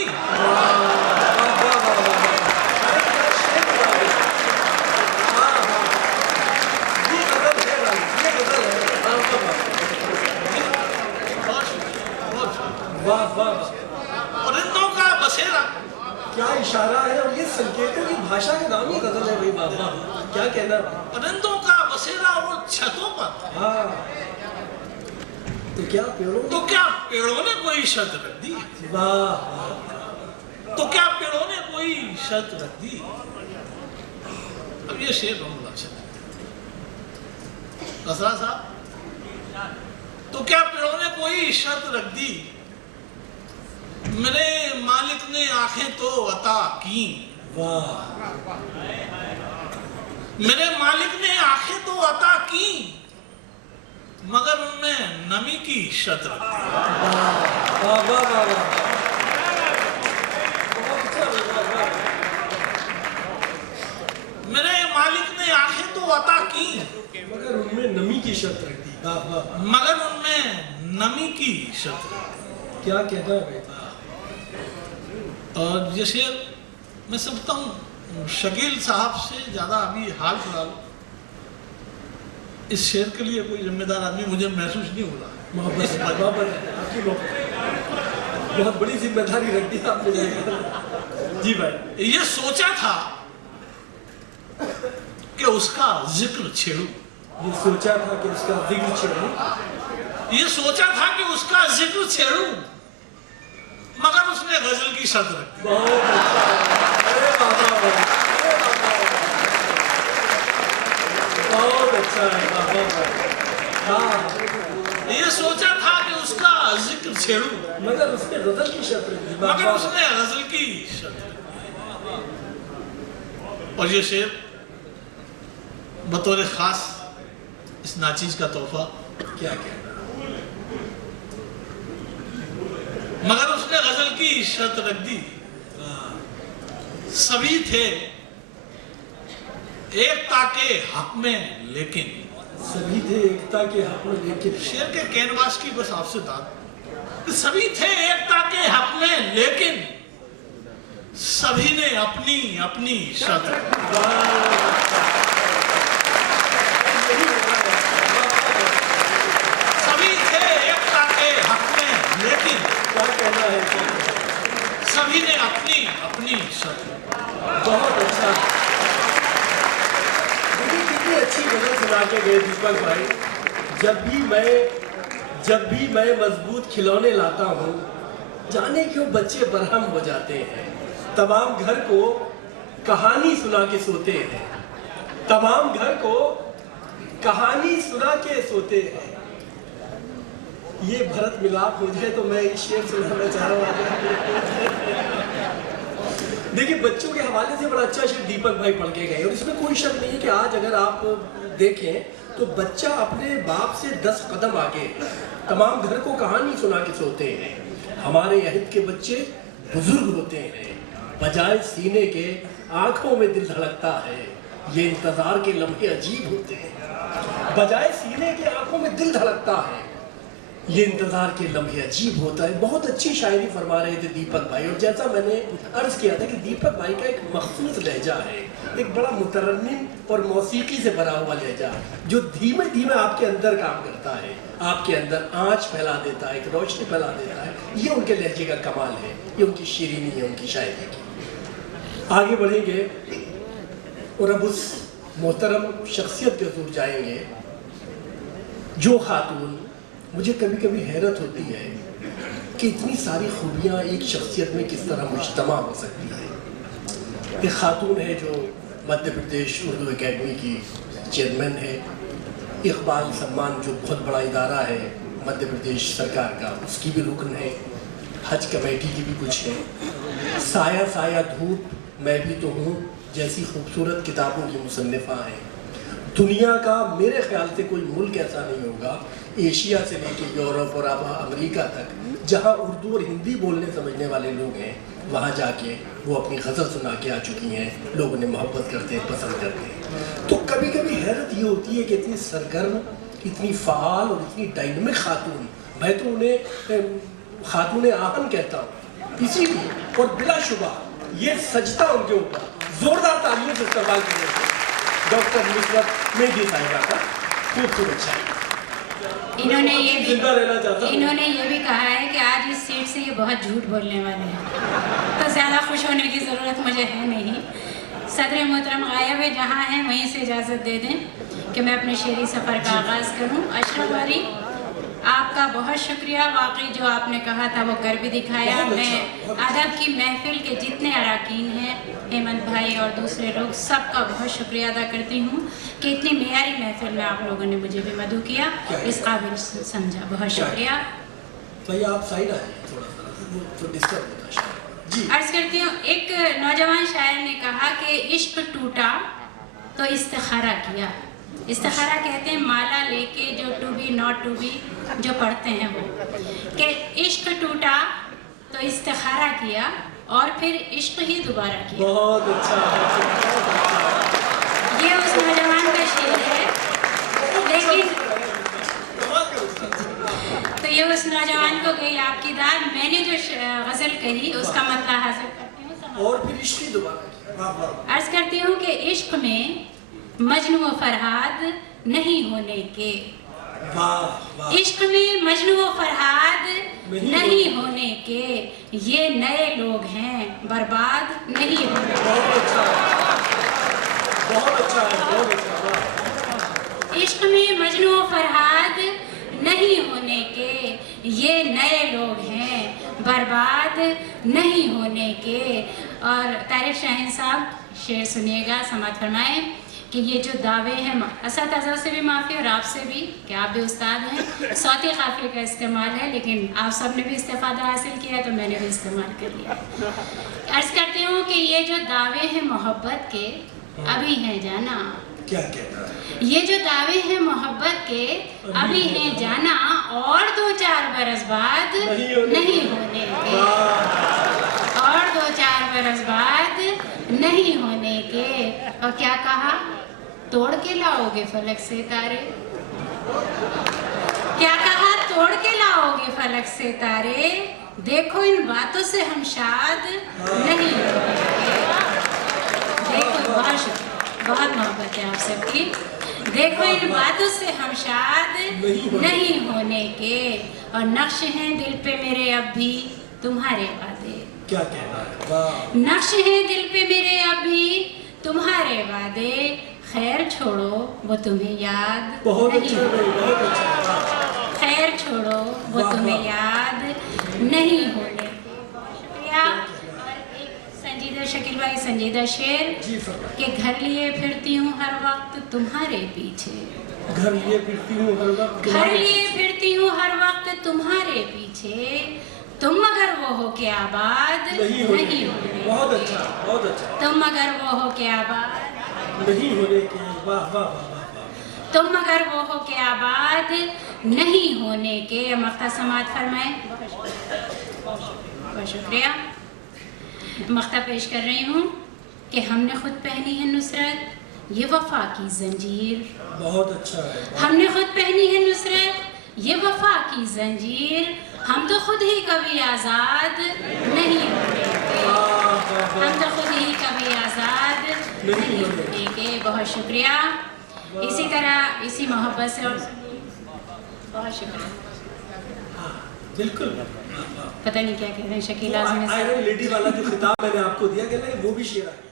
परिंदों का बसेरा, क्या इशारा है, और ये संकेतों की भाषा के नाम ही गजल है भाई। बाबा क्या कहना। परिंदों का बसेरा और छतों पर, हाँ, तो क्या पेड़ों तो क्या पेड़ों ने कोई शर्त रख दी? वाह, तो क्या पेड़ों ने कोई शर्त रख दी? अब ये शेर बहुत अच्छा है कसरा साहब। तो क्या पेड़ों ने कोई शर्त रख दी, मेरे मालिक ने आंखें तो अता की। वाह, मेरे मालिक ने आंखें तो अता की, मगर उनमें नमी की शर्त रख दी। वाह वाह वाह वाह। मेरे मालिक ने आंखें तो अता की, मगर उनमें नमी की शर्त रख दी। वाह वाह। मगर उनमें नमी की शर्त रख दी। क्या कहना है भाई? और ये शेर मैं समझता हूँ शकील साहब से ज़्यादा अभी हाल फिलहाल इस शेर के लिए कोई जिम्मेदार आदमी मुझे महसूस नहीं हो रहा। मोहब्बत है, मोहब्बत है, आपकी मोहब्बत। बहुत बड़ी जिम्मेदारी रख दी आपने। जी भाई। ये सोचा था कि उसका जिक्र छेड़ूं, ये सोचा था कि उसका जिक्र छेड़ूं, ये सोचा था कि उसका जिक्र छेड़ूं, मगर उसने गजल की शर्त रख दी। बहुत अच्छा। अरे बाबा, अरे बाबा, बहुत अच्छा है बाबा। हाँ, ये सोचा था कि उसका जिक्र छेड़ूं, मगर उसने गजल की शर्त रख दी। मगर उसने गजल की शर्त रख दी। और ये शेर बतौर खास इस नाचीज का तोहफा, क्या कहना। मगर उसने गजल की शर्त रख दी। सभी थे एकता के हक में लेकिन, सभी थे एकता के हक में लेकिन। शेर के कैनवास की बस आपसे दाद। सभी थे एकता के हक में लेकिन सभी ने अपनी अपनी शर्त रख दी। सभी थे एकता के हक में लेकिन क्या कहना है? सभी ने अपनी अपनी शर्त रख दी। बहुत अच्छा। देखिए कितनी अच्छी गजल सुना के गए दीपक भाई। जब भी मैं मजबूत खिलौने लाता हूँ, जाने क्यों बच्चे बरहम हो जाते हैं। तमाम घर को कहानी सुना के सोते हैं, तमाम घर को कहानी सुना के सोते हैं। ये भरत मिलाप हो जाए तो मैं ये शेर सुनाना चाह रहा हूँ। देखिए बच्चों के हवाले से बड़ा अच्छा शेर दीपक भाई पढ़ के गए, और इसमें कोई शक नहीं है कि आज अगर आप देखें तो बच्चा अपने बाप से 10 कदम आगे। तमाम घर को कहानी सुना के सोते हैं। हमारे अहिद के बच्चे बुजुर्ग होते हैं, बजाय सीने के आंखों में दिल धड़कता है। ये इंतजार के लम्हे अजीब होते हैं, बजाय सीने के आंखों में दिल धड़कता है। ये इंतजार के लम्हे अजीब होता है। बहुत अच्छी शायरी फरमा रहे थे दीपक भाई। और जैसा मैंने अर्ज किया था कि दीपक भाई का एक मखसूस लहजा है, एक बड़ा मुतरन्निम और मौसीकी से भरा हुआ लहजा, जो धीमे धीमे आपके अंदर काम करता है, आपके अंदर आँच फैला देता है, एक रोशनी फैला देता है। ये उनके लहजे का कमाल है, ये उनकी शीरीनी है उनकी शायरी की। आगे बढ़ेंगे और अब उस मोहतरम शख्सियत के हज़ूर जाएंगे जो खातून, मुझे कभी कभी हैरत होती है कि इतनी सारी खूबियाँ एक शख्सियत में किस तरह मुज्तमा हो सकती है। एक खातून है जो मध्य प्रदेश उर्दू एकेडमी की चेयरमैन है, इकबाल सम्मान जो बहुत बड़ा इदारा है मध्य प्रदेश सरकार का, उसकी भी रुकन है, हज कमेटी की भी कुछ है। साया साया धूप मैं भी तो हूँ जैसी खूबसूरत किताबों की मुसन्निफ़ा हैं। दुनिया का मेरे ख्याल से कोई मुल्क ऐसा नहीं होगा, एशिया से लेके यूरोप और अब अमेरिका तक, जहाँ उर्दू और हिंदी बोलने समझने वाले लोग हैं, वहाँ जाके वो अपनी गज़ल सुना के आ चुकी हैं। लोग उन्हें मोहब्बत करते हैं, पसंद करते हैं। तो कभी कभी हैरत ये होती है कि इतनी सरगर्म, इतनी फ़ाल और इतनी डायनमिक खातून, मैं तो उन्हें खातून आहन कहता हूँ इसीलिए, और बिलाशुबा ये सजता उनके ऊपर ज़ोरदार तालियों से इस्तेमाल करें डॉक्टर नुसरत मेहदी साहिबा का खूबसूरत शायरी। इन्होंने ये भी जिंदा रहना चाहता हूं। इन्होंने ये भी कहा है कि आज इस सीट से ये बहुत झूठ बोलने वाले हैं, तो ज़्यादा खुश होने की ज़रूरत मुझे है नहीं। सदर मोहतरम गायब है, जहाँ हैं वहीं से इजाज़त दे दें कि मैं अपने शेरी सफ़र का आगाज़ करूँ। अशरफ वारी, आपका बहुत शुक्रिया। वाकई जो आपने कहा था वो कर भी दिखाया। मैं अदब की महफिल के जितने अरकान हैं, हेमंत भाई और दूसरे लोग, सबका बहुत शुक्रिया अदा करती हूँ कि इतनी मेयारी महफिल में आप लोगों ने मुझे भी मदू किया, इस काबिल समझा। बहुत शुक्रिया। भाई आप साइड आइए थोड़ा सा, वो तो डिस्टर्ब होता है शायद। जी अर्ज़ करती हूँ, एक नौजवान शायर ने कहा कि इश्क टूटा तो इस्तिखारा किया, इस्तिखारा कहते हैं माला लेके जो to be not to be जो पढ़ते हैं वो, कि इश्क टूटा तो इस्तिखारा किया और फिर इश्क ही दोबारा किया। बहुत अच्छा। ये उस नौजवान का शेर है, लेकिन तो ये उस नौजवान को गई आपकी दाद। मैंने जो गजल कही उसका मतलब हासिल करती हूँ और फिर इश्क ही दोबारा। अर्ज करती हूँ कि इश्क में मजनू व फरहाद नहीं होने के, इश्क में मजनू व फरहाद नहीं होने के, ये नए लोग हैं बर्बाद नहीं होने के। बहुत अच्छा है, बहुत अच्छा। इश्क में मजनू व फरहाद नहीं होने के, ये नए लोग हैं बर्बाद नहीं होने के। और तारिक शाहीन साहब शेर सुनिएगा, समात फरमाएं कि ये जो दावे हैं, असातिज़ा से भी माफ़ी और आपसे भी कि आप भी उस्ताद हैं, सौती काफ़िले का इस्तेमाल है, लेकिन आप सब ने भी इस्तेफ़ादा हासिल किया है तो मैंने भी इस्तेमाल कर लिया। अर्ज़ करती हूँ कि ये जो दावे हैं मोहब्बत के अभी हैं जाना, क्या कहना है? ये जो दावे हैं मोहब्बत के अभी हैं जाना, और 2-4 बरस बाद नहीं होने के, और 2-4 बरस बाद नहीं होने के। और क्या कहा? तोड़ के लाओगे फलक से तारे, क्या कहा? तोड़ के लाओगे फलक से तारे, देखो इन बातों से हम शाद नहीं होंगे। देखो, बहुत मोहब्बत है आप सबकी। देखो इन बातों से हम शाद नहीं होने के, और नक्श हैं दिल पे मेरे अब भी तुम्हारे वादे। क्या कहना है? वाह। नक्श हैं दिल पे मेरे अब भी तुम्हारे वादे, खैर छोड़ो वो तुम्हें याद बहुत नहीं अच्छा, बहुत अच्छा। खैर छोड़ो वो तुम्हें याद नहीं होने। शुक्रिया। और एक संजीदा, शकील भाई संजीदा शेर कि घर लिए फिरती हूँ हर वक्त तुम्हारे पीछे, घर लिए फिरती हूँ हर वक्त, घर लिए फिरती हूँ हर वक्त तुम्हारे पीछे, तुम मगर वो हो के आबाद नहीं होने। बहुत अच्छा, बहुत अच्छा। तुम मगर वो हो के आबाद नहीं होने के, वाह वाह वाह। तुम मगर वो हो के आबाद नहीं होने के। मख्ता समात फरमाए। बहुत शुक्रिया। मख्ता पेश कर रही हूँ कि हमने खुद पहनी है नुसरत ये वफा की जंजीर। बहुत अच्छा है। हमने खुद पहनी है नुसरत ये वफा की जंजीर, हम तो खुद ही कभी आज़ाद नहीं होने के, हम तो खुद ही कभी आज़ाद नहीं होने के। बहुत शुक्रिया। इसी तरह इसी मोहब्बत से, और बहुत शुक्रिया। बिल्कुल। पता नहीं क्या कह रहे हैं शकील आज़मी आयरन लेडी वाला जो खिताब मैंने आपको दिया, वो भी शेर है।